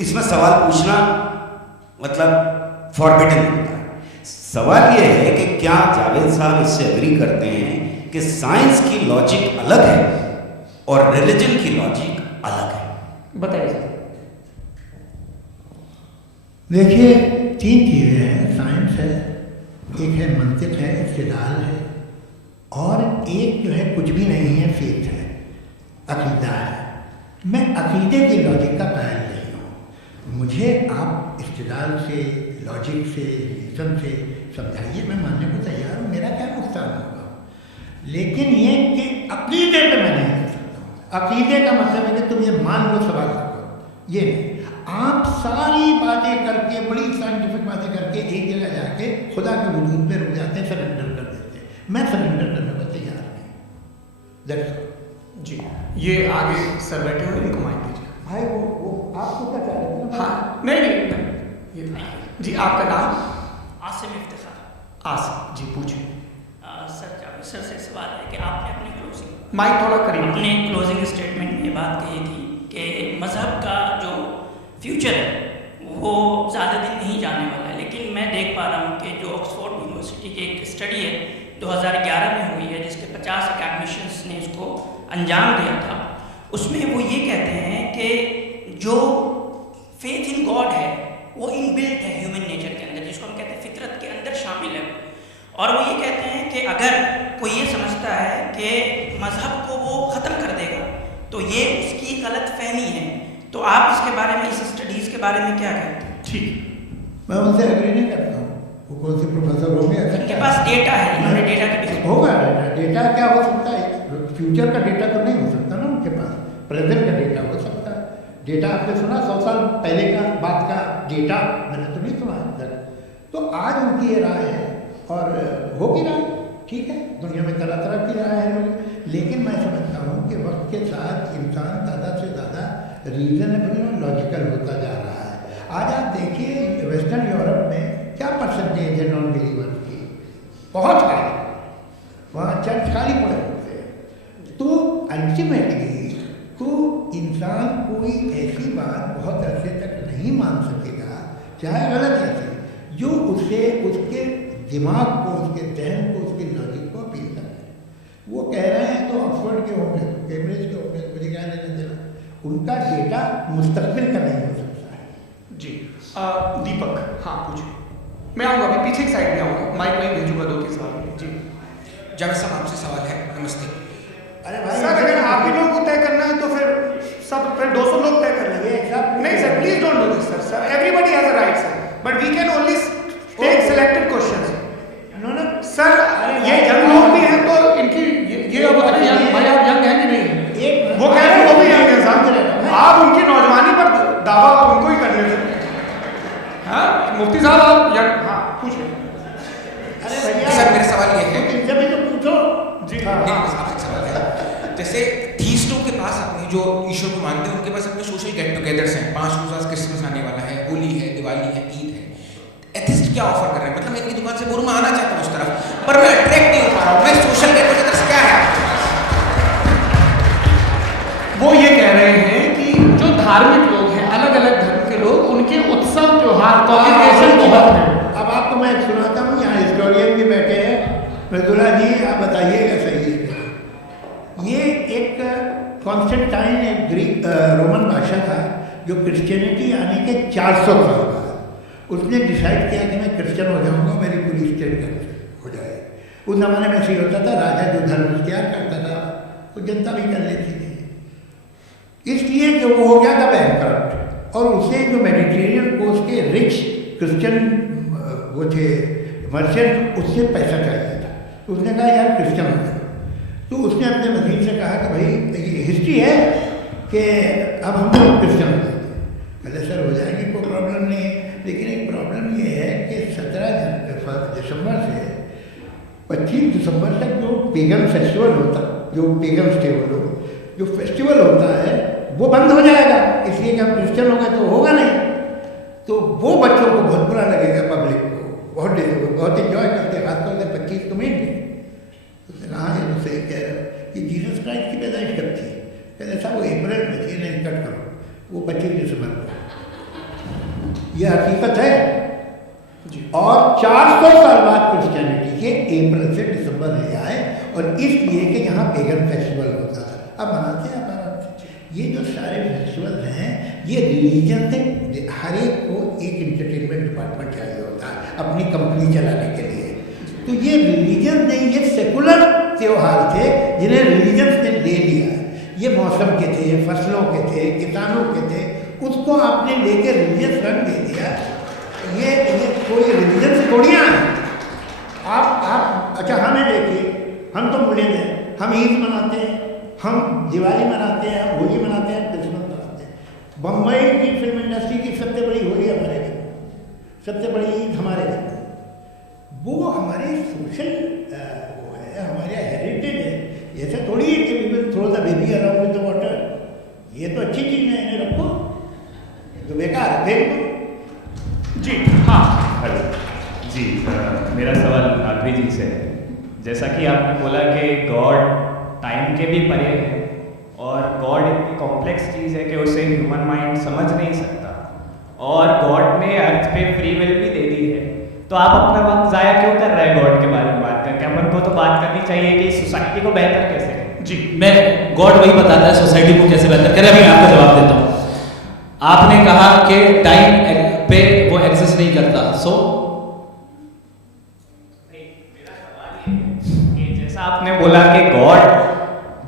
इसमें सवाल पूछना मतलब फॉरबिडन होता है। सवाल ये है कि क्या जावेद साहब इससे एग्री करते हैं कि साइंस की लॉजिक अलग है और रिलीजन की लॉजिक अलग है? बताइए सर। देखिए 3 चीज़ें हैं, साइंस है, एक है मंतिक है, इस्तिदलाल है, और एक जो है कुछ भी नहीं है, फेथ है, अकीदा है। मैं अकीदे की लॉजिक का कायल नहीं हूँ। मुझे आप इस्तिदलाल से, लॉजिक से, रीज़न से समझाइए, मैं मानने को तैयार हूँ, मेरा क्या नुकसान होगा। लेकिन ये कि अकीदे पे मैं नहीं कर सकता हूँ। अकीदे का मतलब है कि तुम ये मान लो, सवाल करो, ये नहीं। आप सारी बातें करके, बड़ी साइंटिफिक बातें करके एक जगह जाके खुदा के वजूद पे रुक जाते हैं, सरेंडर कर देते हैं। मैं सरेंडर करने को तैयार नहीं। That's all. जी ये आगे सर बैठे हुए, इनको माइक दीजिए। भाई वो आपको क्या चाह रहे थे? हाँ नहीं जी, आपका नाम? आसिम इफ्तिखार। आसिम जी, पूछिए। सर जावेद सर से सवाल है कि आपने अपनी क्लोजिंग माइक थोड़ा करीब। अपने क्लोजिंग स्टेटमेंट में बात कही थी कि मज़हब का जो फ्यूचर है वो ज़्यादा दिन नहीं जाने वाला है, लेकिन मैं देख पा रहा हूँ कि जो ऑक्सफोर्ड यूनिवर्सिटी की एक स्टडी है 2011 में हुई है, जिसके 50 अकेडमिशियंस ने इसको अंजाम दिया था, उसमें वो ये कहते हैं कि जो फेथ इन गॉड है वो इनबिल्ट है ह्यूमन नेचर के अंदर, जिसको हम कहते हैं फितरत के अंदर शामिल है। और वो ये कहते हैं कि अगर कोई ये समझता है कि मज़हब को वो ख़त्म कर देगा तो ये उसकी गलत फहमी है। तो आप इसके बारे में, इस स्टडीज़ के बारे में क्या कहते हैं? ठीक, मैं उनसे एग्री नहीं करता हूँ। वो कौन से प्रोफेसर होंगे? इनके पास डेटा है, इन्होंने डेटा के बेसिस होगा। डेटा क्या हो सकता है? फ्यूचर का डेटा तो नहीं हो सकता ना उनके पास, प्रेजेंट का डेटा हो सकता है। डेटा आपने सुना 100 साल पहले का बात का डेटा, मैंने तो नहीं सुना तक। तो आज उनकी ये राय है और होगी राय, ठीक है, दुनिया में तरह तरह की राय है, लेकिन मैं समझता हूँ कि वक्त के साथ इंसान ज़्यादा से ज़्यादा रीजनेबल और लॉजिकल होता जा रहा है। आज आप देखिए वेस्टर्न यूरोप में क्या परसेंटेज है नॉन बिलीवर्स की, बहुत है, वहाँ चर्च खाली पड़े होते हैं। तो अल्टीमेटली तो इंसान कोई ऐसी बात बहुत अरसे तक नहीं मान सकेगा, चाहे गलत ऐसी, जो उसे उसके दिमाग को, उसके जहन को, उसके लॉजिक को अपील करे। वो कह रहे हैं तो ऑक्सफोर्ड के होंगे, तो कैम्ब्रिज के होंगे, तो मुझे क्या लेना देना, उनका डेटा मुस्तकबिल का नहीं हो सकता है। जी दीपक, हाँ पूछिए। मैं आऊँगा, अभी पीछे की साइड में आऊँगा, माइक नहीं भेजूंगा 2 सवाल। जी जावेद साहब आपसे सवाल है। नमस्ते। अरे भाई सर, अगर आप ही लोगों को तय करना है तो फिर 200 लोग तय कर लेंगे। नहीं sir, please don't do this sir, everybody has a right sir, but we can only take selected questions. No sir, ये यंग लोग भी हैं तो इनकी ये अब यंग, भाई आप यंग हैं कि नहीं? वो कह रहे हैं वो भी यंग है साहब, आप उनकी नौजवानी पर दावा उनको ही करने थे। हाँ मुफ्ती साहब आप यंग, हाँ पूछिए। अरे भैया सर मेरा सवाल ये है, इनसे भी तो पूछो जी। नहीं बस आपसे एक सवाल है, जैसे थीस्टों के पास अपने जो ईश्वर को मानते हैं उनके पास अपने सोशल गेट टुगेदर्स हैं, 5 रोज़ आज क्रिसमस आने वाला है, होली है, दिवाली है, ईद है, एथिस्ट क्या ऑफर कर रहे हैं? मतलब मैं इनकी दुकान से बोलूँ, मैं आना चाहता हूँ उस तरफ, पर मैं अट्रैक्ट नहीं हो पा रहा हूँ। मैं सोशल गेट टुगेदर्स क्या है आपके पास? वो ये कह रहे हैं कि जो धार्मिक लोग हैं, अलग अलग धर्म के लोग, उनके उत्सव त्योहार कॉन्ग्रेगेशन बहुत है। अब आपको मैं सुनाता हूँ, यहाँ हिस्टोरियन भी बैठे हैं, मृदुला जी आप बताइएगा सही है। ये एक कॉन्स्टेंटाइन, एक ग्रीक रोमन बादशाह था जो क्रिश्चियनिटी आने के 400 साल बाद उसने डिसाइड किया कि मैं क्रिश्चियन हो जाऊंगा, मेरी पूरी स्टेट हो जाए। उस जमाने में ऐसे होता था, राजा जो धर्म इख्तियार करता था वो जनता भी कर लेती थी, इसलिए जो वो हो गया था बैंकरप्ट, और उसे जो मेडिटेरियन कोस्ट के रिच क्रिश्चियन वो थे मर्चेंट, उससे पैसा चाहिए था। तो उसने कहा यार क्रिश्चियन हो जाए। तो उसने अपने वजीर से कहा कि भाई ये हिस्ट्री है कि अब हम लोग क्रिश्चियन हो जाएंगे। पहले सर हो जाएंगे, कोई प्रॉब्लम नहीं है, लेकिन एक प्रॉब्लम ये है कि 17 दिसंबर से 25 दिसंबर तक जो पेगन फेस्टिवल होता, जो पेगन थे वो लोग, जो फेस्टिवल होता है वो बंद हो जाएगा, इसलिए कि हम क्रिश्चियन हो गए तो होगा नहीं। तो वो बच्चों को बहुत बुरा लगेगा, पब्लिक को बहुत इन्जॉय करते, खासतौर से 25 को मेन भी। उसने कहा ये तो सही कह रहे हो कि जीसस क्राइस्ट की पैदाइश कब थी? कहते साहब वो अप्रैल में थी, नहीं कट करो, वो 25 दिसंबर को। ये हकीकत है जी। और 400 साल बाद क्रिश्चियनिटी के अप्रैल से दिसंबर ले आए, और इसलिए कि यहाँ पेगन फेस्टिवल होता था, अब मनाते हैं आप। ये जो सारे फेस्टिवल हैं ये रिलीजन से, हर एक को एक इंटरटेनमेंट डिपार्टमेंट चाहिए होता है अपनी कंपनी चलाने के लिए। तो ये रिलीजन नहीं, ये सेकुलर त्योहार थे जिन्हें रिलीजन ने ले लिया। ये मौसम के थे, फसलों के थे, किसानों के थे, उसको आपने लेके रिलीजियस रंग दे दिया। ये कोई रिलीजन थोड़ी है। आप अच्छा हमें देखिए, हम तो मुस्लिम हैं, हम ईद मनाते हैं, हम दिवाली मनाते हैं, हम होली मनाते हैं, क्रिसमस मनाते हैं। बम्बई की फिल्म इंडस्ट्री की सबसे बड़ी होली हमारे घर, सबसे बड़ी ईद हमारे घर, वो हमारे सोशल वो है, हमारे हेरिटेज है। ऐसे थोड़ी है कि we will throw the baby around with the water, ये तो अच्छी चीज़ है, इन्हें रखो, तो बेकार है फेंक दो। जी हाँ हेलो जी, मेरा सवाल आठवीं जी से है। जैसा कि आपने बोला कि गॉड टाइम के भी परे है और गॉड इतनी कॉम्प्लेक्स चीज़ है कि उसे ह्यूमन माइंड समझ नहीं सकता, और गॉड ने अर्थ पे फ्री विल भी दे दी है, तो आप अपना वक्त ज़ाया क्यों कर रहे हैं गॉड के बारे में बात करके? अपन को तो बात करनी चाहिए कि सोसाइटी को बेहतर कैसे करें। जी, मैं गॉड वही बताता है सोसाइटी को कैसे बेहतर करें। अभी मैं आपको जवाब देता हूँ। आपने कहा कि टाइम पे वो एग्जिस्ट नहीं करता, सो जैसा आपने बोला कि गॉड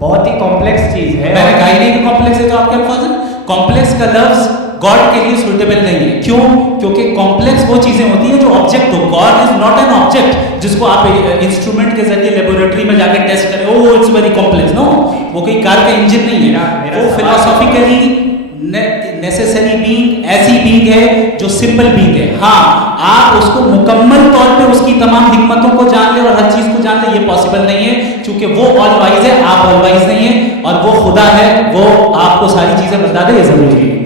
बहुत ही कॉम्प्लेक्स चीज है, मैंने कहा ही नहीं कि कॉम्प्लेक्स है, तो आपके अल्फाज है। कॉम्प्लेक्स का लफ्ज गॉड के लिए सुटेबल नहीं है। क्यों? क्योंकि कॉम्प्लेक्स वो चीजें होती हैं जो ऑब्जेक्ट हो। God is not an object जिसको आप इंस्ट्रूमेंट के जरिए लेबोरेटरी में जाकर टेस्ट करें, oh it's very complex. No, वो कोई कार का इंजन नहीं है। वो फिलोसॉफिकली नेसेसरी बीइंग ऐसी बीइंग है जो सिंपल बीइंग है। हाँ, आप उसको मुकम्मल तौर पे उसकी तमाम हिकमतों को जान ले और हर चीज को जान ले, ये पॉसिबल नहीं है, क्योंकि वो ऑल वाइज है, आप ऑल वाइज नहीं है, और वो खुदा है, वो आपको सारी चीजें बता दे, ये जरूरी है।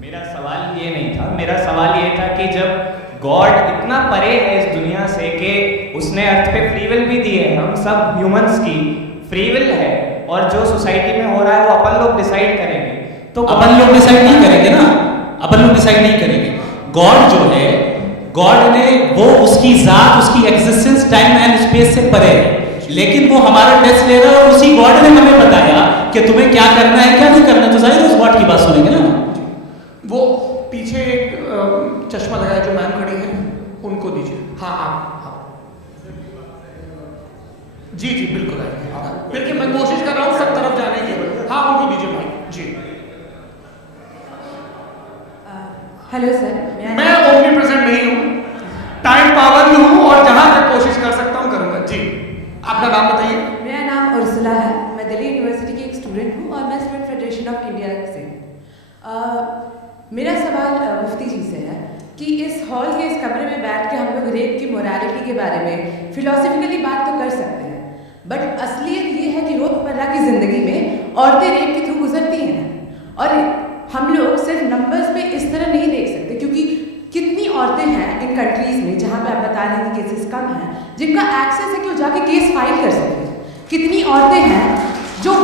मेरा सवाल ये नहीं था, मेरा सवाल ये था कि जब गॉड इतना परे है इस दुनिया से कि उसने अर्थ पे फ्री विल भी दी है, हम सब ह्यूमंस की फ्री विल है, और जो सोसाइटी में हो रहा है वो अपन लोग डिसाइड करेंगे, तो अपन लोग डिसाइड नहीं करेंगे ना, अपन लोग डिसाइड नहीं करेंगे। गॉड जो है, गॉड ने वो उसकी जात, उसकी एग्जिस्टेंस टाइम एंड स्पेस से परे है, लेकिन वो हमारा टेस्ट ले रहा है, और उसी गॉड ने हमें बताया कि तुम्हें क्या करना है क्या नहीं करना, तो जाहिर है उस गॉड की बात सुनेंगे ना। वो पीछे एक चश्मा लगाया जो मैम खड़ी है, उनको दीजिए। हाँ आप, जी जी बिल्कुल आइए, बिल्कुल मैं कोशिश कर रहा हूँ सब तरफ जाने की। हाँ उनको दीजिए भाई जी। हेलो सर, मैं ओमनी प्रेजेंट नहीं हूँ, टाइम पाबंद हूँ, और जहाँ तक कोशिश कर सकता हूँ करूँगा। जी आपका नाम बताइए। मेरा नाम उर्सुला है, मैं दिल्ली यूनिवर्सिटी की एक स्टूडेंट हूँ, और मैं स्टूडेंट फेडरेशन ऑफ इंडिया से। मेरा सवाल मुफ्ती जी से है कि इस हॉल के इस कमरे में बैठ के हम लोग रेप की मोरालिटी के बारे में फिलोसफिकली बात तो कर सकते हैं, बट असलियत ये है कि रोजमर्रा की ज़िंदगी में औरतें रेप के थ्रू गुजरती हैं, और हम लोग सिर्फ नंबर्स पे इस तरह नहीं देख सकते, क्योंकि कितनी औरतें हैं इन कंट्रीज़ में जहाँ पे आप बता रहे हैं कि केसेस कम हैं, जिनका एक्सेस है कि वो जाके केस फाइल कर सकें। कितनी औरतें हैं जो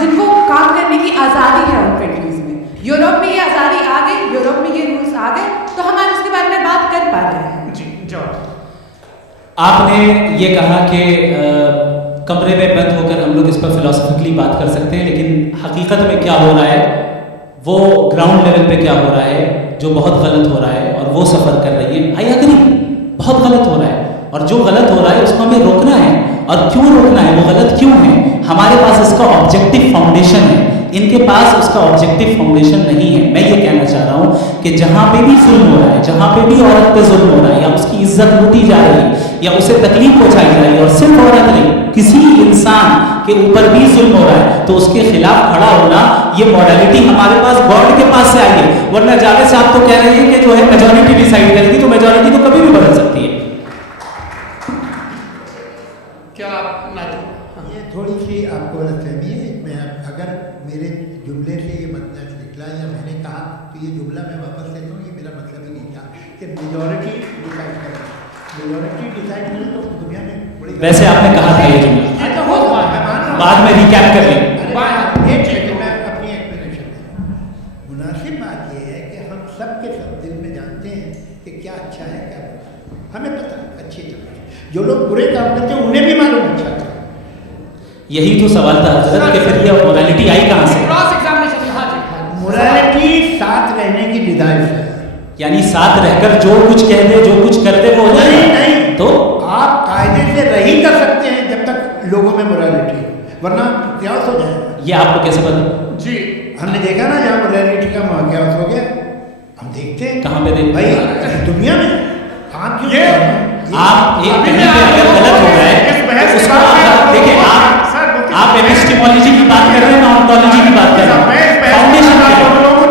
जिनको काम करने की आज़ादी है उन कंट्रीज़ में। यूरोप में ये आज़ादी आ गई, यूरोप में ये रूल्स आ गए, तो हम आज उसके बारे में बात कर पा रहे हैं। जी जवाब। आपने ये कहा कि कमरे में बंद होकर हम लोग इस पर फिलोसफिकली बात कर सकते हैं, लेकिन हकीकत में क्या हो रहा है, वो ग्राउंड लेवल पे क्या हो रहा है, जो बहुत गलत हो रहा है, और वो सफ़र कर रही है। आई एग्री, बहुत गलत हो रहा है, और जो गलत हो रहा है उसको हमें रोकना है। और क्यों रोकना है, वो गलत क्यों है, हमारे पास इसका ऑब्जेक्टिव फाउंडेशन है, इनके पास उसका ऑब्जेक्टिव फाउंडेशन नहीं है। मैं ये कहना चाह रहा हूँ कि जहाँ पे भी जुल्म हो रहा है, जहाँ पे भी औरत पे जुल्म हो रहा है, या उसकी इज्जत लूटी जा रही है, या उसे तकलीफ पहुँचाई जा रही है, और सिर्फ औरत नहीं, किसी इंसान के ऊपर भी जुल्म हो रहा है, तो उसके खिलाफ खड़ा होना, ये मॉडलिटी हमारे पास गॉड के पास से आई है। वरना जावेद साहब तो कह रहे हैं कि जो है मेजॉरिटी डिसाइड करेगी, तो मेजॉरिटी तो कभी भी बदल सकती है। क्या ये थोड़ी सी आपको गलतफहमी है। मैं अगर मेरे जुमले से ये मतलब निकला या मैंने कहा, तो ये जुमला मैं वापस लेता हूँ, ये मेरा मतलब ही नहीं था कि मेजॉरिटी डिसाइड करे। मेजॉरिटी डिसाइड करे तो दुनिया में बड़ी, वैसे आपने कहा था ये जुमला, बाद में रिकैप कर लें। ये चीज़ मैं अपनी एक्सप्लेनेशन दे रहा हूँ। मुनासिब बात ये है कि हम सब के सब दिल में जानते हैं कि क्या अच्छा है क्या बुरा है, हमें पता है अच्छी तरह। जो लोग बुरे काम करते हैं उन्हें भी मालूम अच्छा है। यही तो सवाल था हजरत कि फिर ये मोरालिटी आई कहाँ से? Cross examination. हाँ जी, मोरालिटी साथ रहने की डिजाइन है, यानी साथ रहकर जो कुछ कह दे, जो कुछ कर दे, वो नहीं, तो आप कायदे से रही कर सकते हैं जब तक लोगों में मोरालिटी है, वरना क्या हो जाएगा। ये आपको कैसे पता? जी हमने देखा ना, जहाँ मोरालिटी का क्या हो गया, हम देखते हैं कहाँ पे देख भाई दुनिया में। आप क्यों आप एक कहीं पे अगर गलत हो जाए उसको देखिए, आप एपिस्टेमोलॉजी की बात कर रहे हैं ना, ऑन्टोलॉजी की बात कर रहे हैं, फाउंडेशन क्या है?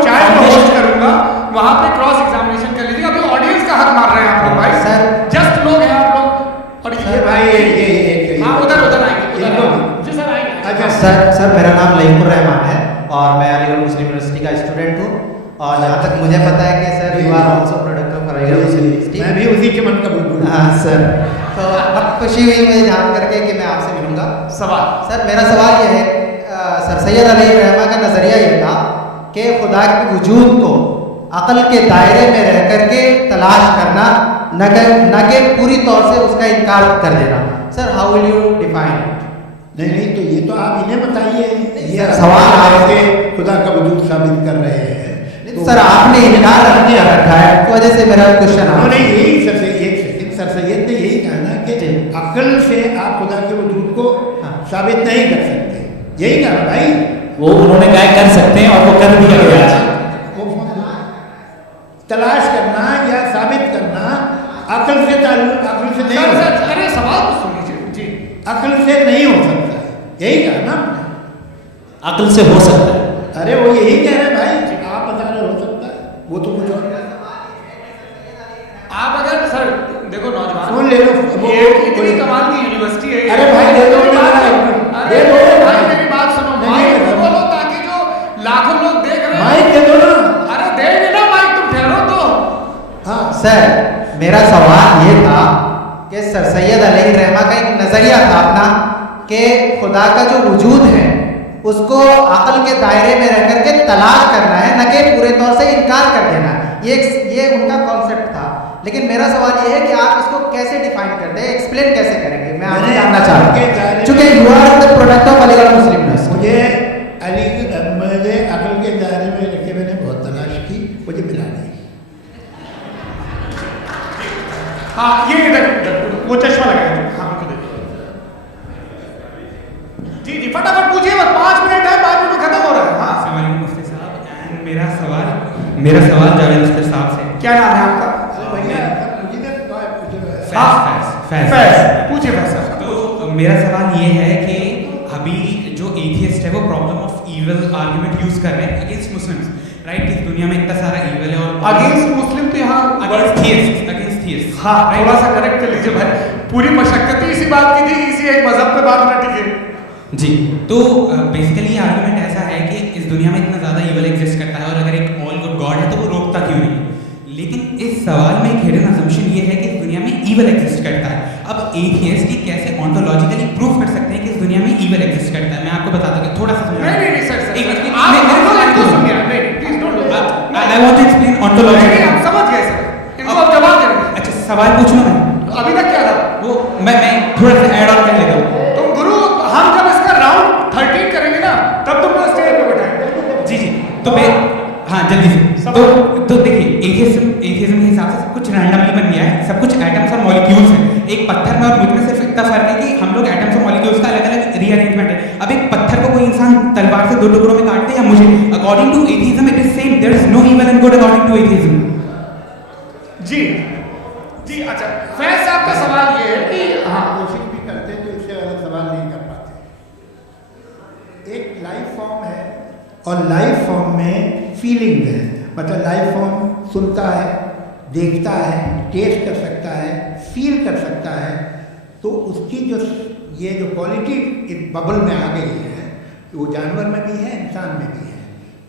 चाहे मैं होस्ट करूंगा, वहां पे क्रॉस एग्जामिनेशन कर लीजिए। अभी ऑडियंस का हक मार रहे हैं आप लोग भाई, सर जस्ट लोग हैं आप लोग, और ये भाई ये हाँ उधर आएंगे, जी सर आएंगे। अच्छा सर मेरा नाम लईकुर रहमान है, और मैं अलीगढ़ मुस्लिम यूनिवर्सिटी का स्टूडेंट हूँ, और जहाँ तक मुझे पता है कि sir you are also product of Aligarh Muslim University. मैं भी उसी के मन का बुलबुल। हाँ सर, तो अब खुशी हुई मुझे जान करके कि मैं आपसे मिलूंगा। सवाल सर मेरा सवाल ये है, सर सैयद अली रहमान का नज़रिया ये था कि खुदा के वजूद को अक़ल के दायरे में रह करके तलाश करना, न कि पूरी तौर से उसका इनकार कर देना। Sir how will you define it? नहीं तो ये तो आप इन्हें बताइए, ये सवाल आपके खुदा का वजूद साबित कर रहे हैं। तो सर आपने इनकार किया रखा है, तो वजह से मेरा क्वेश्चन नहीं यही सर से एक सेकंड, सर सैयद ने यही कहा ना कि अकल से आप खुदा के वजूद को साबित नहीं कर सकते, यही कहा भाई। वो उन्होंने कहा कर सकते हैं, और वो कर दिया गया। तलाश करना या साबित करना अकल से अकल से नहीं हो सकता। अरे सवाल तो सुन लीजिए जी, अकल से नहीं हो सकता, यही कहा ना। अकल से हो सकता है, अरे वो यही कह रहे हैं भाई, आप बता रहे हो सकता है, वो तो कुछ और। आप अगर सर देखो नौजवान फोन ले लो, ये इतनी कमाल की यूनिवर्सिटी है। अरे भाई दे दो, अरे भाई मेरी बात सुनो, माइक पे बोलो ताकि जो लाखों लोग देख रहे हैं। माइक दे दो ना। अरे देंगे ना माइक, तुम ठहरो तो। हाँ सर, मेरा सवाल ये था कि सर सैयद अलैहि रहमा का एक नजरिया था अपना कि खुदा का जो वजूद है उसको अकल के दायरे में रह करके तलाश करना है, न कि पूरे तौर से इनकार कर देना। ये उनका कॉन्सेप्ट था। लेकिन मेरा सवाल ये है कि आप इसको कैसे डिफाइन करते हैं, एक्सप्लेन कैसे करेंगे? मैं आपसे जानना चाह रहा हूँ, क्योंकि you are the product of Aligarh Muslim University. मुझे अकल के दायरे में रखे मैंने बहुत तलाश की, मुझे मिला नहीं। हाँ ये इधर वो चश्मा लगाए। हाँ उनको देखो। जी फटाफट पूछिए, बस 5 मिनट है, 5 मिनट में खत्म हो रहा है। हाँ मुफ्ती साहब, एंड मेरा सवाल जावेद अख्तर साहब से। क्या नाम है आपका? फैज। पूछिए फैज साहब। तो मेरा सवाल ये है कि अभी जो एथियस्ट है वो problem of evil argument use कर रहे हैं अगेंस्ट मुस्लिम्स, राइट? इस दुनिया में इतना सारा ईविल है और अगेंस्ट मुस्लिम तो यहाँ अगेंस्ट थियस्ट। हाँ थोड़ा सा करेक्ट कर लीजिए भाई, पूरी मशक्कत ही इसी बात की थी, इसी एक मजहब पे बात ना टिके। जी, तो बेसिकली ये आर्गुमेंट ऐसा है कि इस दुनिया में इतना ज़्यादा ईवल एग्जिस्ट करता है और अगर एक ऑल गुड गॉड है तो वो रोकता क्यों नहीं? लेकिन इस सवाल में एक हिडन असम्पशन ये है कि इस दुनिया में ईवल एग्जिस्ट करता है। अब एथियस्ट ये कैसे ऑन्टोलॉजिकली प्रूव कर सकते हैं कि इस दुनिया में ईवल एग्जिस्ट करता है? मैं आपको बताता हूँ, थोड़ा सा नहीं sir, I want to explain ontology. हम समझ गए सर, इनको अब जवाब देंगे। अच्छा सवाल पूछ लो। मैं अभी तक क्या था वो मैं थोड़ा सा ऐड ऑन कर लेता हूँ। तुम गुरु, हम जब इसका राउंड 13 करेंगे ना तब तुमको स्टेज पे बैठाएंगे। जी तो मैं हाँ जल्दी से तो देखिए एथियज्म के हिसाब से सब कुछ रैंडमली बन गया है, सब कुछ एटम्स और मॉलिक्यूल्स हैं। एक पत्थर में और मुझ में सिर्फ इतना फर्क है कि हम लोग एटम्स और मॉलिक्यूल्स का अलग अलग रीअरेंजमेंट है। अब एक पत्थर को कोई इंसान तलवार से 2 टुकड़ों में काट दे या मुझे, according to atheism it is same, there is no evil and good according to atheism. जी अच्छा, फैज साहब का सवाल ये है कि हाँ कोशिश भी करते हैं तो इससे अलग सवाल नहीं कर पाते। एक लाइफ फॉर्म है और लाइफ फॉर्म में फीलिंग है, मतलब लाइफ फॉर्म सुनता है, देखता है, टेस्ट कर सकता है, फील कर सकता है, तो उसकी जो ये जो क्वालिटी इस बबल में आ गई है वो जानवर में भी है, इंसान में भी है।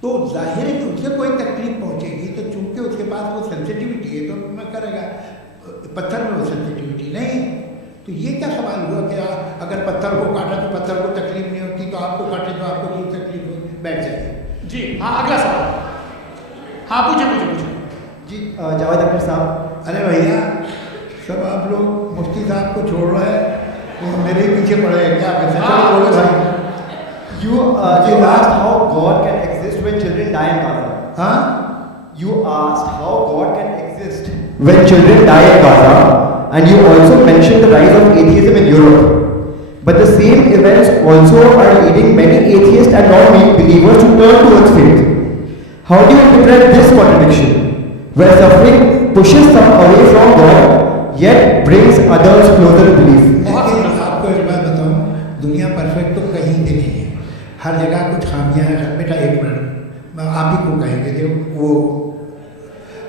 तो जाहिर है कि उससे कोई तकलीफ पहुंचेगी, तो चूंकि उसके पास वो सेंसिटिविटी है तो मैं करेगा, पत्थर में वो सेंसिटिविटी नहीं। तो ये क्या सवाल हुआ कि अगर पत्थर को काटा तो पत्थर को तकलीफ नहीं होती, तो आपको काटे तो आपको क्यों तकलीफ होगी? बैठ जाइए। जी हाँ अगला सवाल। हाँ पूछे जी जावेद अख्तर साहब। अरे भैया सब आप लोग मुफ्ती साहब को छोड़ रहे हैं, वो मेरे पीछे पड़े हैं क्या? बोलो भाई। You asked how God can exist when children die in Gaza. हाँ? You asked how God can exist when children die in Gaza, and you also mentioned the rise of atheism in Europe. But the same events also are leading many atheists and non-believers to turn towards faith. How do you interpret this contradiction, where suffering pushes some away from God, yet brings others closer to belief? आपको एक बात बताऊं, दुनिया perfect तो कहीं भी नहीं है, हर जगह कुछ खामियां हैं। बेटा एक मिनट, आप ही को कहेंगे कि वो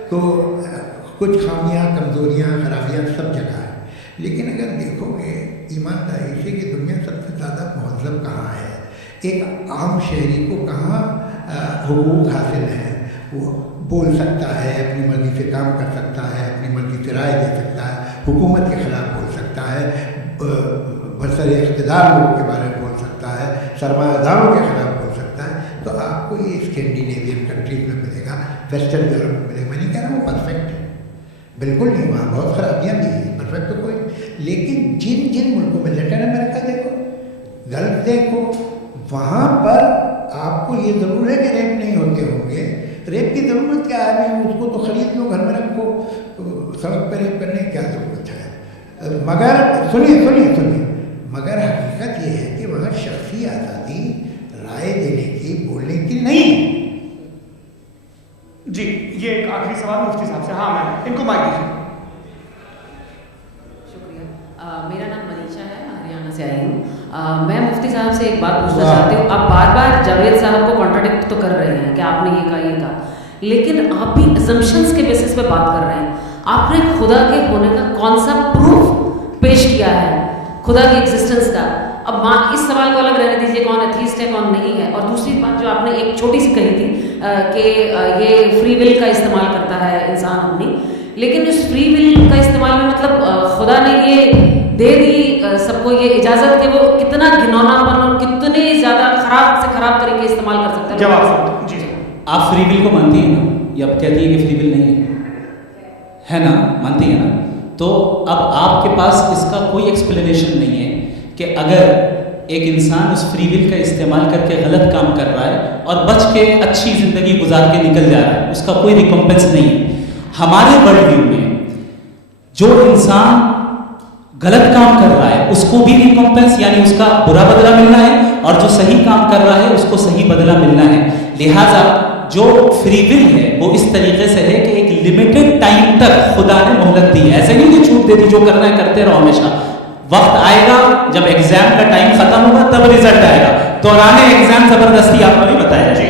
तो कुछ खामियां, कमजोरियां, खराबियां सब जगह है। लेकिन अगर देखोगे ईमानदारी से कि दुनिया सबसे ज़्यादा महज़ब कहाँ है, एक आम शहरी को कहाँ हुकूक हासिल है, वो बोल सकता है, अपनी मर्ज़ी से काम कर सकता है, अपनी मर्ज़ी से राय दे सकता है, हुकूमत के ख़िलाफ़ बोल सकता है, बरसर इक़्तिदार लोगों के बारे में बोल सकता है, सरमायादारों के ख़िलाफ़ बोल सकता है। तो आपको ये स्कैंडिनेवियन कंट्रीज में मिलेगा, वेस्टर्न यूरोप में मिलेगा। मैं नहीं कह रहा वो परफेक्ट है, बिल्कुल नहीं, वहाँ बहुत खराबियाँ भी हैं, परफेक्ट तो कोई। लेकिन जिन जिन मुल्कों में, लैटिन अमेरिका देखो, गल्फ देखो, वहाँ पर आपको ये ज़रूर है कि रेप नहीं होते होंगे। रेप की ज़रूरत क्या है? भाई उसको तो ख़रीद लो, घर में रखो, सड़क पर रेप करने की क्या ज़रूरत है? मगर सुनिए, मगर हकीकत ये है कि वहाँ शख्सी आज़ादी राय देने की, बोलने की नहीं। जी ये एक आखिरी सवाल मुफ्ती साहब से। हाँ मैं इनको माइक दीजिए। शुक्रिया। मेरा नाम मनीषा है, मैं हरियाणा से आई हूँ। मैं मुफ्ती साहब से एक बात पूछना चाहती हूँ। आप बार बार जावेद साहब को कॉन्ट्राडिक्ट तो कर रहे हैं कि आपने ये कहा, लेकिन आप भी assumptions के बेसिस पे बात कर रहे हैं। आपने खुदा के होने का कौन सा प्रूफ पेश किया है खुदा की एग्जिस्टेंस का? अब इस सवाल को अलग रहने दीजिए, कौन एथीस्ट है कौन नहीं है। और दूसरी बात जो आपने एक छोटी सी कही थी कि ये फ्री विल का इस्तेमाल करता है इंसान अपनी, लेकिन उस फ्री विल का इस्तेमाल में मतलब खुदा ने ये दे दी सबको ये इजाज़त कि वो कितना घिनौनापन और कितने ज़्यादा खराब से खराब तरीके इस्तेमाल कर सकता है। जवाब जी, आप फ्री विल को मानती हैं ना? ये अब कहती है कि फ्री विल नहीं है ना? मानती है ना? तो अब आपके पास इसका कोई एक्सप्लेनेशन नहीं है कि अगर एक इंसान उस फ्री विल का इस्तेमाल करके गलत काम कर रहा है और बच के अच्छी ज़िंदगी गुजार के निकल जा रहा है, उसका कोई रिकम्पेंस नहीं है। हमारे वर्ल्ड व्यू में जो इंसान गलत काम कर रहा है उसको भी रिकम्पेंस यानी उसका बुरा बदला मिलना है, और जो सही काम कर रहा है उसको सही बदला मिलना है। लिहाजा जो फ्री विल है वो इस तरीके से है कि एक लिमिटेड टाइम तक खुदा ने मोहलत दी है। ऐसे नहीं कि छूट दे दी, जो करना है करते रहो हमेशा। वक्त आएगा जब एग्जाम का टाइम खत्म होगा तब रिजल्ट आएगा। दौरान एग्जाम जबरदस्ती आपको नहीं बताया जी।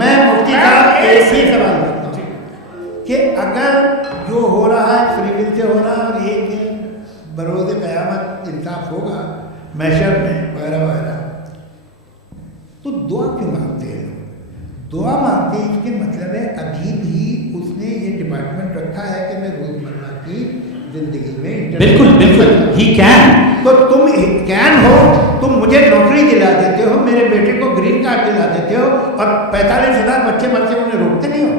मैं मुफ्ती साहब एक ही सवाल करता हूँ कि अगर जो हो रहा है फ्री विल से हो रहा है और एक दिन बरोज़ क़यामत इंसाफ होगा मैशर में वगैरह वगैरह, तो दुआ क्यों मांगते हैं लोग? दुआ मांगते हैं इसके मतलब है अजीब ही उसने ये डिपार्टमेंट रखा है कि मैं रोज़मर्रा की जिंदगी में बिल्कुल बिल्कुल ही कैन, तो तुम कैन हो, तुम मुझे नौकरी दिला देते हो, मेरे बेटे को ग्रीन कार्ड दिला देते हो और 45,000 बच्चे मरते उन्हें रोकते नहीं हो।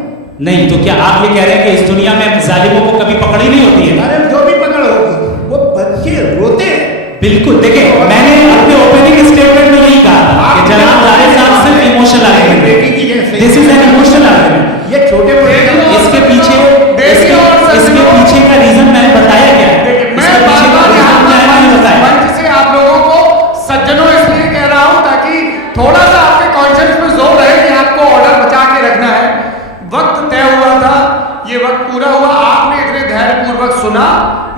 नहीं तो क्या आप ये कह रहे हैं कि इस दुनिया में जालिमों को कभी पकड़ी नहीं होती है? अरे जो भी पकड़ होगी वो बच्चे रोते हैं। बिल्कुल, देखिए मैंने अपने ओपनिंग स्टेटमेंट में यही कहा था कि जनाब जावेद साहब सिर्फ emotional argument, this is an emotional argument. ये छोटे इसके पीछे का रीजन मैंने बताया क्या है? इसके पीछे का रीजन क्या है मैंने बताया। मंच से आप लोगों को सज्जनों इसलिए कह रहा हूं ताकि थोड़ा सा आपके कॉन्शियस में जोर रहे कि आपको ऑर्डर बचा के रखना है। वक्त तय हुआ था, ये वक्त पूरा हुआ, आपने इतने धैर्यपूर्वक सुना,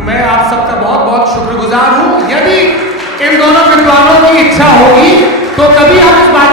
मैं आप सबका बहुत बहुत शुक्रगुजार हूं। यदि इन दोनों विद्वानों की इच्छा होगी तो कभी हम इस बात